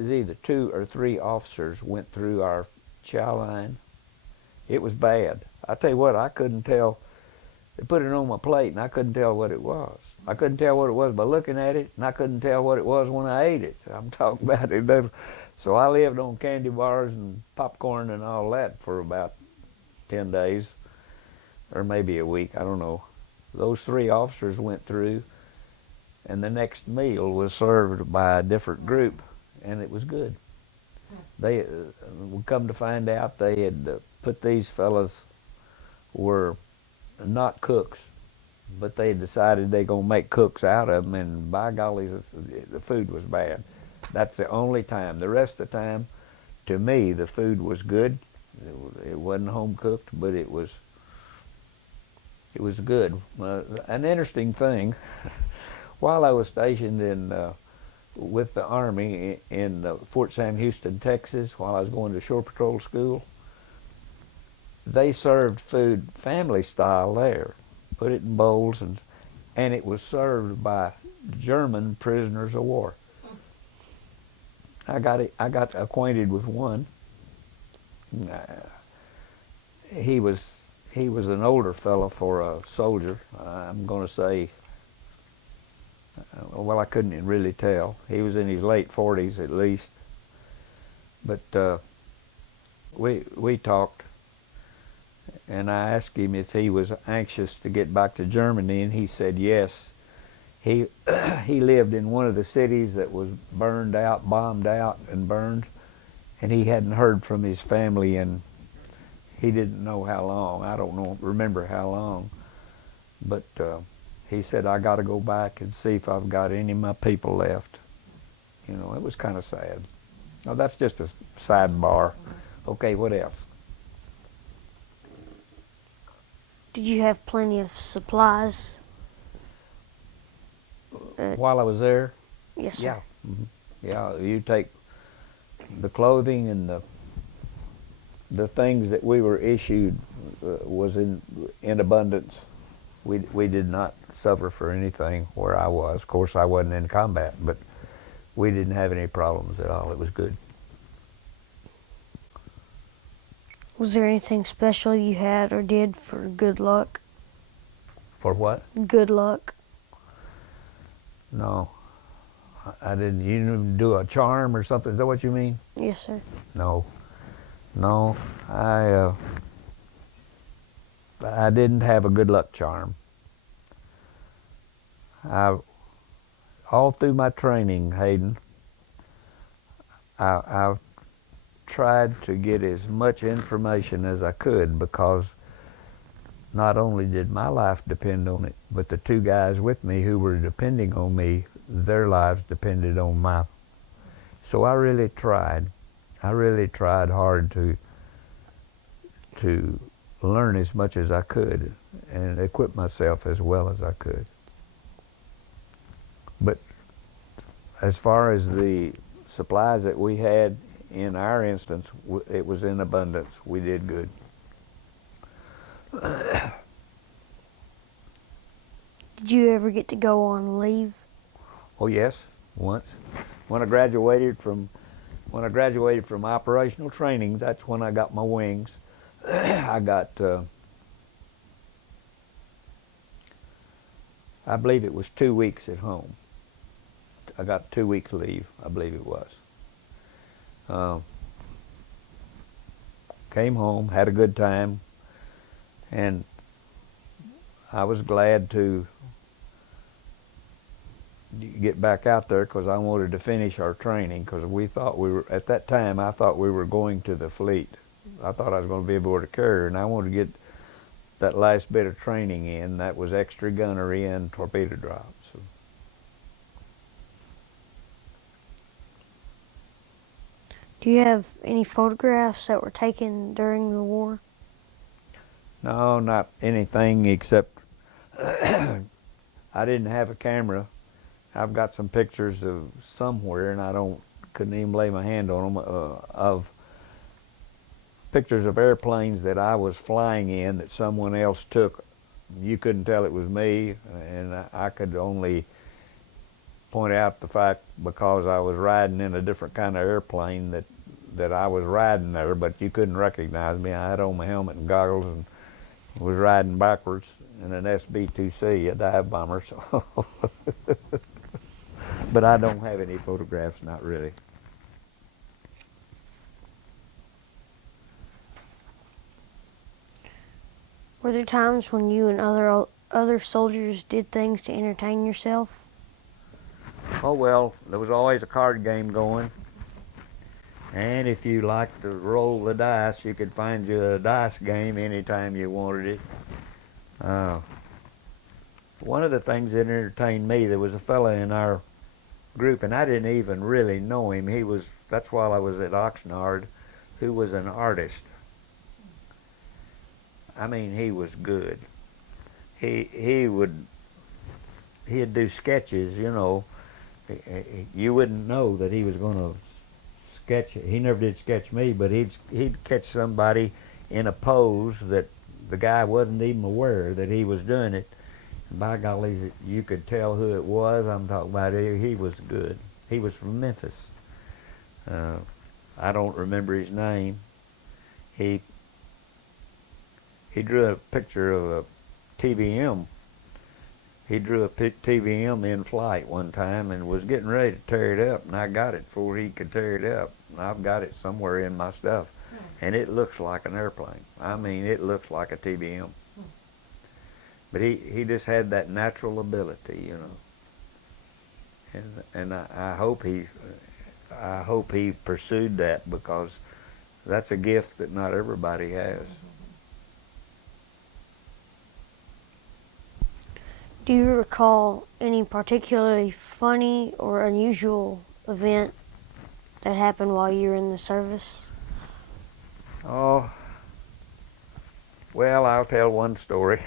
either 2 or 3 officers went through our chow line. It was bad. I tell you what, I couldn't tell. They put it on my plate, and I couldn't tell what it was. I couldn't tell what it was by looking at it, and I couldn't tell what it was when I ate it. I'm talking about it. So I lived on candy bars and popcorn and all that for about 10 days, or maybe a week, I don't know. Those 3 officers went through, and the next meal was served by a different group, and it was good. They would come to find out they had put these fellas were not cooks, but they decided they gonna make cooks out of them, and by golly, the food was bad. That's the only time. The rest of the time, to me, the food was good. It wasn't home cooked, but it was good. An interesting thing, while I was stationed in with the Army in Fort Sam Houston, Texas, while I was going to Shore Patrol School, they served food family style there. Put it in bowls, and it was served by German prisoners of war. I got acquainted with one. He was an older fellow for a soldier. I'm going to say, well, I couldn't really tell. He was in his late 40s at least. But we talked, and I asked him if he was anxious to get back to Germany, and he said yes. He lived in one of the cities that was burned out, bombed out, and burned, and he hadn't heard from his family, and he didn't know how long. I don't remember how long, but he said, I got to go back and see if I've got any of my people left. You know, it was kind of sad. Now, that's just a sidebar. Okay, what else? Did you have plenty of supplies? While I was there? Yes, sir. Yeah. Yeah, you take the clothing and the things that we were issued was in abundance. We did not suffer for anything where I was. Of course, I wasn't in combat, but we didn't have any problems at all. It was good. Was there anything special you had or did for good luck? For what? Good luck. No, I didn't. You didn't do a charm or something? Is that what you mean? Yes, sir. No, I didn't have a good luck charm. All through my training, Hayden, I tried to get as much information as I could, because not only did my life depend on it, but the 2 guys with me who were depending on me, their lives depended on mine. So I really tried. I really tried hard to learn as much as I could and equip myself as well as I could. But as far as the supplies that we had, in our instance, it was in abundance. We did good. Did you ever get to go on leave? Oh yes, once. When I graduated from operational training, that's when I got my wings. I got, I believe it was 2 weeks at home. I got 2 weeks leave, I believe it was. Came home, had a good time, and I was glad to get back out there, because I wanted to finish our training, because we thought at that time, I thought we were going to the fleet. I thought I was going to be aboard a carrier, and I wanted to that last bit of training in. That was extra gunnery and torpedo drops. So. Do you have any photographs that were taken during the war? No, not anything except I didn't have a camera. I've got some pictures of somewhere, and couldn't even lay my hand on them, of pictures of airplanes that I was flying in that someone else took. You couldn't tell it was me, and I could only point out the fact because I was riding in a different kind of airplane that I was riding there, but you couldn't recognize me. I had on my helmet and goggles and was riding backwards in an SB-2C, a dive bomber. So, but I don't have any photographs, not really. Were there times when you and other soldiers did things to entertain yourself? Oh well, there was always a card game going. And if you liked to roll the dice, you could find you a dice game anytime you wanted it. One of the things that entertained me, there was a fella in our group, and I didn't even really know him. That's while I was at Oxnard, who was an artist. I mean, he was good. He'd do sketches, you know. You wouldn't know that he was going to sketch. He never did sketch me, but he'd catch somebody in a pose that the guy wasn't even aware that he was doing it. And by golly, you could tell who it was. I'm talking about he was good. He was from Memphis. I don't remember his name. He drew a picture of a TBM. He drew a TBM in flight one time and was getting ready to tear it up, and I got it before he could tear it up. And I've got it somewhere in my stuff. And it looks like an airplane. I mean, it looks like a TBM. But he just had that natural ability, you know. And I hope he pursued that, because that's a gift that not everybody has. Do you recall any particularly funny or unusual event that happened while you were in the service? Oh, well, I'll tell one story.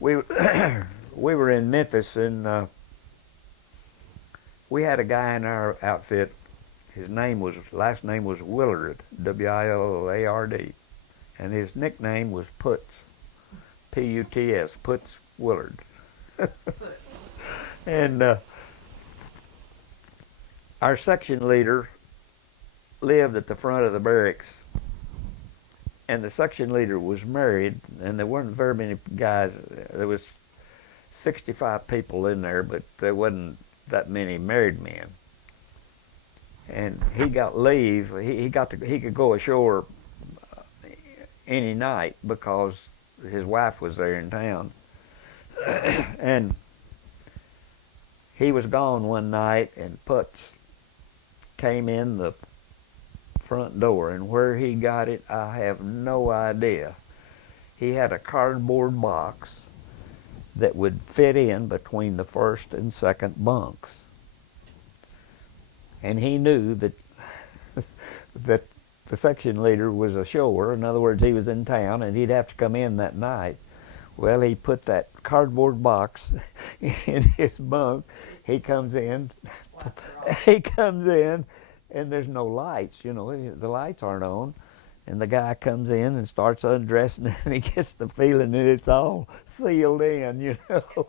We were in Memphis, and we had a guy in our outfit. His last name was Willard, W-I-L-L-A-R-D, and his nickname was Puts, P-U-T-S, Puts Willard. And our section leader lived at the front of the barracks, and the section leader was married, and there weren't very many guys. There was 65 people in there, but there wasn't that many married men. And he got leave. He could go ashore any night because his wife was there in town. And he was gone one night, and Putz came in the front door, and where he got it, I have no idea. He had a cardboard box that would fit in between the first and second bunks. And he knew that that the section leader was ashore. In other words, he was in town, and he'd have to come in that night. Well, he put that cardboard box in his bunk. He comes in, and there's no lights, you know, the lights aren't on. And the guy comes in and starts undressing, and he gets the feeling that it's all sealed in, you know.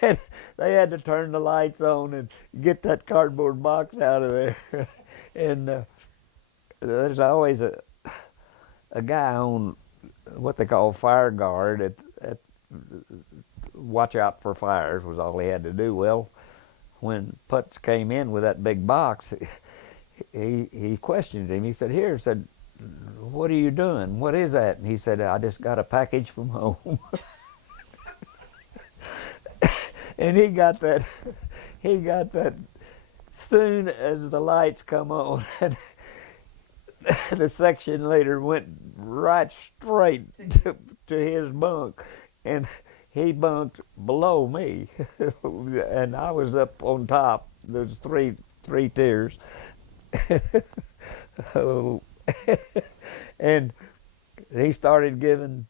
And they had to turn the lights on and get that cardboard box out of there. And there's always a guy on what they call fire guard at watch out for fires was all he had to do. Well, when Putz came in with that big box, he questioned him. He said, "What are you doing? What is that?" And he said, "I just got a package from home." And he got that soon as the lights come on. the section leader went right straight to his bunk, and he bunked below me, and I was up on top. There's three tiers. Oh, and he started giving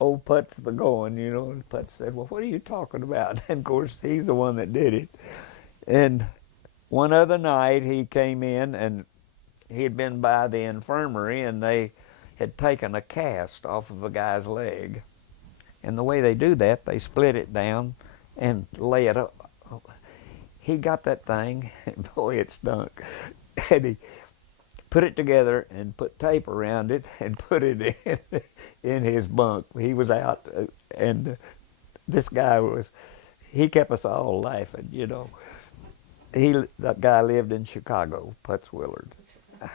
old Putz the going, you know, and Putz said, well, what are you talking about? And of course, he's the one that did it. And one other night, he came in, and he'd been by the infirmary, and they had taken a cast off of a guy's leg. And the way they do that, they split it down and lay it up. He got that thing, and boy, it stunk. And he put it together and put tape around it and put it in his bunk. He was out, and this guy he kept us all laughing, you know. That guy lived in Chicago, Putz Willard.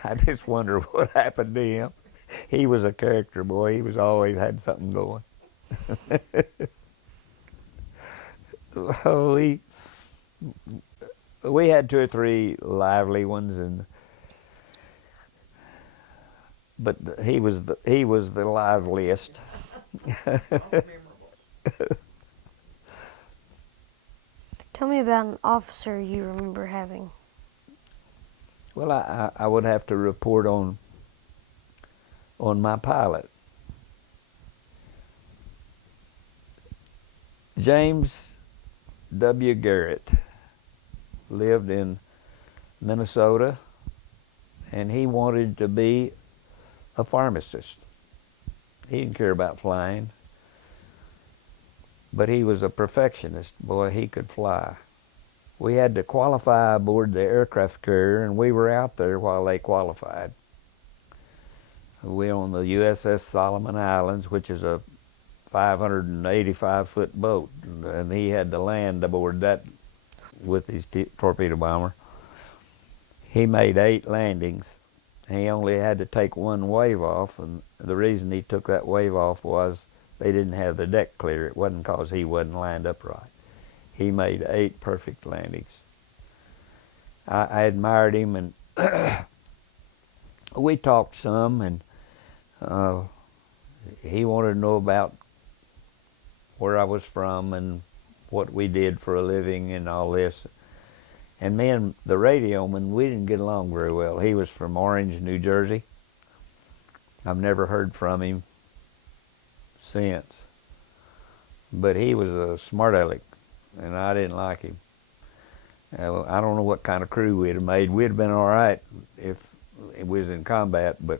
I just wonder what happened to him. He was a character, boy. He was always had something going. Oh, we had 2 or 3 lively ones, but he was the liveliest. Tell me about an officer you remember having. Well, I would have to report on my pilot. James W. Garrett lived in Minnesota, and he wanted to be a pharmacist. He didn't care about flying, but he was a perfectionist. Boy, he could fly. We had to qualify aboard the aircraft carrier, and we were out there while they qualified. We were on the USS Solomon Islands, which is a 585-foot boat, and he had to land aboard that with his torpedo bomber. He made 8 landings. He only had to take 1 wave off, and the reason he took that wave off was they didn't have the deck clear. It wasn't because he wasn't lined up right. He made 8 perfect landings. I admired him, and we talked some, and he wanted to know about where I was from and what we did for a living and all this. And me and the radioman, we didn't get along very well. He was from Orange, New Jersey. I've never heard from him since. But he was a smart aleck, and I didn't like him. I don't know what kind of crew we'd have made. We'd have been all right if we was in combat, but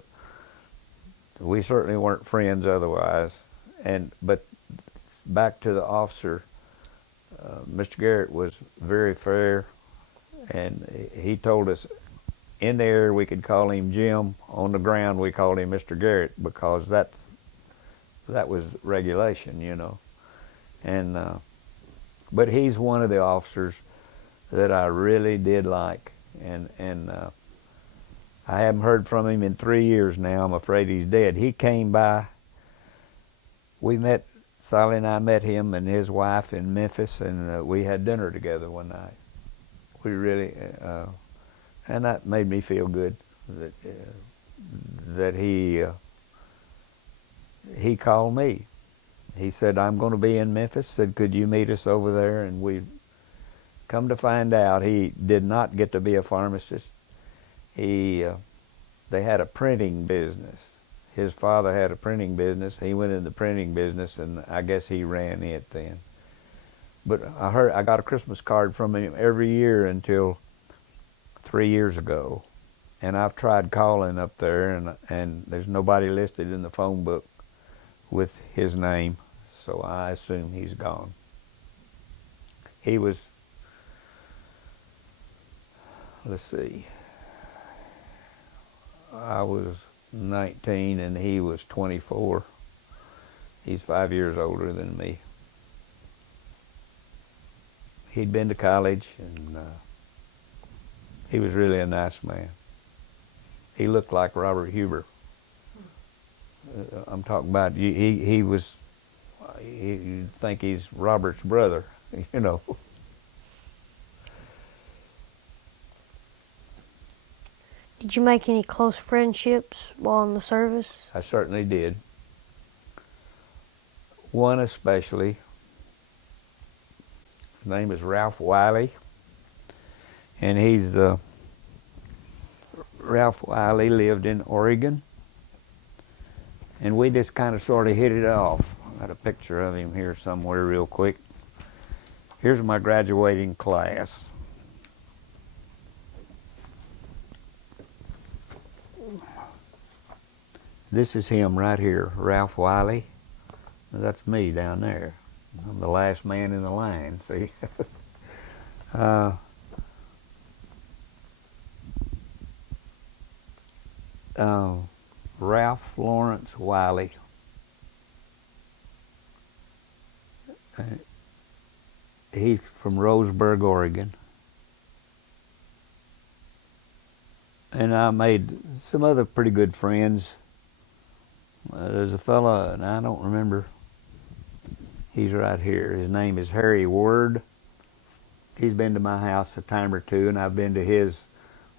we certainly weren't friends otherwise. But back to the officer, Mr. Garrett was very fair, and he told us in the air we could call him Jim. On the ground we called him Mr. Garrett, because that was regulation, you know. And but he's one of the officers that I really did like, and I haven't heard from him in 3 years now. I'm afraid he's dead. He came by. Sally and I met him and his wife in Memphis, and we had dinner together one night. We really, and that made me feel good that he called me. He said, I'm going to be in Memphis. Said, could you meet us over there? And we come to find out he did not get to be a pharmacist. They had a printing business. His father had a printing business. He went in the printing business, and I guess he ran it then. But I got a Christmas card from him every year until 3 years ago. And I've tried calling up there, and there's nobody listed in the phone book with his name, so I assume he's gone. He was, let's see, I was 19 and he was 24. He's 5 years older than me. He'd been to college, and he was really a nice man. He looked like Robert Huber. I'm talking about, he was, you'd think he's Robert's brother, you know. Did you make any close friendships while in the service? I certainly did. One especially, his name is Ralph Wiley, and Ralph Wiley lived in Oregon, and we just kind of sort of hit it off. I got a picture of him here somewhere real quick. Here's my graduating class. This is him right here, Ralph Wiley. That's me down there. I'm the last man in the line, see? Ralph Lawrence Wiley. He's from Roseburg, Oregon. And I made some other pretty good friends. There's a fella, and I don't remember, he's right here. His name is Harry Word. He's been to my house a time or two, and I've been to his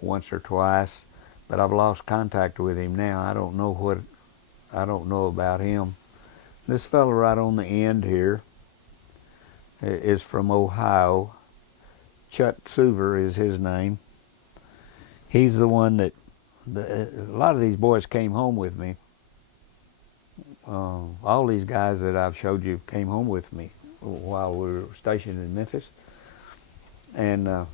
once or twice, but I've lost contact with him now. I don't know about him. This fella right on the end here is from Ohio. Chuck Suver is his name. He's the one that, a lot of these boys came home with me. All these guys that I've showed you came home with me while we were stationed in Memphis. And I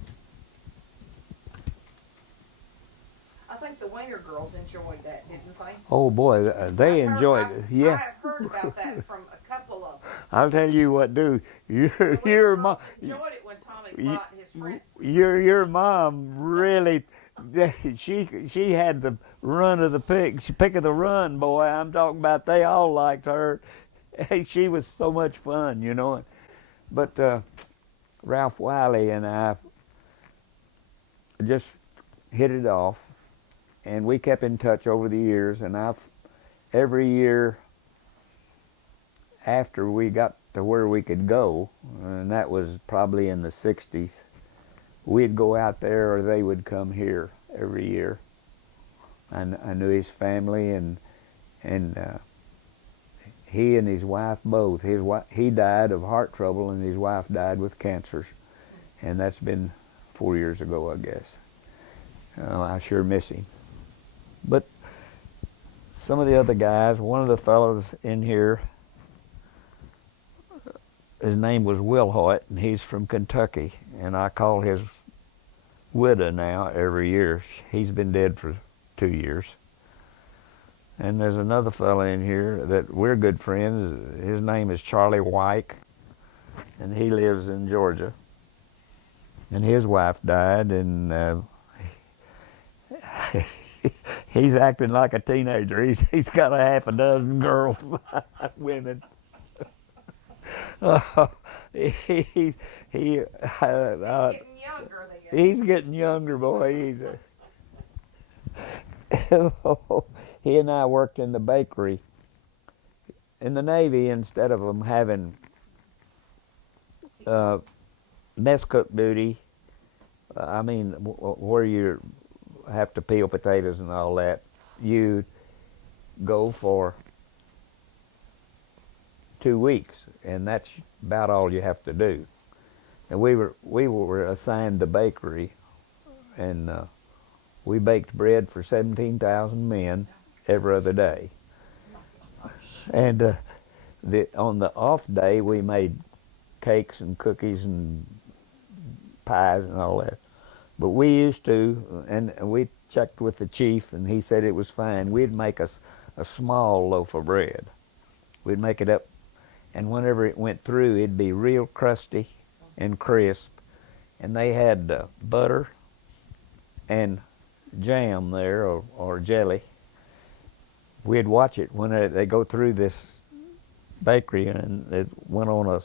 think the Winger girls enjoyed that, didn't they? oh boy, they enjoyed it. I Yeah, have heard about that from a couple of them. I'll tell you what, dude. The Winger Your girls mom, enjoyed it when Tommy brought his friend. your mom really. She had the run of the pick of the run, boy. I'm talking about. They all liked her. She was so much fun, you know. But Ralph Wiley and I just hit it off, and we kept in touch over the years. And every year after we got to where we could go, and that was probably in the '60s, we'd go out there or they would come here every year. I knew his family, and he and his wife both. He died of heart trouble, and his wife died with cancers, and that's been 4 years ago, I guess. I sure miss him. But some of the other guys, one of the fellows in here, his name was Will Hoyt, and he's from Kentucky, and I call his widow now every year. He's been dead for 2 years. And there's another fella in here that we're good friends. His name is Charlie Wyke, and he lives in Georgia. And his wife died, and he's acting like a teenager. He's got a half a dozen girls, women. He's getting Younger than he's getting younger, boy. He and I worked in the bakery. In the Navy, instead of them having mess cook duty, I mean, where you have to peel potatoes and all that, you go for 2 weeks, and that's about all you have to do. And we were assigned the bakery, and we baked bread for 17,000 men every other day. And on the off day, we made cakes and cookies and pies and all that. But we used to, and we checked with the chief, and he said it was fine. We'd make a small loaf of bread. We'd make it up, and whenever it went through, it'd be real crusty and crisp. And they had butter and jam there, or jelly. We'd watch it when they go through this bakery, and it went on a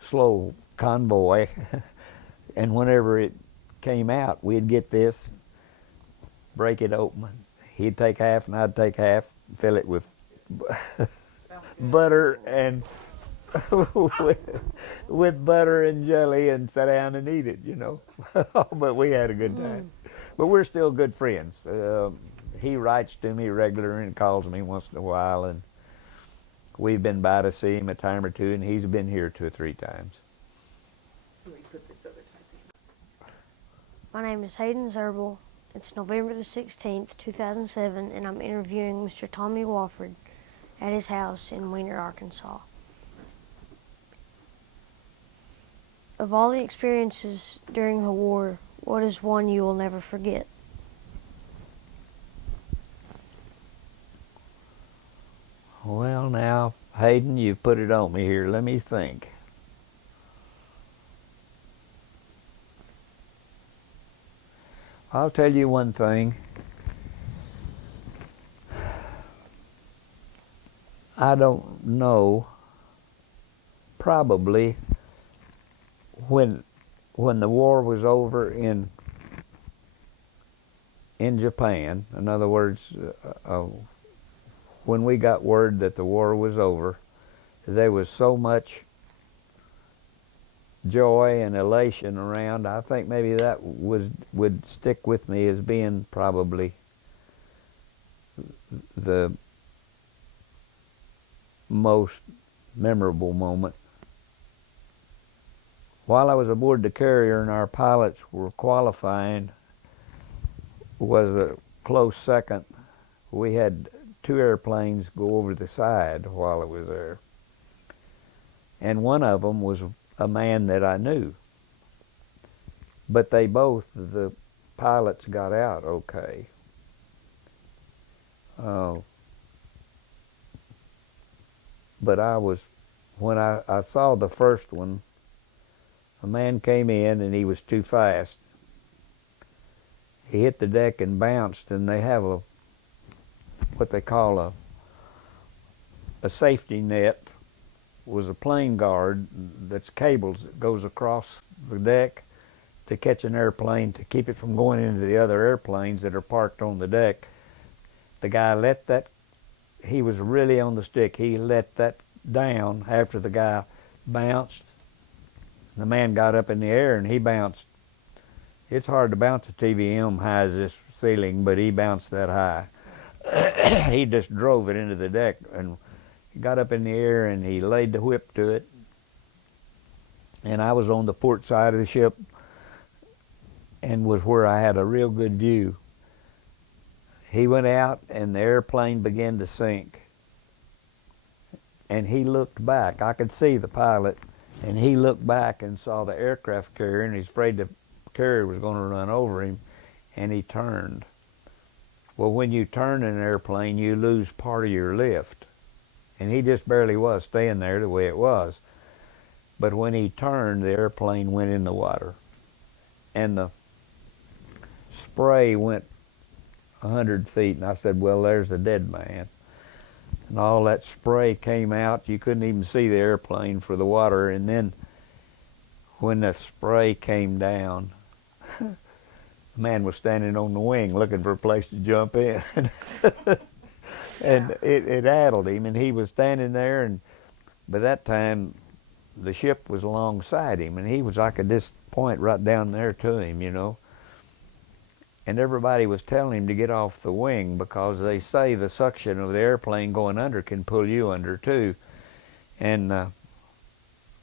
slow convoy. And whenever it came out, we'd get this, break it open. He'd take half and I'd take half, fill it with butter and with butter and jelly, and sit down and eat it, you know. But we had a good time. But we're still good friends. He writes to me regular and calls me once in a while, and we've been by to see him a time or two, and he's been here 2 or 3 times. Let me put this other type in. My name is Hayden Zerbel. It's November the 16th, 2007, and I'm interviewing Mr. Tommy Wofford at his house in Weiner, Arkansas. Of all the experiences during the war, what is one you will never forget? Well, now, Hayden, you've put it on me here. Let me think. I'll tell you one thing. I don't know. Probably when the war was over in Japan. In other words, when we got word that the war was over, there was so much joy and elation around. I think maybe that would stick with me as being probably the most memorable moment. While I was aboard the carrier and our pilots were qualifying, was a close second. We had 2 airplanes go over the side while I was there. And one of them was a man that I knew. But they both, the pilots, got out okay. But when I saw the first one, a man came in and he was too fast. He hit the deck and bounced, and they have what they call a safety net. Was a plane guard that's cables that goes across the deck to catch an airplane to keep it from going into the other airplanes that are parked on the deck. The guy let that, he was really on the stick. He let that down after the guy bounced. The man got up in the air and he bounced. It's hard to bounce a TBM high as this ceiling, but he bounced that high. He just drove it into the deck, and he got up in the air and he laid the whip to it. And I was on the port side of the ship and was where I had a real good view. He went out and the airplane began to sink. And he looked back. I could see the pilot, and he looked back and saw the aircraft carrier, and he's afraid the carrier was going to run over him, and he turned. Well, when you turn in an airplane, you lose part of your lift. And he just barely was staying there the way it was. But when he turned, the airplane went in the water. And the spray went 100 feet. And I said, well, there's a dead man. And all that spray came out. You couldn't even see the airplane for the water. And then when the spray came down, the man was standing on the wing looking for a place to jump in. And it addled him, and he was standing there, and by that time the ship was alongside him, and he was like at this point right down there to him, you know. And everybody was telling him to get off the wing because they say the suction of the airplane going under can pull you under too. And there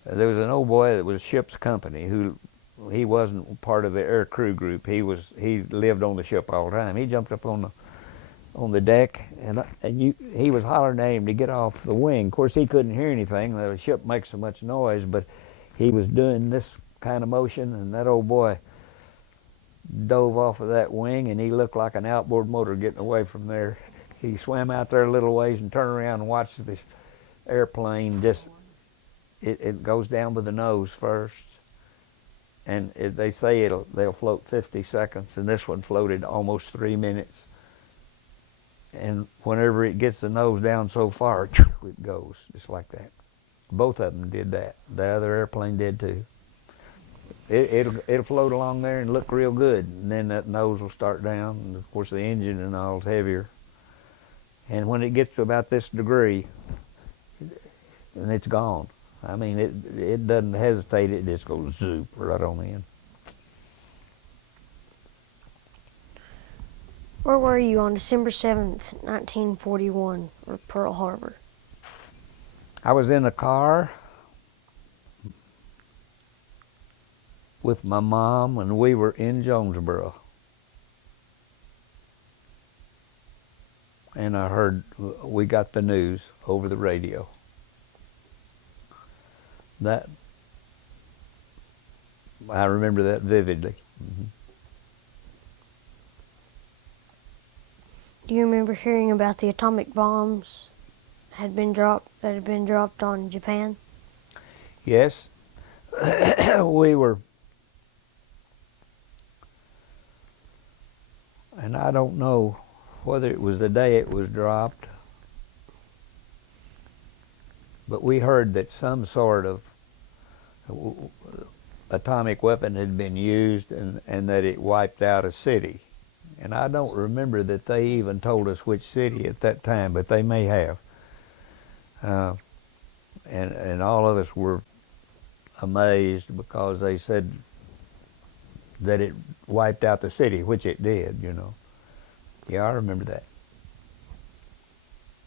was an old boy that was ship's company who, he wasn't part of the air crew group. He lived on the ship all the time. He jumped up on the deck, and he was hollering at him to get off the wing. Of course, he couldn't hear anything. The ship makes so much noise, but he was doing this kind of motion, and that old boy dove off of that wing, and he looked like an outboard motor getting away from there. He swam out there a little ways and turned around and watched the airplane just, it goes down with the nose first, and they say they'll float 50 seconds, and this one floated almost 3 minutes. And whenever it gets the nose down so far, it goes, just like that. Both of them did that. The other airplane did too. It'll float along there and look real good, and then that nose will start down, and of course the engine and all is heavier. And when it gets to about this degree, and it's gone. I mean, it doesn't hesitate, it just goes zoop right on in. Where were you on December 7th, 1941, at Pearl Harbor? I was in a car with my mom, and we were in Jonesboro. And I heard, we got the news over the radio. That, I remember that vividly. Mm-hmm. Do you remember hearing about the atomic bombs that had been dropped on Japan? Yes, we were, and I don't know whether it was the day it was dropped, but we heard that some sort of atomic weapon had been used and that it wiped out a city. And I don't remember that they even told us which city at that time, but they may have. And all of us were amazed because they said that it wiped out the city, which it did, you know. Yeah, I remember that.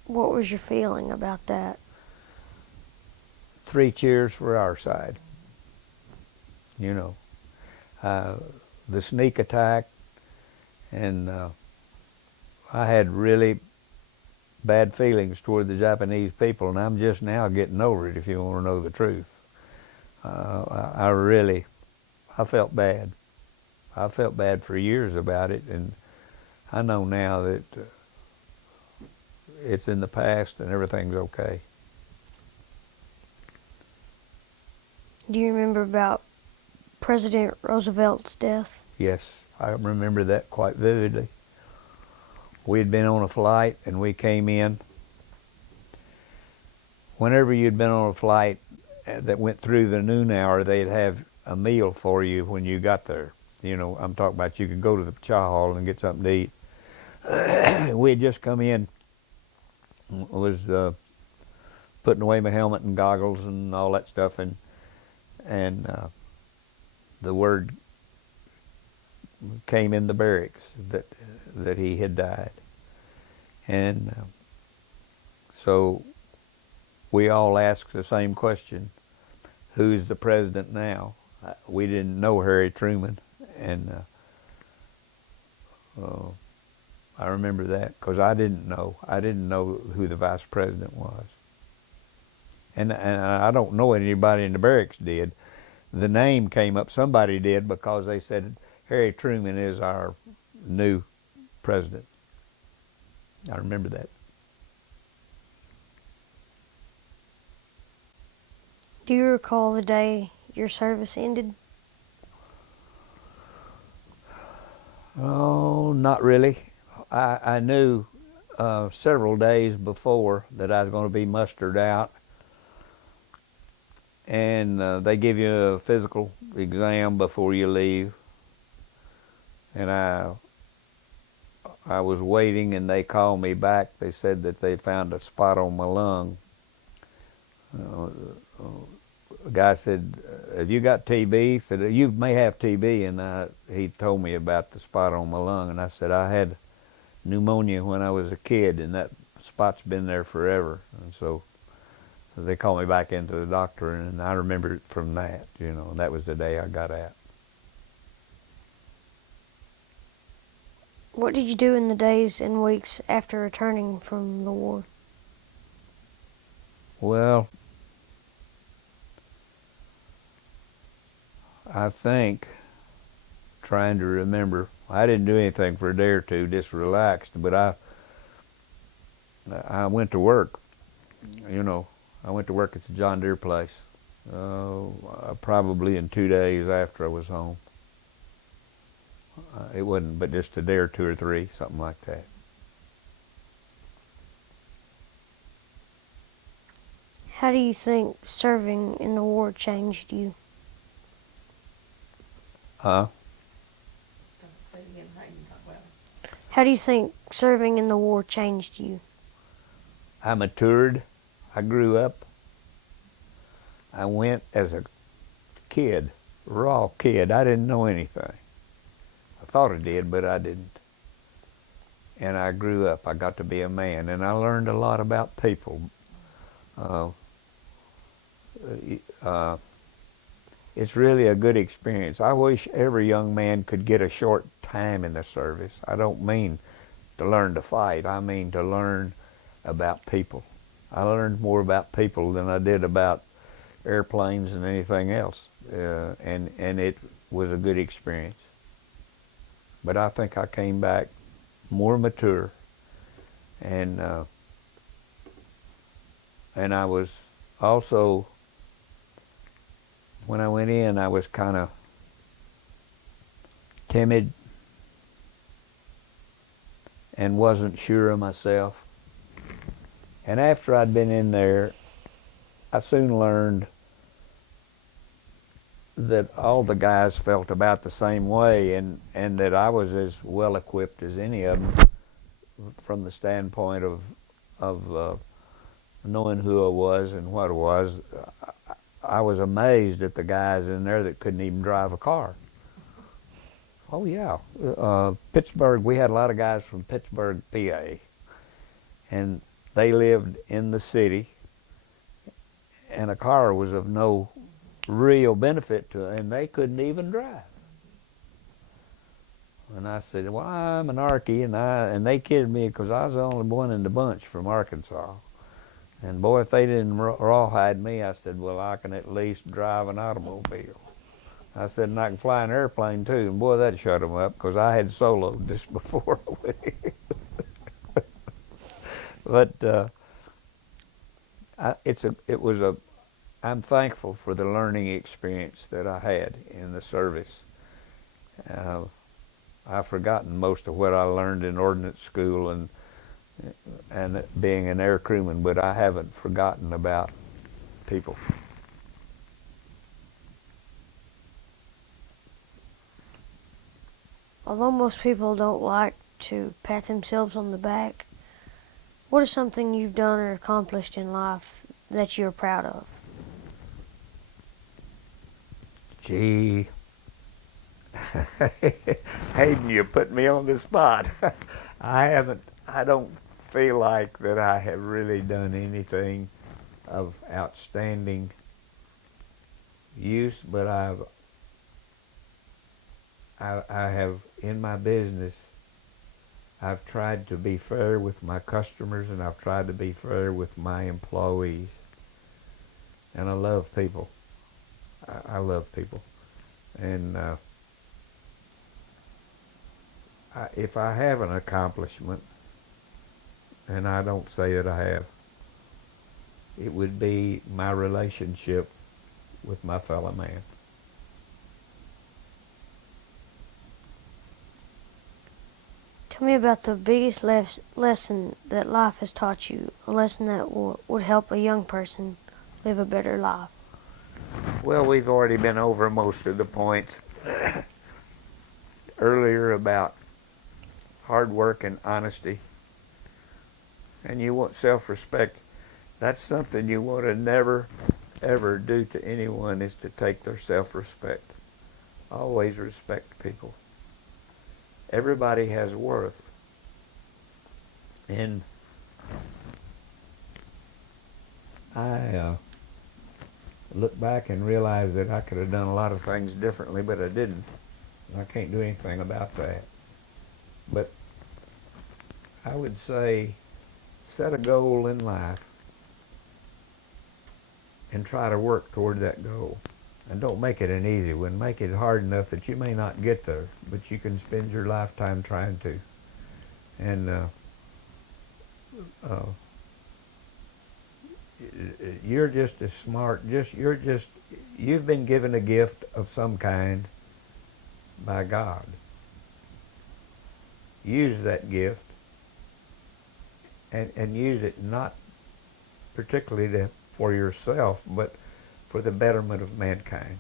What was your feeling about that? 3 cheers for our side. You know, the sneak attack, and I had really bad feelings toward the Japanese people, and I'm just now getting over it, if you want to know the truth. I felt bad. I felt bad for years about it, and I know now that it's in the past and everything's okay. Do you remember about President Roosevelt's death? Yes, I remember that quite vividly. We had been on a flight and we came in. Whenever you'd been on a flight that went through the noon hour, they'd have a meal for you when you got there. You know, I'm talking about you could go to the chow hall and get something to eat. We had just come in, was putting away my helmet and goggles and all that stuff, and the word came in the barracks that he had died. And so we all asked the same question: who's the president now? We didn't know Harry Truman, and I remember that because I didn't know who the vice president was, and I don't know anybody in the barracks did. The name came up, somebody did, because they said Harry Truman is our new president. I remember that. Do you recall the day your service ended? Oh, not really. I knew several days before that I was going to be mustered out, and they give you a physical exam before you leave. And I was waiting, and they called me back. They said that they found a spot on my lung. The guy said, "Have you got TB?" He said, "You may have TB," and he told me about the spot on my lung, and I said, "I had pneumonia when I was a kid, and that spot's been there forever." And so they called me back into the doctor, and I remember it from that, you know, that was the day I got out. What did you do in the days and weeks after returning from the war? Well, I think, trying to remember, I didn't do anything for a day or two, just relaxed, but I went to work, you know. I went to work at the John Deere place, probably in 2 days after I was home. It wasn't but just a day or 2 or 3, something like that. How do you think serving in the war changed you? Huh? Say it again, how you talk about it. How do you think serving in the war changed you? I matured. I grew up. I went as a kid, raw kid. I didn't know anything. I thought I did, but I didn't. and I grew up. I got to be a man, and I learned a lot about people. Uh, uh, it's really a good experience. I wish every young man could get a short time in the service. I don't mean to learn to fight. I mean to learn about people. I learned more about people than I did about airplanes and anything else, and it was a good experience. But I think I came back more mature, and I was also, when I went in, I was kind of timid and wasn't sure of myself. And after I'd been in there, I soon learned that all the guys felt about the same way, and that I was as well equipped as any of them from the standpoint of knowing who I was and what I was. I was amazed at the guys in there that couldn't even drive a car. Oh yeah, Pittsburgh. We had a lot of guys from Pittsburgh, PA, and they lived in the city, and a car was of no real benefit to them, and they couldn't even drive. And I said, well, I'm an Archie, and they kidded me because I was the only one in the bunch from Arkansas. And boy, if they didn't rawhide me, I said, well, I can at least drive an automobile. I said, and I can fly an airplane too. And boy, that shut them up, because I had soloed this before. But I'm thankful for the learning experience that I had in the service. I've forgotten most of what I learned in ordnance school and being an air crewman, but I haven't forgotten about people. Although most people don't like to pat themselves on the back, what is something you've done or accomplished in life that you're proud of? Gee, Hayden, you put me on the spot. I don't feel like that I have really done anything of outstanding use, but I have, in my business, I've tried to be fair with my customers, and I've tried to be fair with my employees. And I love people. I love people. And if I have an accomplishment, and I don't say that I have, it would be my relationship with my fellow man. Tell me about the biggest lesson that life has taught you, a lesson that would help a young person live a better life. Well, we've already been over most of the points earlier about hard work and honesty. And you want self-respect. That's something you want to never, ever do to anyone, is to take their self-respect. Always respect people. Everybody has worth. And I look back and realize that I could have done a lot of things differently, but I didn't. I can't do anything about that. But I would say, set a goal in life and try to work toward that goal. And don't make it an easy one. Make it hard enough that you may not get there, but you can spend your lifetime trying to. And you're just as smart. You've been given a gift of some kind by God. Use that gift, and use it not particularly for yourself, but for the betterment of mankind.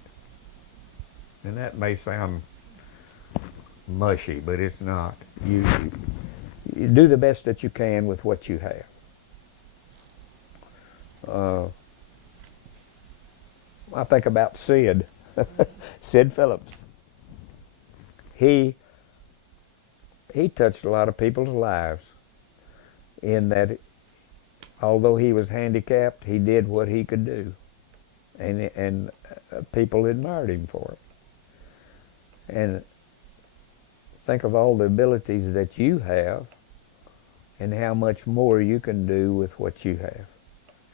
And that may sound mushy, but it's not. You do the best that you can with what you have. I think about Sid, Sid Phillips. He he touched a lot of people's lives in that although he was handicapped, he did what he could do, and people admired him for it. And think of all the abilities that you have and how much more you can do with what you have.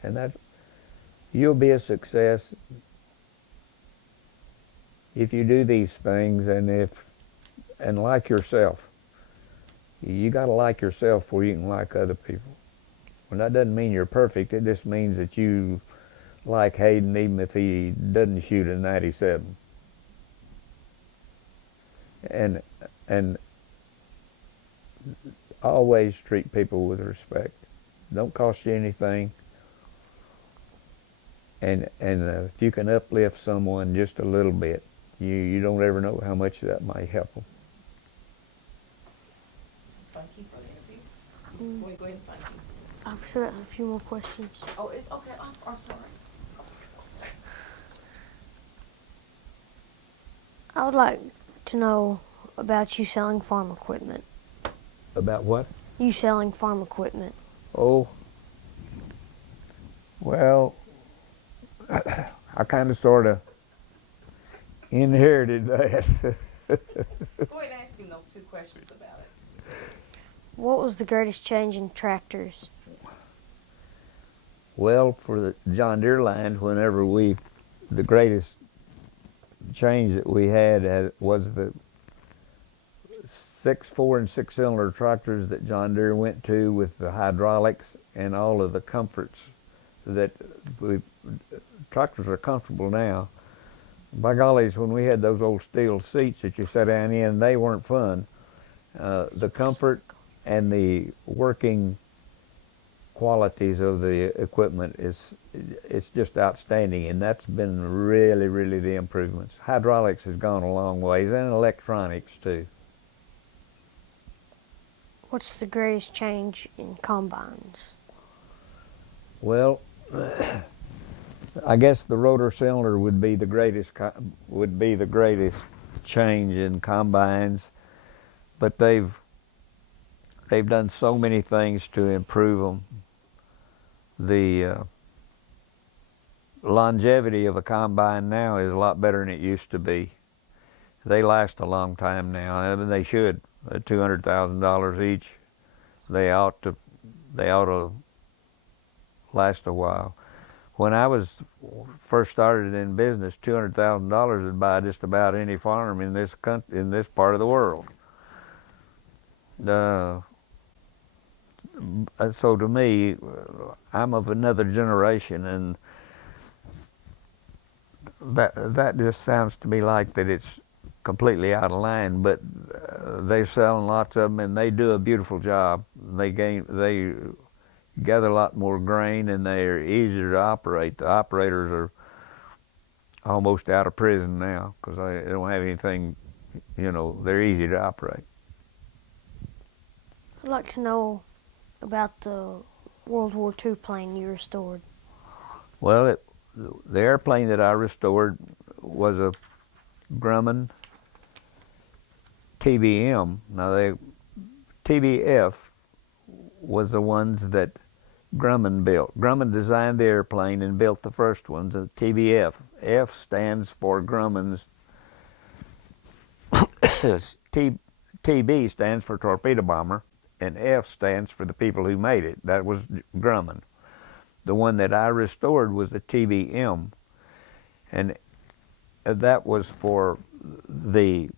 And that you'll be a success if you do these things, and like yourself. You got to like yourself before you can like other people. Well, that doesn't mean you're perfect. It just means that you like Hayden even if he doesn't shoot a 97. And always treat people with respect. Don't cost you anything. And if you can uplift someone just a little bit, you don't ever know how much that might help them. Thank you for the interview. Go ahead and thank you. I still have a few more questions. Oh, it's okay. I'm sorry. I would like to know about you selling farm equipment. About what? You selling farm equipment. Oh, well, I kind of sort of inherited that. Go ahead and ask him those 2 questions about it. What was the greatest change in tractors? Well, for the John Deere line, the greatest change that we had was the 4 and 6 cylinder tractors that John Deere went to with the hydraulics and all of the comforts that tractors are comfortable now. By gollies, when we had those old steel seats that you sat down in, they weren't fun. The comfort and the working qualities of the equipment it's just outstanding, and that's been really, really the improvements. Hydraulics has gone a long ways, and electronics too. What's the greatest change in combines? Well, I guess the rotor cylinder would be the greatest change in combines, but they've done so many things to improve them. The longevity of a combine now is a lot better than it used to be. They last a long time now, and they should. At $200,000 each, they ought to last a while. When I was first started in business, $200,000 would buy just about any farm in this part of the world. So to me, I'm of another generation, and that just sounds to me like that it's completely out of line. But they're selling lots of them, and they do a beautiful job. They gather a lot more grain, and they're easier to operate. The operators are almost out of prison now because they don't have anything. They're easy to operate. I'd like to know about the World War II plane you restored. Well, the airplane that I restored was a Grumman TBM. Now, TBF was the ones that Grumman built. Grumman designed the airplane and built the first ones, the TBF. F stands for Grumman's. TB stands for torpedo bomber, and F stands for the people who made it. That was Grumman. The one that I restored was the TBM, and that was for the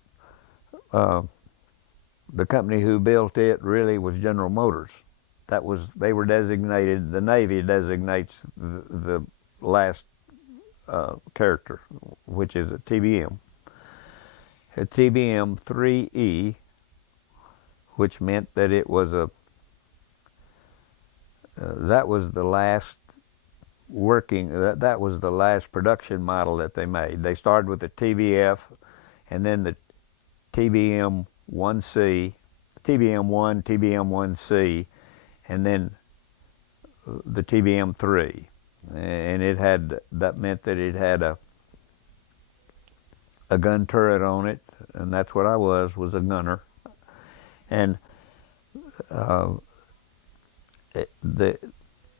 company who built it really was General Motors. They were designated, the Navy designates the last character, which is a TBM. A TBM 3E, which meant that it was that was the last that was the last production model that they made. They started with the TBF, and then the TBM 1C, TBM 1, TBM 1C, and then the TBM 3. And that meant that it had a gun turret on it, and that's what I was a gunner. And uh, the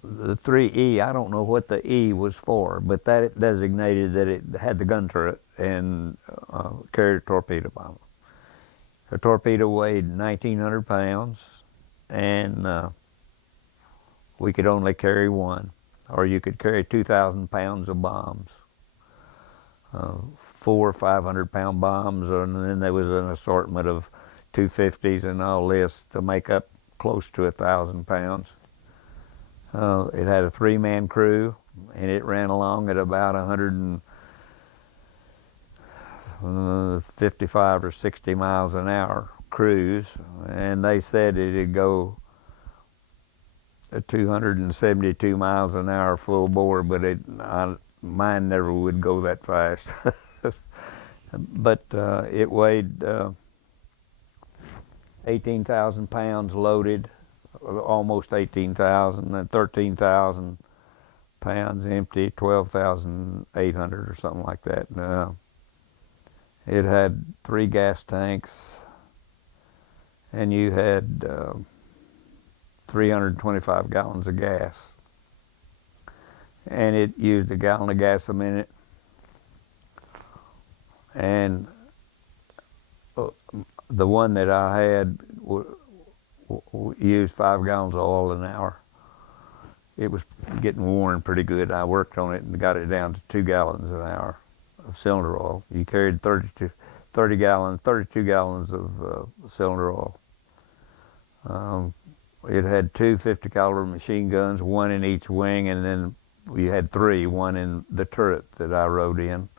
3E, I don't know what the E was for, but that it designated that it had the gun turret and carried a torpedo bomb. The torpedo weighed 1,900 pounds, and we could only carry one, or you could carry 2,000 pounds of bombs. 400 or 500-pound bombs, and then there was an assortment of 250s and all this to make up close to 1,000 pounds. It had a 3-man crew, and it ran along at about 155 or 60 miles an hour cruise, and they said it'd go 272 miles an hour full bore, but mine never would go that fast. But it weighed 18,000 pounds loaded, almost 18,000, and 13,000 pounds empty, 12,800 or something like that. It had 3 gas tanks, and you had 325 gallons of gas. And it used a gallon of gas a minute. And the one that I had used 5 gallons of oil an hour. It was getting worn pretty good. I worked on it and got it down to 2 gallons an hour of cylinder oil. You carried 32 gallons of cylinder oil. It had 2 50 caliber machine guns, 1 in each wing, and then we had 3, 1 in the turret that I rode in.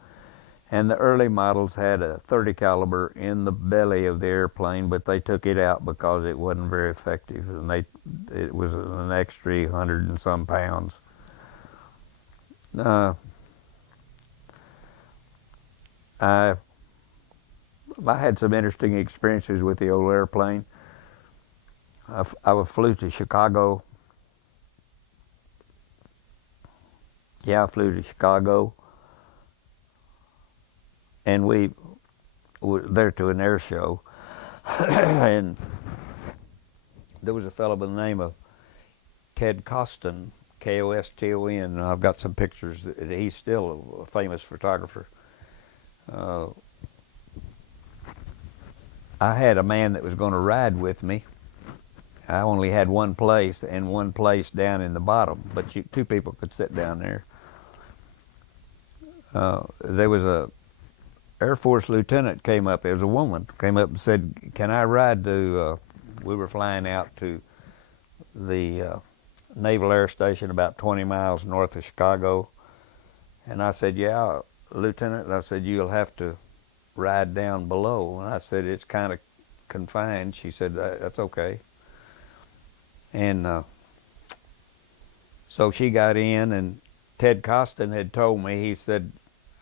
And the early models had a 30 caliber in the belly of the airplane, but they took it out because it wasn't very effective, and it was an extra 100 and some pounds. I had some interesting experiences with the old airplane. I flew to Chicago. Yeah, I flew to Chicago. And we were there to an air show. And there was a fellow by the name of Ted Costin, Koston, and I've got some pictures. He's still a famous photographer. I had a man that was going to ride with me. I only had one place, and one place down in the bottom, but 2 people could sit down there. There was a Air Force lieutenant came up. There was a woman came up and said, "Can I ride to?" We were flying out to the Naval Air Station about 20 miles north of Chicago, and I said, "Yeah, Lieutenant." I said, "You'll have to ride down below." And I said, "It's kind of confined." She said, "That's okay." And so she got in, and Ted Costin had told me, he said,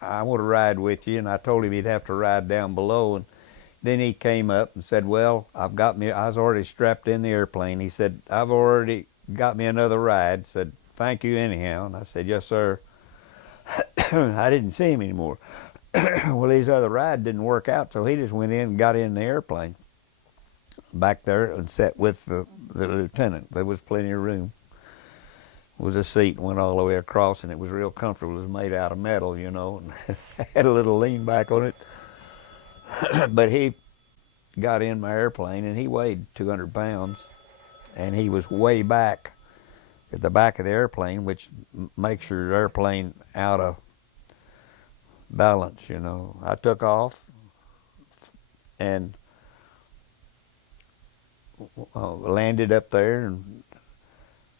"I want to ride with you," and I told him he'd have to ride down below. And then he came up and said, "Well, I was already strapped in the airplane." He said, "I've already got me another ride." Said, "Thank you anyhow." And I said, "Yes, sir." I didn't see him anymore. Well, his other ride didn't work out, so he just went in and got in the airplane back there and sat with the lieutenant. There was plenty of room. Was a seat went all the way across, and it was real comfortable. It was made out of metal, you know, and had a little lean back on it. But he got in my airplane, and he weighed 200 pounds, and he was way back at the back of the airplane, which makes your airplane out of balance, you know. I took off, and landed up there, and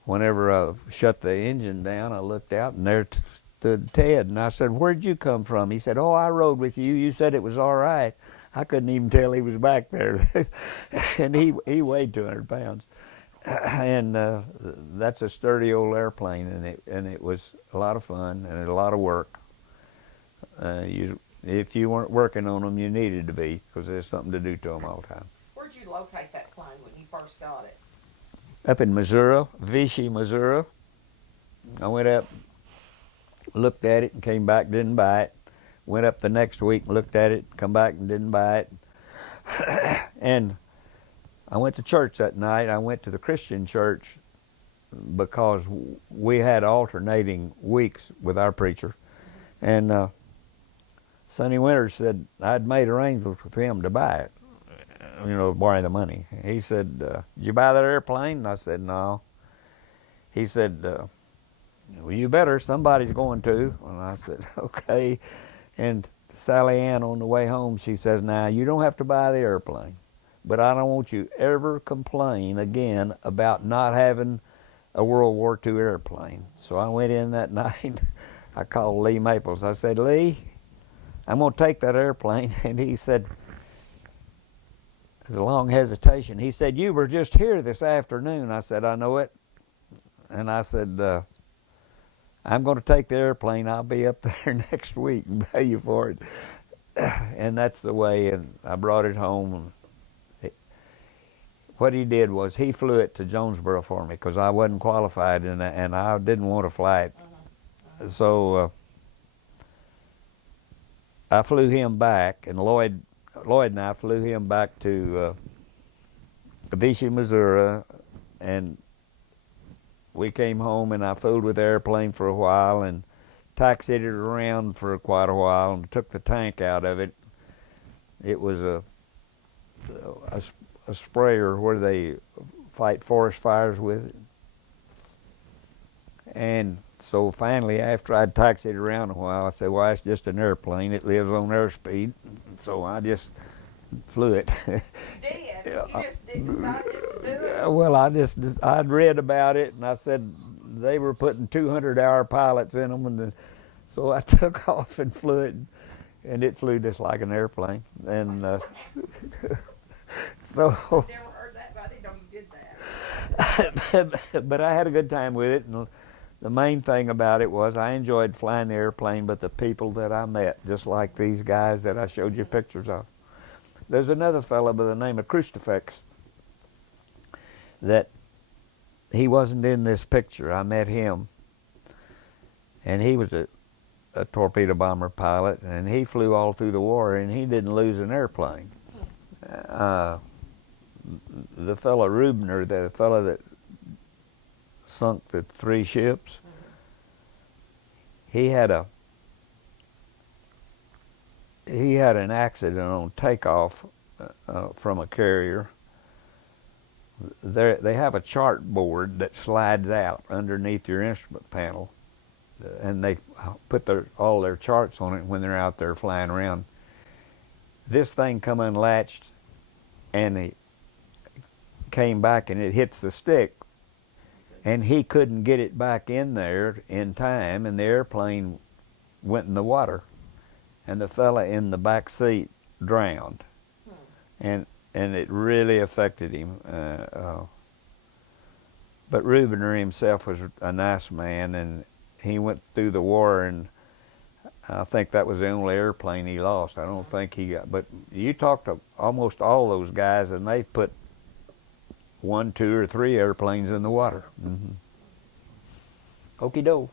whenever I shut the engine down, I looked out, and there stood Ted. And I said, "Where'd you come from?" He said, "Oh, I rode with you. You said it was all right." I couldn't even tell he was back there. And he weighed 200 pounds. And that's a sturdy old airplane, and it was a lot of fun and a lot of work. If you weren't working on them, you needed to be, because there's something to do to them all the time. Where'd you locate that plane when you first got it? Up in Missouri, Vichy, Missouri. I went up, looked at it, and came back, didn't buy it. Went up the next week and looked at it, come back and didn't buy it. And I went to church that night. I went to the Christian church because we had alternating weeks with our preacher. And Sonny Winters said I'd made arrangements with him to buy it, borrow the money. He said, did you buy that airplane? And I said, no. He said, well, you better. Somebody's going to. And I said, okay. And Sally Ann on the way home, she says, now, you don't have to buy the airplane, but I don't want you ever complain again about not having a World War II airplane. So I went in that night. I called Lee Maples. I said, Lee, I'm going to take that airplane. And he said, there's a long hesitation. He said, you were just here this afternoon. I said, I know it. And I said, I'm going to take the airplane. I'll be up there next week and pay you for it. And that's the way. And I brought it home. And what he did was he flew it to Jonesboro for me because I wasn't qualified and I didn't want to fly it. So I flew him back, and Lloyd and I flew him back to Vichy, Missouri, and we came home, and I fooled with the airplane for a while and taxied it around for quite a while and took the tank out of it. It was a sprayer where they fight forest fires with it. And so finally, after I'd taxied around a while, I said, well, it's just an airplane. It lives on airspeed. So I just flew it. You did? You just decided just to do it? Well, I'd read about it, and I said they were putting 200-hour pilots in them. And so I took off and flew it, and it flew just like an airplane. And so... I've never heard that, but I didn't know you did that. But I had a good time with it. And the main thing about it was I enjoyed flying the airplane, but the people that I met, just like these guys that I showed you pictures of. There's another fellow by the name of Christofex that he wasn't in this picture. I met him, and he was a torpedo bomber pilot, and he flew all through the war, and he didn't lose an airplane. The fellow Rubner, the fellow that sunk the 3 ships, he had an accident on takeoff from a carrier. They have a chart board that slides out underneath your instrument panel, and they put all their charts on it when they're out there flying around. This thing come unlatched, and it came back, and it hits the stick, and he couldn't get it back in there in time, and the airplane went in the water, and the fella in the back seat drowned. And it really affected him. But Rubiner himself was a nice man, and he went through the war, and I think that was the only airplane he lost. I don't think he got, but you talk to almost all those guys, and they put 1, 2, or 3 airplanes in the water. Okie doke.